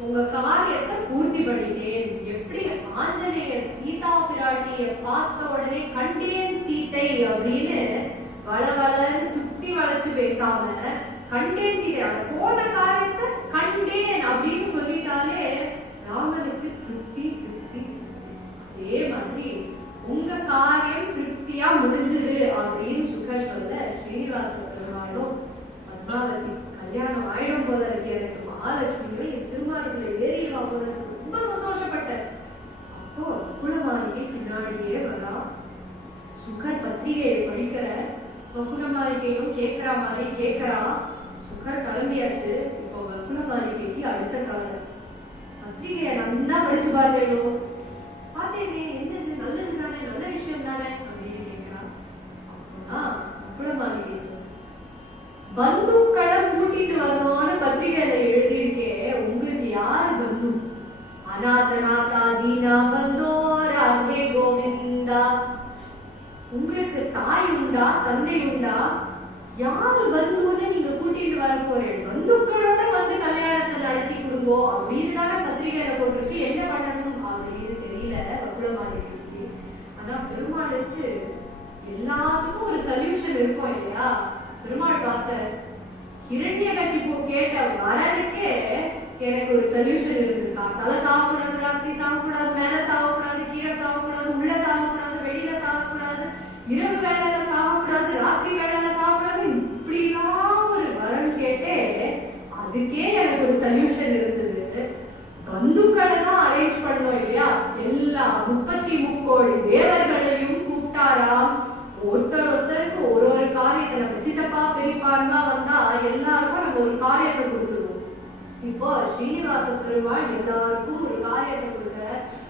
உங்க காரியத்தை பூர்த்தி பண்ணிட்டேன். எப்படி ஆஞ்சநேயர் சீதா பிராட்டிய பார்த்த உடனே கண்டேன் சீதை அப்படின்னு வளவளன்னு சுத்தி வளைச்சு பேசாம கண்டேன் சீதை, அவர் போன காரியத்தை கண்டேன் அப்படின்னு சொல்லிட்டாலே ராமனுக்கு திருப்தி திருப்தி. அதே மாதிரி உங்க காரியம் திருப்தியா முடிஞ்சது அப்படின்னு சுகர் சொல்ல, ஸ்ரீனிவாச பெருமாளும் பத்மாவதி கல்யாணம் ஆயிடும் போல இருக்கு, எனக்கு மகாலட்சுமியோ என் திருமார்களை ஏறிடுவா போல இருக்கு, ரொம்ப சந்தோஷப்பட்டார். அப்போ குலமாளிகை பின்னாடியே வரா. சுகர் பத்திரிகையை படிக்கிற, குலமாளிகையும் கேட்கிற மாதிரி கேட்கிறா. சுகர் கிளம்பியாச்சு. இப்போ குலமாளிகைக்கு அடுத்த காலம். பத்திரிகையை நல்லா படிச்சு பார்த்தேனோ? பார்த்தேனே, என்னது நல்லது தானே, நல்ல விஷயம் தானே அப்படின்னு கேட்கிறான். அப்போதான் குலமாளிகை பந்துக்களை கூட்டிட்டு வரணும்னு பத்திரிகையில எழுதியிருக்கே, உங்களுக்கு யாரு பந்து? அநாதநாதா தீனா பந்தோ ராதே கோவிந்தா. உங்களுக்கு தாய் உண்டா, தந்தை உண்டா? யாரு பந்துன்னு நீங்க கூட்டிட்டு வர போறீங்க? பந்துக்களோட வந்து கல்யாணத்தை நடத்தி கொடுங்கோ அப்படின்னு தானே பத்திரிகையில போட்டிருக்கு. என்ன பண்ணணும் அப்படின்னு தெரியல வக்குலமாளிகைக்கு. ஆனா பெருமாளுக்கு எல்லாத்துக்கும் ஒரு சொல்யூஷன் இருக்கும் இல்லையா? பெருமாள் பார்த்த இரண்யகசிபு கேட்ட வரனுக்கே எனக்கு ஒரு சொல்யூஷன் இருந்திருக்கா. தலை சாப்பிடாது, ராத்திரி சாப்பிடாது, மேல சாப்பிடாது, கீழே சாப்பிடாது, உள்ள சாப்பிடாது, வெளியில சாப்பிடாது, இரவு வேலையில சாப்பிடாது, ராத்திரி வேலையில சாப்பிடாது, இப்படிலாம் ஒரு வரன் கேட்டே அதுக்கே எனக்கு ஒரு சொல்யூஷன் இருந்தது. பந்துக்களை தான் அரேஞ்ச் பண்ணோம் இல்லையா? எல்லா 33 தேவர்களையும் கூப்பிட்டாராம். ஒருத்தருக்கு ஒரு காரியத்தை, நம்ம சித்தப்பா பெரியப்பான்னா வந்தா எல்லாருக்கும் நம்ம ஒரு காரியத்தை கொடுத்துருவோம். இப்போ ஸ்ரீனிவாச பெருமாள் எல்லாருக்கும் ஒரு காரியத்தை கொடுக்குற.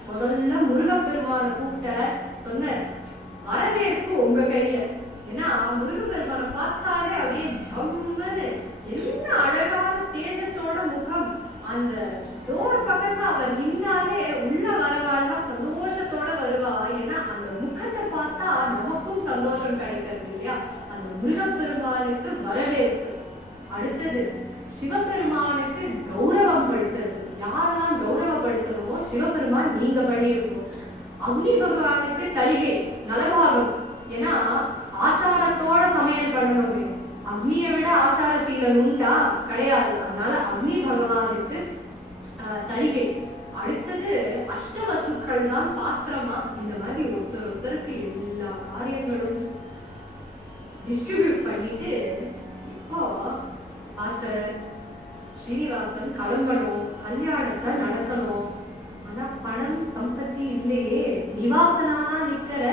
முதல்ல முருகப்பெருமான கூப்பிட்ட, சொன்ன வரவேற்பு உங்க கையில. ஏன்னா முருகப்பெருமானை பார்த்தாலே அப்படியே ஜம்முன்னு, என்ன அழகான தேஜஸோட முகம். அந்த டோர் பக்கத்துல அவர் நின்னாலே உள்ள வரவாள்லாம் சந்தோஷத்தோட வருவா. ஏன்னா அந்த முகத்தை பார்த்தா நமக்கும் சந்தோஷம் கிடைக்கிறது இல்லையா? அந்த முருகப்பெருமானுக்கு வரவேற்பு. அடுத்தது சிவபெருமானுக்கு கௌரவம் படுத்துறது. யாரெல்லாம் கௌரவப்படுத்துறோமோ சிவபெருமான் நீங்க பண்ணிருக்கோம். அக்னி பகவானுக்கு தலிகை நலபாகம். ஏன்னா ஆச்சாரத்தோட சமையல் பண்ணணும். அக்னியை விட ஆச்சார சீலன் உண்டா? கிடையாது. அதனால அக்னி பகவானுக்கு தலிகை. அடுத்தது அஷ்டவசுக்கள் தான் பாத்திரமா. இந்த மாதிரி ஒருத்தருக்கு எல்லா காரியங்களும் டிஸ்ட்ரிபியூட் பண்ணிட்டு இப்போ பார்த்த ஸ்ரீனிவாசன் கிளம்பணும், கல்யாணத்தை நடத்தணும். ஆனா பணம் சம்பத்தி இல்லையே, நிவாசனானா நிக்கிற.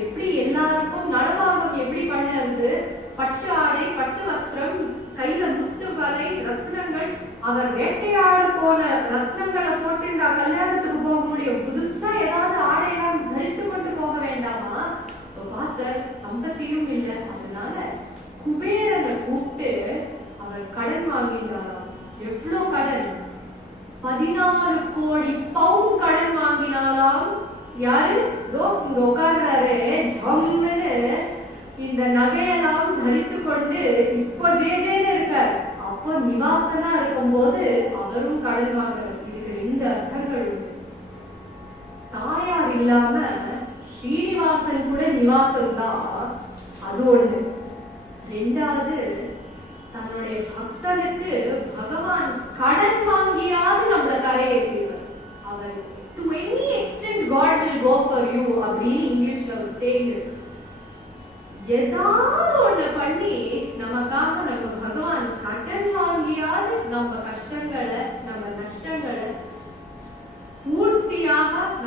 எப்படி எல்லாருக்கும் நலபாகம் எப்படி பண்ணது? பட்டு ஆடை, பட்டு வஸ்திரம், கையில முத்து வலை, ரத்னங்கள். அவர் வேட்டையாட போல ரத்னங்களை போட்டு கல்யாணத்துக்கு போக முடியும். புதுசா ஏதாவது ஆடையெல்லாம் தரித்து கொண்டு போக வேண்டாமா? பார்த்த சம்பத்தியும் இல்லை. அதனால குபேரனை கூப்பிட்டு அவர் கடன் வாங்கினாராம். எவ்வளவு கடன்? 14 கோடி பவுன் கடன் வாங்கினாலாம். யாரு? இங்க உட்கார்றாரு ஜம்முன்னு இந்த நகையெல்லாம் தரித்து கொண்டு இப்போ ஜேஜேன்னு இருக்கார். அப்போ நிவாசனா இருக்கும் போது அவரும் கடன் வாங்குறார். இதுக்கு 2 அர்த்தங்கள். தாயார் இல்லாம ஸ்ரீனிவாசன் கூட நிவாசம் தான், அது ஒண்ணு. 2வது, தன்னுடைய பக்தனுக்கு பகவான் கடன் வாங்கியாவது நம்மள கரையேற்றிடுவார். அவர் to any extent God will go for you அப்படின்னு இங்கிலீஷ்ல ஒரு saying இருக்கு. ஏதாவது ஒண்ணு பண்ணி நமக்காக நம்ம பகவான் கடன் வாங்கியாவது நம்ம கஷ்டங்களை, நம்ம நஷ்டங்களை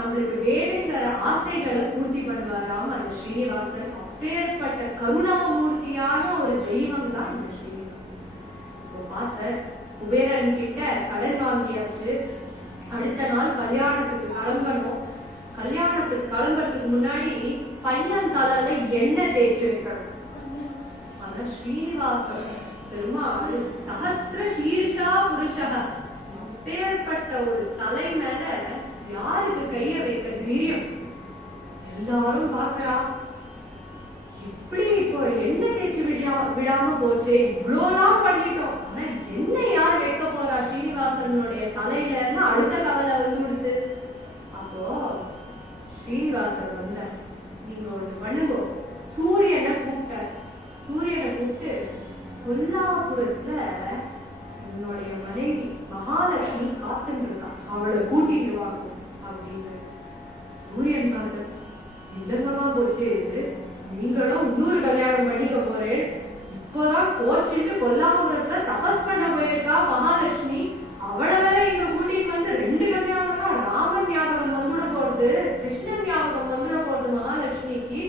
நம்மளுக்கு வேணுங்கிற ஆசைகளை பூர்த்தி பண்ணுவாராம் அந்த ஸ்ரீனிவாசன். அப்பேற்பட்ட கருணாமூர்த்தியான ஒரு தெய்வம் தான் இந்த ஸ்ரீனிவாசன். இப்போ பார்த்த குபேரன் கிட்ட கடன் வாங்கியாச்சு. அடுத்த நாள் கல்யாணத்துக்கு கிளம்பணும். கல்யாணத்துக்கு கிளம்புறதுக்கு முன்னாடி பையன் தலையில எண்ணெய் தேய்ச்சி வைக்கணும். ஆனா ஸ்ரீனிவாசன் பெருமாள் சஹஸ்ர சீர்ஷா புருஷா, அப்பேற்பட்ட ஒரு தலை மேல யாருக்கு கைய வைக்க தைரியம்? எல்லாரும் பார்க்கிறா, எப்படி இப்போ எண்ணெய் தேய்ச்சி விடாம போச்சு, இவ்வளோலாம் பண்ணிட்டோம், ஆனா என்ன யார் வைக்க போறா ஸ்ரீனிவாசனுடைய தலையில அடுத்த கவலை வந்து விடுது. அப்போ ஸ்ரீனிவாசன் வந்த, நீங்க ஒரு பண்ணுங்க, சூரியனை கூப்பிட்டு கொல்லாபுரத்துல என்னுடைய மனைவி மகாலட்சுமி காத்துட்டு இருக்கா, அவளை கூட்டிட்டு வாங்க அப்படின்னு. சூரியன் பார்த்து, இல்லங்கமா போச்சு, நீங்களும் இன்னொரு கல்யாணம் பண்ணிக்க போறேன், இப்போதான் கோச்சிட்டு கொல்லாபுரத்துல தபஸ் பண்ண போயிருக்கா மகாலட்சுமி, அவளை வர இங்க கூட்டிட்டு வந்து 2 கல்யாணம் தான், ராமன் ஞாபகம் வந்துட போறது, கிருஷ்ணன் ஞாபகம் வந்துட போறது மகாலட்சுமிக்கு,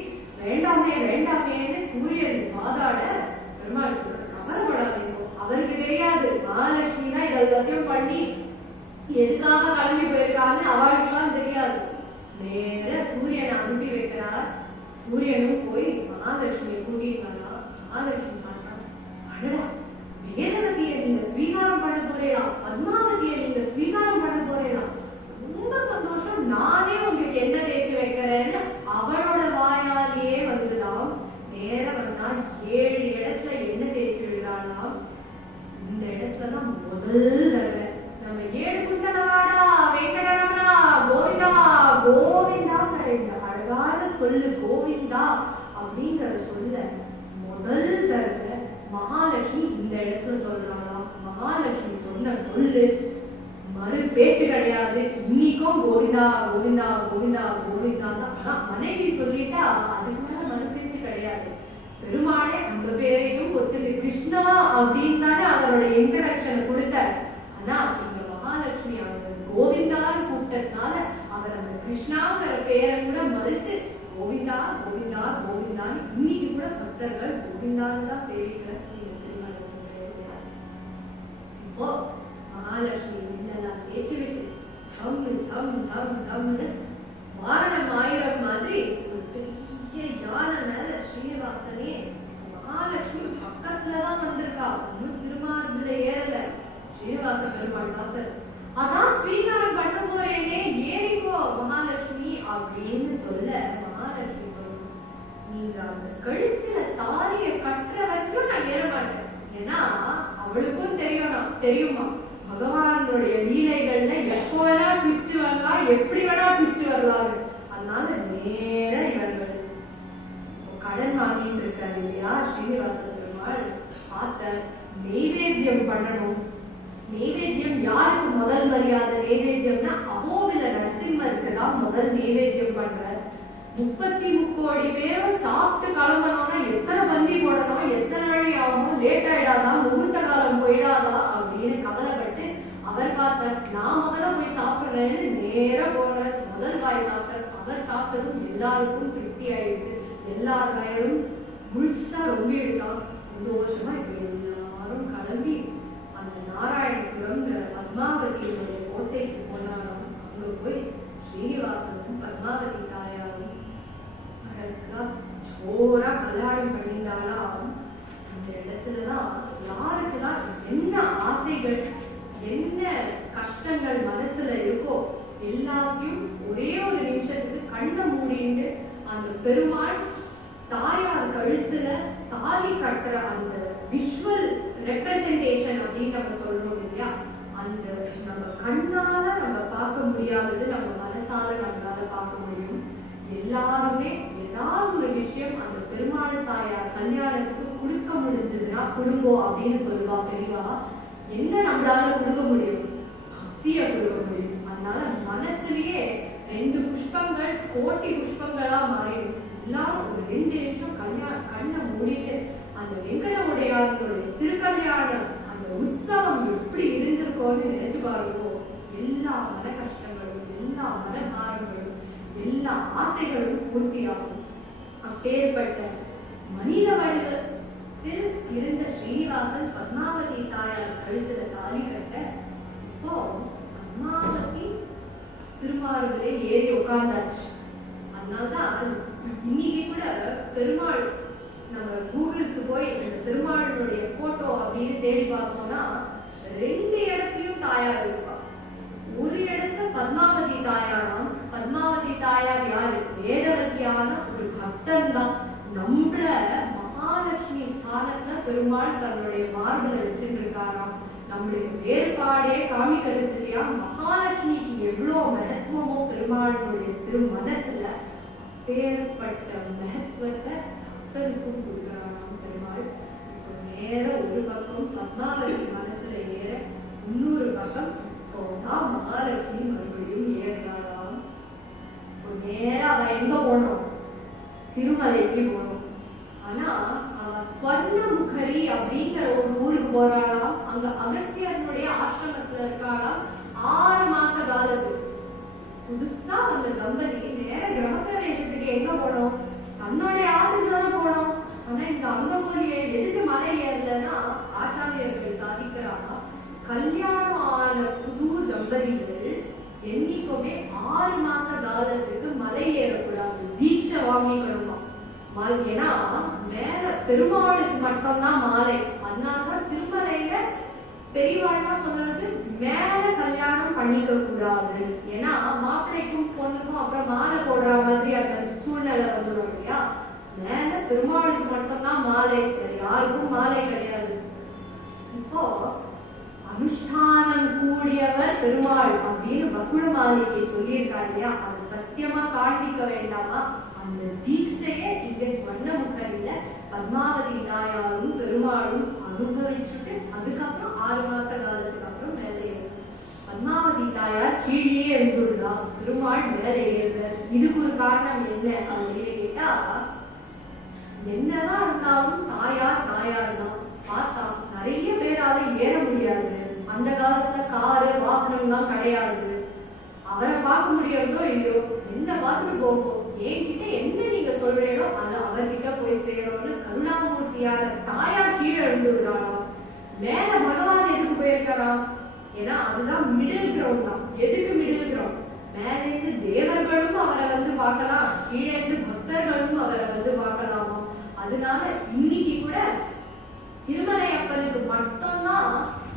வேண்டாமே வேண்டாமேன்னு சூரியன் வாதாட பெருமாள் கவலைப்படாதீங்க, அவருக்கு தெரியாது மகாலட்சுமி தான் எல்லாத்தையும் பண்ணி எதுக்காக கிளம்பி போயிருக்காங்கன்னு அவளுக்குலாம் தெரியாது. நேர சூரியனை அனுப்பி வைக்கிறார். சூரியனும் போய் மகாலட்சுமியை கூட்டிட்டு வந்தா. மகாலட்சுமி பார்த்தா, அடடா, வேதவதியை நீங்க ஸ்வீகாரம் பண்ண போறீங்களா, பத்மாவதியை நீங்க ஸ்வீகாரம் பண்ண போறீங்களா, ரொம்ப சந்தோஷம், நானே உங்களுக்கு என்ன தேய்ச்சி வைக்கிறேன்னு அவளோட வாயாலேயே வந்துதான். நேர வந்தா 7 இடத்துல என்ன தேய்ச்சி விடுறாளாம். இந்த இடத்துலதான் முதல் தடவை நம்ம 7 குண்டலவாடா வெங்கடரமணா கோவிந்தா கோவிந்தாங்கிற இந்த அழகான சொல்லு கோவிந்தா அப்படிங்கிற சொல்ல முதல் தடவை மகாலட்சுமி இந்த இடத்துல சொல்றாளாம். மகாலட்சுமி சொன்ன சொல்லு மறு பேச்சு கிடையாது, இன்னைக்கும் கோவிந்தா கோவிந்தா கோவிந்தா கோவிந்தா தான். ஆனா மனைவி சொல்லிட்டா அதுக்கு மேல மறு பேச்சு கிடையாது. பெருமாளே அந்த பேரையும் ஒத்துட்டு கிருஷ்ணா அப்படின்னு தானே அவரோட இன்ட்ரடக்ஷன் கொடுத்தார். ஆனா இங்க மகாலட்சுமி அவர் கோவிந்தான்னு கூப்பிட்டதுனால அவர் அந்த கிருஷ்ணாங்கிற பேரை கூட மறுத்து கோவிந்தா கோவிந்தா கோவிந்தான்னு இன்னைக்கு கூட பக்தர்கள் கோவிந்தான்னு தான் சேவிக்கிற இப்போ மகாலட்சுமி என்னெல்லாம் தேய்ச்சி விட்டு சம் சம் சம் சம்னு வாரணம் ஆயிரம் மாதிரி ஒரு பெரிய யானை மேல ஸ்ரீனிவாசனே மகாலட்சுமி பக்கத்துலதான் வந்திருக்கா, இன்னும் திருமார்பில ஏறல. ஸ்ரீனிவாச பெருமாள் பார்த்தார், அதான் ஸ்வீகாரம் பண்ண போறேனே, ஏறிக்கோ மகாலட்சுமி அப்படின்னு சொல்ல மகாலட்சுமி சொல்லணும், நீங்க அந்த கழுத்துல தாலிய கட்டுற வரைக்கும் நான் ஏற மாட்டேன். ஏன்னா அவளுக்கும் தெரியுமா பகவானுடைய லீலைகள்ல எப்போ வேணா ட்விஸ்ட் வரலாம், எப்படி வேணா ட்விஸ்ட் வரலாம். அதனால நேர இவர்கள் கடன் வாங்கிட்டு இருக்காரு இல்லையா ஸ்ரீனிவாச பெருமாள் பார்த்த, நெய்வேத்தியம் பண்ணணும். நெய்வேத்தியம் யாருக்கு முதல் மரியாதை? நெய்வேத்தியம்னா அகோபில நரசிம்மருக்கு தான் முதல் நெய்வேத்தியம் பண்ற. 33 கோடி பேரும் சாப்பிட்டு கிளம்பணும்னா எத்தனை பந்தி போடணும், எத்தனை நாளை ஆகும், லேட் ஆயிடாதா, முகூர்த்த காலம் போயிடாதா அப்படின்னு கவலைப்பட்டு அவர் பார்த்தார். நான் முதல்ல போய் சாப்பிடுறேன்னு நேர போனார். முதல் வாய் சாப்பிட்டார். அவர் சாப்பிட்டதும் எல்லாருக்கும் திருப்தி ஆயிடுச்சு. எல்லார் வயலும் முழுசா ரொம்ப எடுத்தான். சந்தோஷமா இப்ப எல்லாரும் கிளம்பி அந்த நாராயணபுரம்ங்கிற பத்மாவதியுடைய கோட்டைக்கு போனாலும் அங்க போய் ஸ்ரீனிவாசனும் பத்மாவதி தாயாரும் ஜோரா கல்யாணம் பண்ணியிருந்தாலும் அந்த இடத்துலதான் யாருக்குதான் என்ன ஆசைகள் என்ன கஷ்டங்கள் மனசுல இருக்கோ எல்லாத்தையும் ஒரே ஒரு நிமிஷத்துக்கு கண்ணை மூடிட்டு அந்த பெருமாள் தாயார் கழுத்துல தாலி கட்டுற அந்த விஷுவல் ரெப்ரசன்டேஷன் அப்படின்னு நம்ம சொல்றோம் இல்லையா, அந்த நம்ம கண்ணால நம்ம பார்க்க முடியாதது நம்ம மனசால நம்மளால பார்க்க முடியும். எல்லாருமே ஏதாவது ஒரு விஷயம் அந்த பெருமாள் தாயார் கல்யாணத்துக்கு கொடுக்க முடிஞ்சதுன்னா குடும்பம் அப்படின்னு சொல்லுவா பெரியவா. என்ன நம்மளால கொடுக்க முடியும்? பக்திய கொடுக்க முடியும். அதனால மனசுலயே 2 புஷ்பங்கள் கோட்டி புஷ்பங்களா மாறிடும். எல்லாரும் ஒரு 2 நிமிஷம் கண்ணை மூடிட்டு அந்த வெங்கட உடையார்களுடைய திருக்கல்யாணம் அந்த உற்சவம் எப்படி இருந்திருக்கோன்னு நினைச்சு பாருங்க. எல்லா மன கஷ்டங்களும் எல்லா மன பாரங்களும் அப்பேற்பட்ட மனித வடிவத்தில் இருந்த ஸ்ரீனிவாசன் பத்மாவதி தாயார் கழுத்துல தாலி கட்ட இப்போ பத்மாவதி திருமார்பிலே ஏறி உட்கார்ந்தாச்சு. அதனால்தான் இன்னைக்கு கூட பெருமாள் நம்ம கூகுளுக்கு போய் இந்த பெருமாளுடைய போட்டோ அப்படின்னு தேடி பார்த்தோம்னா 2 இடத்துலயும் தாயார் இருப்பா. ஒரு இடத்துல பத்மாவதி தாயாராம். பத்மாவதி தாயார் யாரு? வேடவதியான ஒரு பக்தன் தான். நம்மள மகாலட்சுமி ஸ்தானத்துல பெருமாள் தன்னுடைய மார்பில் வச்சுட்டு இருக்காராம். நம்முடைய வேறுபாடே காமிக்கிறது இல்லையா? மகாலட்சுமிக்கு எவ்வளவு மகத்துவமோ பெருமாளுடைய திருமணத்துல அப்பேற்பட்ட மகத்துவத்தை பக்தருக்கும் கொடுக்கிறாராம் பெருமாள். நேரம் ஒரு பக்கம் பத்மாவதி மனசுல ஏற, இன்னொரு பக்கம் போதான் மகாலட்சுமி மறுபடியும் ஏறினாராம். நேரம் அவ எங்க போனோம்? திருமலைக்கு போனோம். ஆனா அவ ஸ்வர்ணமுகரி அப்படிங்கிற ஒரு ஊருக்கு போறாளாம். அங்க அகஸ்தியனுடைய ஆசிரமத்துல இருக்காளாம். 6 மாச காலத்துக்கு புதுசா அந்த தம்பதி நேர கிரகப்பிரவேசத்துக்கு எங்க போனோம்? தன்னுடைய ஆளுக்கு தானே போனோம். ஆனா இந்த அங்கமொழியை எதுக்கு மலை ஏறலன்னா ஆச்சாரியர்கள் சாதிக்கிறாங்க, கல்யாணம் ஆன புது தம்பதிகள் என்னைக்குமே 6 மாச காலத்துக்கு மலை ஏறக்கூடாது, தீட்சை வாங்கிக்கணுமா. ஏன்னா மேல பெருமாளுக்கு மட்டும்தான் மாலை. அதனாலதான் திருமலையில பெரியவாழ்னா சொல்றது மேல கல்யாணம் பண்ணிக்க கூடாது. ஏன்னா மாப்பிள்ளைக்கும் பொண்ணுக்கும் அப்புறம் மாலை போடுற மாதிரி அந்த சூழ்நிலை வந்துடும் இல்லையா. மேல பெருமாளுக்கு மட்டும்தான் மாலை, யாருக்கும் மாலை கிடையாது. இப்போ அனுஷ்டானம் கூடியவர் பெருமாள் அப்படின்னு பகுள மாலைக்கு சொல்லியிருக்காரு இல்லையா. அது சத்தியமா காண்பிக்க வேண்டாமா? அந்த தீட்சையே இங்க ஸ்வர்ணமுகரில பத்மாவதி தாயாரும் பெருமாளும் அனுபவிச்சுட்டு அதுக்கப்புறம் 6 மாச காலத்துக்கு அப்புறம் மேலே பத்மாவதி தாயார் கீழே எழுந்துள்ளா, பெருமாள் மேலே ஏறுறார். இதுக்கு ஒரு காரணம் என்ன அப்படின்னு கேட்டா, என்னதான் இருந்தாலும் தாயார் தாயார் தான். பார்த்தா நிறைய பேரால ஏற முடியாது. அந்த காலத்துல காரு வாகனம்லாம் கிடையாது. அவரை பார்க்க முடியாதோ இல்லையோ, என்ன பார்த்துட்டு போகும், என்கிட்ட என்ன நீங்க சொல்றீங்களோ அது அவர்கிட்ட போய் சேரும்னு கருணாமூர்த்தியார தாயார் கீழே எழுந்துடுறாளா. மேல பகவான் எதுக்கு போயிருக்காராம்? ஏன்னா அதுதான் மிடில் கிரவுண்ட் தான். எதுக்கு மிடில் கிரவுண்ட்? மேல இருந்து தேவர்களும் அவரை வந்து பார்க்கலாம், கீழே இருந்து பக்தர்களும் அவரை வந்து பார்க்கலாமா. அதனால இன்னைக்கு கூட திருமலை அப்பனுக்கு மட்டும்தான்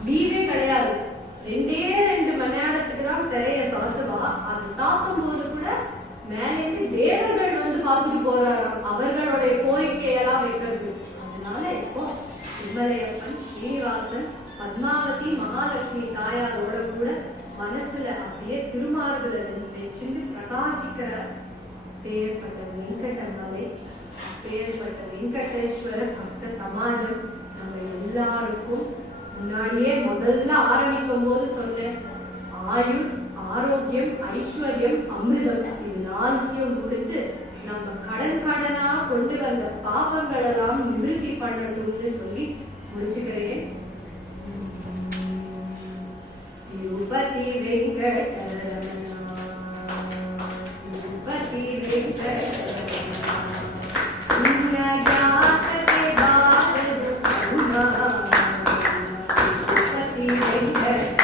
லீவே கிடையாது. 2 மணி நேரத்துக்கு தான் திரைய சாத்துவா. அது சாத்தும் போது கூட மேலேந்து தேவர்கள் வந்து பார்த்துட்டு போறாராம், அவர்களுடைய கோரிக்கையெல்லாம் வைக்கிறது. அதனால இப்போ திருமலையப்பன் ஸ்ரீனிவாசன் பத்மாவதி மகாலட்சுமி தாயாரோட கூட மனசுல அப்படியே திருமார்புல வச்சுட்டு பிரகாசிக்கிற பேர்பட்ட வெங்கடமலை, பேர்பட்ட வெங்கடேஸ்வர பக்த சமாஜம் நம்ம எல்லாருக்கும் முன்னாடியே முதல்ல ஆரம்பிக்கும் போது சொன்னேன், ஆயுள் ஆரோக்கியம் ஐஸ்வர்யம் அமிர்தம் இது 4த்தையும் கொடுத்து நம்ம கடனா கொண்டு வந்த பாபங்கள் எல்லாம் நிவர்த்தி பண்ணணும்னு சொல்லி முடிச்சுக்கிறேன். திருப்பதி வெங்கடரமணா, திருப்பதி வெங்கடரமணா, புண்ணியாதே பாரதமா, திருப்பதி வெங்கடரமணா.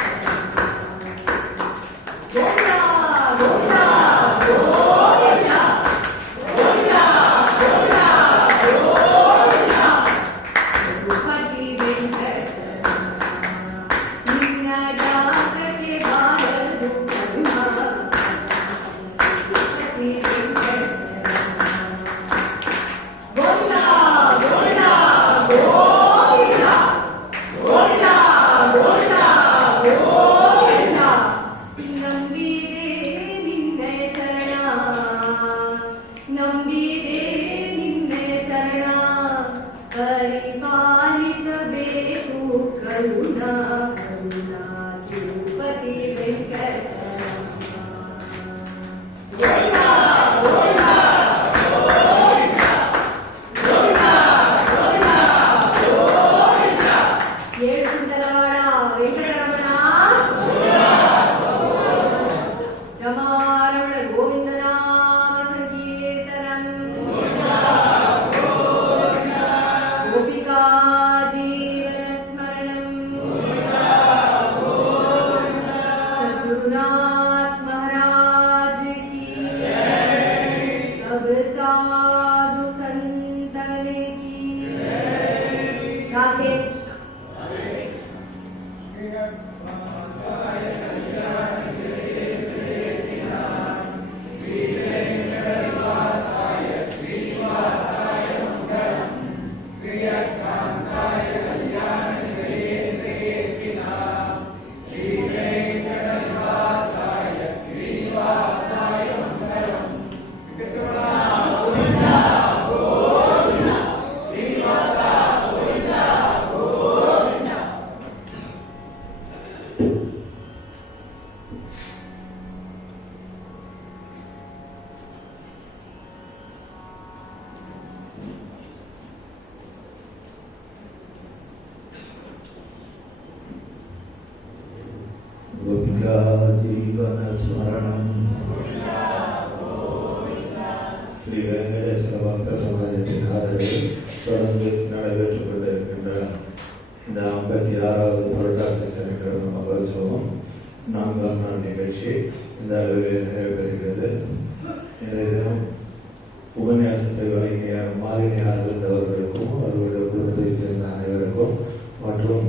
இந்த அளவில் நிறைவேறுகிறது. இன்றைய தினம் உபன்யாசத்தை வழங்கிய மாலினி ஆனந்த் அவர்களுக்கும் அவர்களுடைய குடும்பத்தை சேர்ந்த அனைவருக்கும் மற்றும்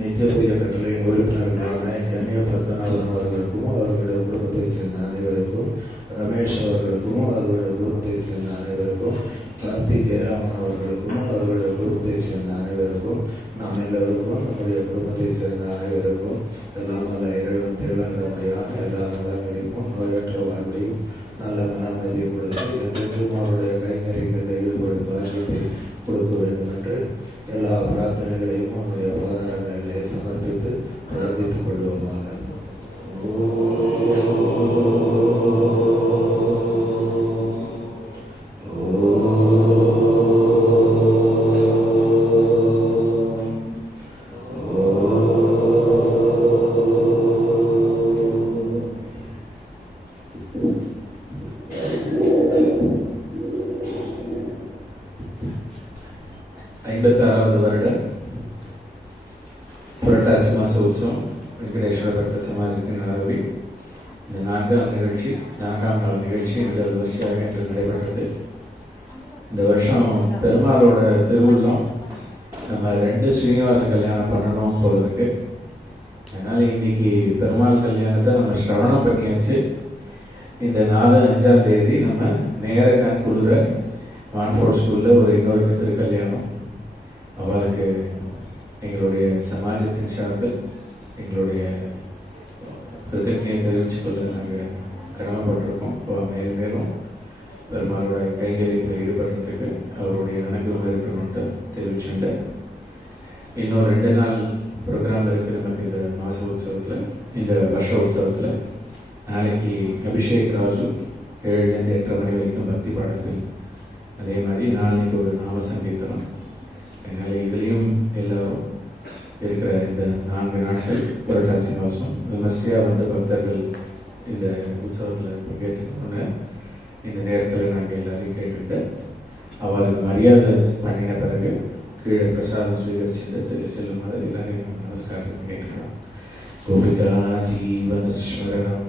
நித்திய பூஜை கட்டளையின் உறுப்பினர்களான ஜமிய பத்மநாபன் அவர்களுக்கும் அவர்களுடைய குடும்பத்தை சேர்ந்த அனைவருக்கும், ரமேஷ் அவர்களுக்கும் அவர்களுடைய குடும்பத்தை சேர்ந்த அனைவருக்கும், கார்த்தி ஜெயராமன் அவர்களுக்கும் அவர்களுடைய குடும்பத்தை சேர்ந்த அனைவருக்கும், நாம் எல்லோருக்கும் நம்முடைய குடும்பத்தை சேர்ந்த அனைவருக்கும் எல்லாம் நல்ல இறைவன் திருவண்ணாமலையான எல்லா நலங்களையும் நோயற்ற வாழ்வையும் நல்ல மனநிலையை கொடுத்து என்றும் அவருடைய கைங்கரியங்களில் ஈடுபடும் பாக்கியத்தை கொடுக்க வேண்டும் என்று எல்லா பிரார்த்தனைகளையும் அவருடைய அவதாரங்களிலே சமர்ப்பித்து பிரார்த்தித்துக் கொள்வோமாக. வருடம் புரட்டாசி மாச உற்சவம் வெங்கடேஸ்வர பக்த சமாஜத்தின் நலவில் இந்த நான்காம் நாள் நிகழ்ச்சி இந்த வரிசையாக இன்று நடைபெற்றது. இந்த வருஷம் பெருமாளோட திருவுள்ளம் நம்ம 2 ஸ்ரீனிவாச கல்யாணம் பண்ணணும் போல இருக்கு. அதனால இன்னைக்கு பெருமாள் கல்யாணத்தை நம்ம சிரவணம் பண்ணியாச்சு. இந்த 4, 5ஆம் தேதி நம்ம நேர கண் குளிர மான்ஃபோர்ட் ஸ்கூல்ல ஒரு இன்னொரு திருக்கல்யாணம். அவருக்கு எங்களுடைய சமாஜத்தின் சார்பில் எங்களுடைய பிரதிஜையை தெரிவித்துக் கொள்ள நாங்கள் கடமைப்பட்டிருக்கோம். மேலும் மேலும் பெருமாளோட கைகரியத்தில் ஈடுபடுறதுக்கு அவருடைய அனுபவம் இருக்கணும்ட்டு தெரிவிச்சுட்டு இன்னும் 2 நாள் ப்ரோக்ராம் இருக்குது நமக்கு இந்த மாச உற்சவத்தில், இந்த வருஷ உற்சவத்தில். நாளைக்கு அபிஷேக் ராஜு 7லேருந்து 8:30 மணி வரைக்கும் பக்தி பாடல்கள், அதே மாதிரி நாளைக்கு ஒரு நாம சங்கீர்த்தனம். அதனால இதுலேயும் எல்லாரும் இருக்கிற இந்த 4 நாட்கள் புரட்டாசி மாதம் விமர்சையாக வந்த பக்தர்கள் இந்த உற்சவத்தில் பங்கேற்றுக்கணும்னு இந்த நேரத்தில் நாங்கள் எல்லாரையும் கேட்டுட்டு அவளுக்கு மரியாதை பண்ணின பிறகு கீழே பிரசாதம் சுவீகரிச்சுட்டு செல்லுமாறு எல்லாரையும் நமஸ்காரம் கேட்கலாம். கோபிகா ஜீவனஸ்மரணம்